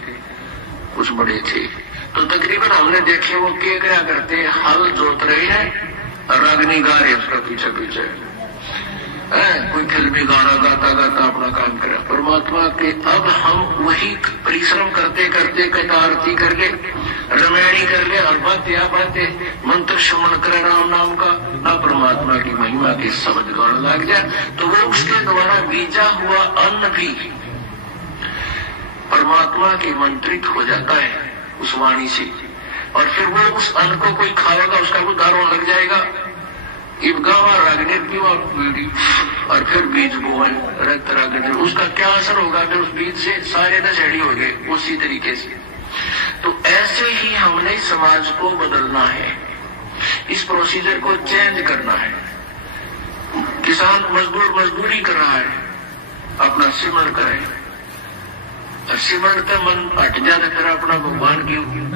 कुछ बड़े थे, तो तकरीबन हमने देखे वो क्या करते, हल जोत रहे हैं और रागनी गा रहे उसका पीछे पीछे, कोई फिल्मी गाना गाता गाता अपना काम करे। परमात्मा के अब हम वही परिश्रम करते करते कथा आरती कर ले, रमैणी कर ले, और बातें मंत्र श्रवण करे राम नाम का, ना परमात्मा की महिमा के शब्द गाने लग जाए, तो वो उसके द्वारा बीजा हुआ अन्न भी परमात्मा के मंत्रित हो जाता है उस वाणी से, और फिर वो उस अन्न को कोई खाएगा, उसका वो दारों लग जाएगा, इबगावा रागने पीवा पीढ़ी, और फिर बीज बोवन रक्त रागने, उसका क्या असर होगा, फिर उस बीज से सारे नशेड़ी हो गए उसी तरीके से। तो ऐसे ही हमने समाज को बदलना है, इस प्रोसीजर को चेंज करना है। किसान मजदूर मजदूरी कर रहा है, अपना सिमरण करे, सिमरण का मन हट जाता, फिर अपना भगवान की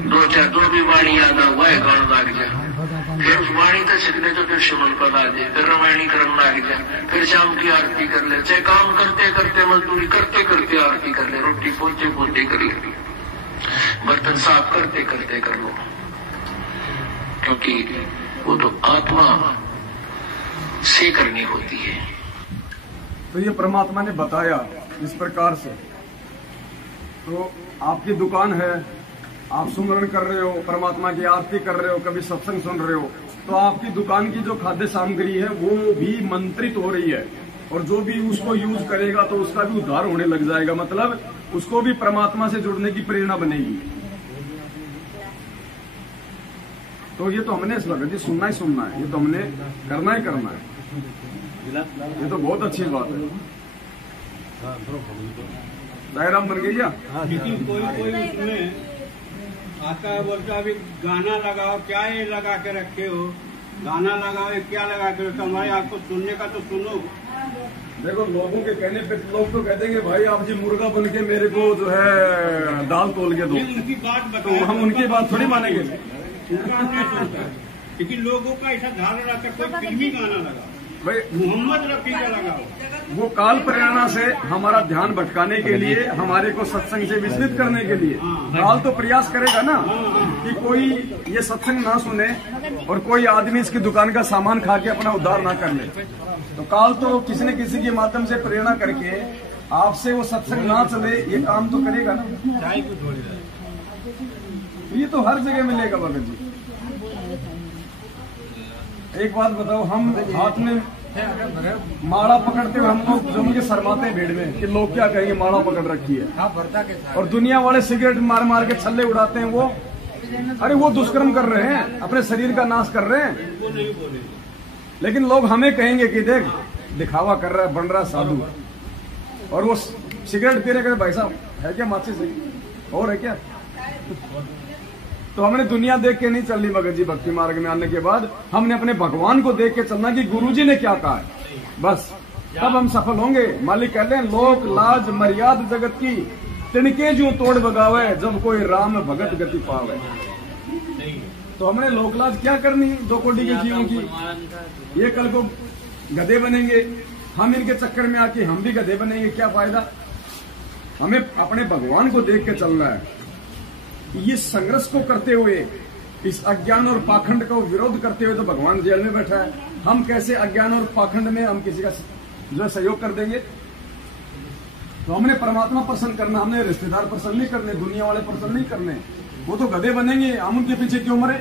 दो चार जो भी वाणी याद हुआ है गान लाग जाए, फिर उस वाणी तक सीखने तो फिर सिमरण पर आ जाए, फिर रामायणी क्रम लाग जाए, फिर शाम की आरती कर ले, चाहे काम करते करते मजदूरी करते करते आरती कर ले, रोटी पोते पोते कर ले, बर्तन साफ करते करते कर लो, क्योंकि वो तो आत्मा से करनी होती है। तो ये परमात्मा ने बताया इस प्रकार से। तो आपकी दुकान है, आप सुमरण कर रहे हो, परमात्मा की आरती कर रहे हो, कभी सत्संग सुन रहे हो, तो आपकी दुकान की जो खाद्य सामग्री है वो भी मंत्रित हो रही है, और जो भी उसको यूज करेगा तो उसका भी उद्धार होने लग जाएगा, मतलब उसको भी परमात्मा से जुड़ने की प्रेरणा बनेगी। तो ये तो हमने इस वक्त सुनना ही सुनना है, ये तो हमने करना ही करना है, ये तो बहुत अच्छी बात है। डायराम बन गई क्या? लेकिन कोई उसमें आता है, बोलता अभी गाना लगाओ, क्या ये लगा के रखे हो, गाना लगाओ, क्या लगा के रखे, हमारे आपको सुनने का तो सुनो, देखो लोगों के कहने पे लोग तो कहते हैं कि भाई आप जी मुर्गा बन के मेरे को जो है दाल तोल के दो, उनकी बात तो बताओ, हम उनकी बात थोड़ी मानेंगे। लेकिन लोगों का ऐसा धारणा रहता है, कोई फिल्मी गाना लगा, भाई मोहम्मद रफी का लगा, वो काल प्रेरणा से हमारा ध्यान भटकाने के लिए, हमारे को सत्संग से विचलित करने के लिए काल तो प्रयास करेगा ना कि कोई ये सत्संग ना सुने और कोई आदमी इसकी दुकान का सामान खा के अपना उद्धार ना कर ले। तो काल तो किसी न किसी के माध्यम से प्रेरणा करके आपसे वो सत्संग ना चले, ये काम तो करेगा ना। ये तो हर जगह मिलेगा भगत जी। एक बात बताओ, हम हाथ में माड़ा पकड़ते हुए हम लोग जम के शर्माते हैं भीड़ में कि लोग क्या कहेंगे, माड़ा पकड़ रखी है। और दुनिया वाले सिगरेट मार मार के छल्ले उड़ाते हैं, वो अरे वो दुष्कर्म कर रहे हैं, अपने शरीर का नाश कर रहे हैं। लेकिन लोग हमें कहेंगे कि देख दिखावा कर रहा है, बन रहा है साधु, और वो सिगरेट पी रहे, भाई साहब है क्या माचिस और है क्या। तो हमने दुनिया देख के नहीं चलनी भगत जी। भक्ति मार्ग में आने के बाद हमने अपने भगवान को देख के चलना कि गुरुजी ने क्या कहा है, बस तब हम सफल होंगे। मालिक कहते हैं लोक लाज मर्याद जगत की तिनके जो तोड़ बगावे, जब कोई राम भगत गति पावे। तो हमने लोकलाज क्या करनी 2 कोटि के जीवों की। ये कल को गधे बनेंगे, हम इनके चक्कर में आके हम भी गधे बनेंगे, क्या फायदा। हमें अपने भगवान को देख के चलना है। ये संघर्ष को करते हुए, इस अज्ञान और पाखंड का विरोध करते हुए तो भगवान जेल में बैठा है। हम कैसे अज्ञान और पाखंड में हम किसी का जो सहयोग कर देंगे। तो हमने परमात्मा प्रसन्न करना, हमने रिश्तेदार प्रसन्न नहीं करने, दुनिया वाले प्रसन्न नहीं करने। वो तो गधे बनेंगे, हम उनके पीछे क्यों मरे।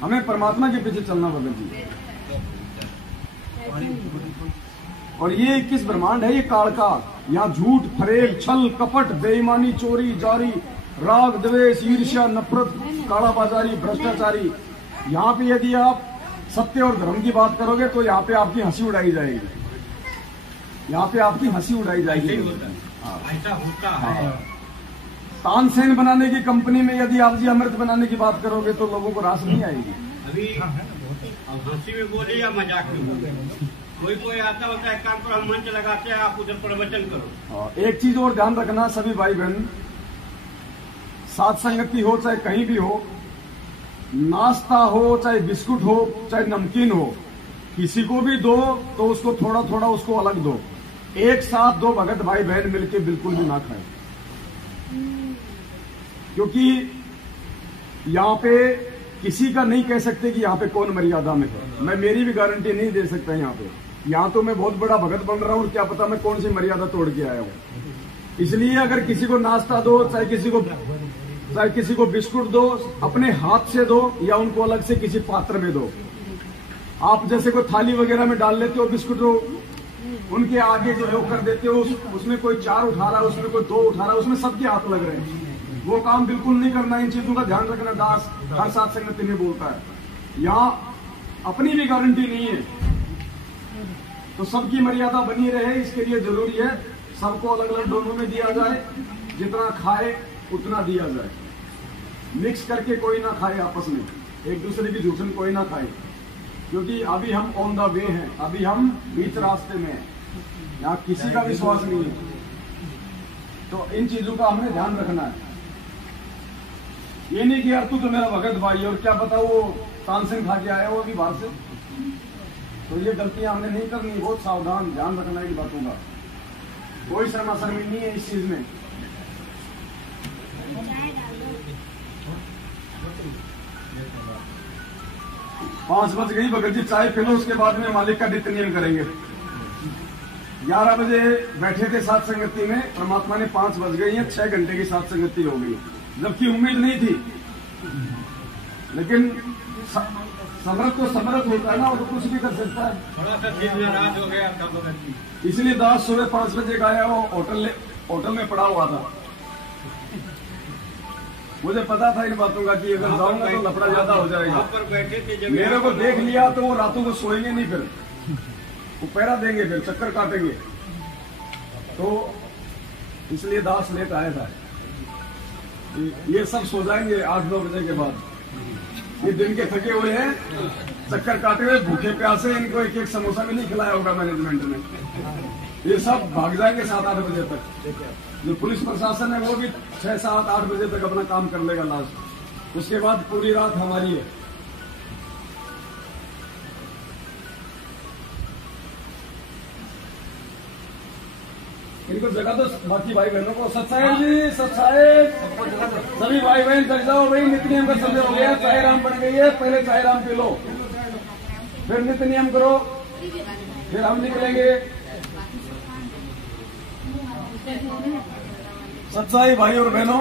हमें परमात्मा के पीछे चलना भगत जी। और ये 21 ब्रह्मांड है, ये काल का। यहाँ झूठ, फरेब, छल, कपट, बेईमानी, चोरी, जारी, राग, द्वेष, ईर्ष्या, नफरत, कालाबाजारी, भ्रष्टाचारी। यहाँ पे यदि आप सत्य और धर्म की बात करोगे तो यहाँ पे आपकी हंसी उड़ाई जाएगी। यहाँ पे आपकी हंसी उड़ाई जाएगी। ऐसा होता है। तानसेन बनाने की कंपनी में यदि आप जी अमृत बनाने की बात करोगे तो लोगों को रास नहीं आएगी। अभी हंसी में बोले या मजाक में बोले, कोई आता होता है काम पर, हम मंच लगाते हैं, आप उधर प्रवचन करो। एक चीज और ध्यान रखना सभी भाई बहन, साथ संगति हो चाहे कहीं भी हो, नाश्ता हो चाहे बिस्कुट हो चाहे नमकीन हो, किसी को भी दो तो उसको थोड़ा थोड़ा उसको अलग दो। एक साथ 2 भगत भाई बहन मिलके बिल्कुल भी ना खाएं, क्योंकि यहाँ पे किसी का नहीं कह सकते कि यहाँ पे कौन मर्यादा में है। मैं मेरी भी गारंटी नहीं दे सकता यहाँ पे। यहाँ तो मैं बहुत बड़ा भगत बन रहा हूँ, क्या पता मैं कौन सी मर्यादा तोड़ के आया हूँ। इसलिए अगर किसी को नाश्ता दो, चाहे किसी को बिस्कुट दो, अपने हाथ से दो या उनको अलग से किसी पात्र में दो। आप जैसे कोई थाली वगैरह में डाल लेते हो बिस्कुट, उनके आगे जो लोग कर देते हो, उसमें कोई 4 उठा रहा है, उसमें कोई 2 उठा रहा है, उसमें सबके हाथ लग रहे हैं। वो काम बिल्कुल नहीं करना। इन चीजों का ध्यान रखना। दास हर साथ संगति में बोलता है। यहाँ अपनी भी गारंटी नहीं है, तो सबकी मर्यादा बनी रहे, इसके लिए जरूरी है सबको अलग अलग डोनों में दिया जाए, जितना खाए उतना दिया जाए। मिक्स करके कोई ना खाए आपस में, एक दूसरे की जूठन कोई ना खाए, क्योंकि अभी हम ऑन द वे हैं, अभी हम बीच रास्ते में हैं, यहाँ किसी का विश्वास नहीं है। तो इन चीजों का हमने ध्यान रखना है। ये नहीं कि यार तू तो मेरा भगत भाई और क्या पता वो तानसेन खा के आया हो अभी बाहर से। तो ये गलतियां हमने नहीं करनी, बहुत सावधान ध्यान रखना है इन बातों का। कोई शर्माशर्मी नहीं है इस चीज में। पांच बज गई भगत जी, चाय पी लो, उसके बाद में मालिक का नित्य नियम करेंगे। 11 बजे बैठे थे साथ संगति में, परमात्मा ने 5 बज गई है, 6 घंटे की साथ संगति हो गई, जबकि उम्मीद नहीं थी। लेकिन समर्थ तो समर्थ होता है ना, वो तो कुछ भी कर सकता है। थोड़ा सा दिल नाराज हो गया था भगत जी, इसलिए दास सुबह 5 बजे का आया, वो होटल में पड़ा हुआ था। मुझे पता था इन बातों का कि अगर जाऊंगा तो लफड़ा ज्यादा हो जाएगा। पर बैठे थे, मेरे को देख लिया तो वो रातों को सोएंगे नहीं, फिर वो पैरा देंगे, फिर चक्कर काटेंगे। तो इसलिए दास लेट आया था। ये सब सो जाएंगे 8-9 बजे के बाद। ये दिन के थके हुए हैं, चक्कर काटे हुए भूखे प्यासे, इनको एक एक समोसा भी नहीं खिलाया होगा मैनेजमेंट ने। ये सब भाग जाएंगे 7-8 बजे तक। जो पुलिस प्रशासन है वो भी 6-7-8 बजे तक अपना काम कर लेगा लास्ट। उसके बाद पूरी रात हमारी है। इनको जगह दो बाकी भाई बहनों को। सत्साहेब जी, सत्साहेब, सभी भाई बहन जग जाओ भाई। नित्य नियम का समय हो गया, चाय राम बन गई है, पहले चाय राम पी लो, फिर नित्य नियम करो, फिर हम निकलेंगे। सच्चाई भाई और बहनों,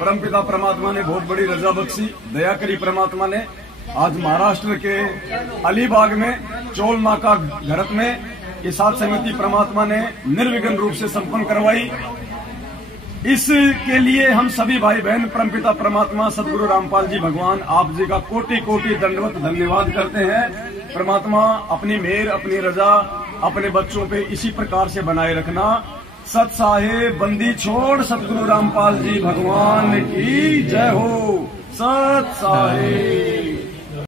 परमपिता परमात्मा ने बहुत बड़ी रजा बख्शी, दया करी परमात्मा ने। आज महाराष्ट्र के अलीबाग में चोल नाका घरत में ये सात समिति परमात्मा ने निर्विघ्न रूप से संपन्न करवाई। इसके लिए हम सभी भाई बहन परमपिता परमात्मा सदगुरु रामपाल जी भगवान आप जी का कोटि कोटि दंडवत धन्यवाद करते हैं। परमात्मा अपनी मेहर, अपनी रजा अपने बच्चों पे इसी प्रकार से बनाए रखना। सत साहेब बंदी छोड़ सदगुरु रामपाल जी भगवान की जय हो। सत साहेब।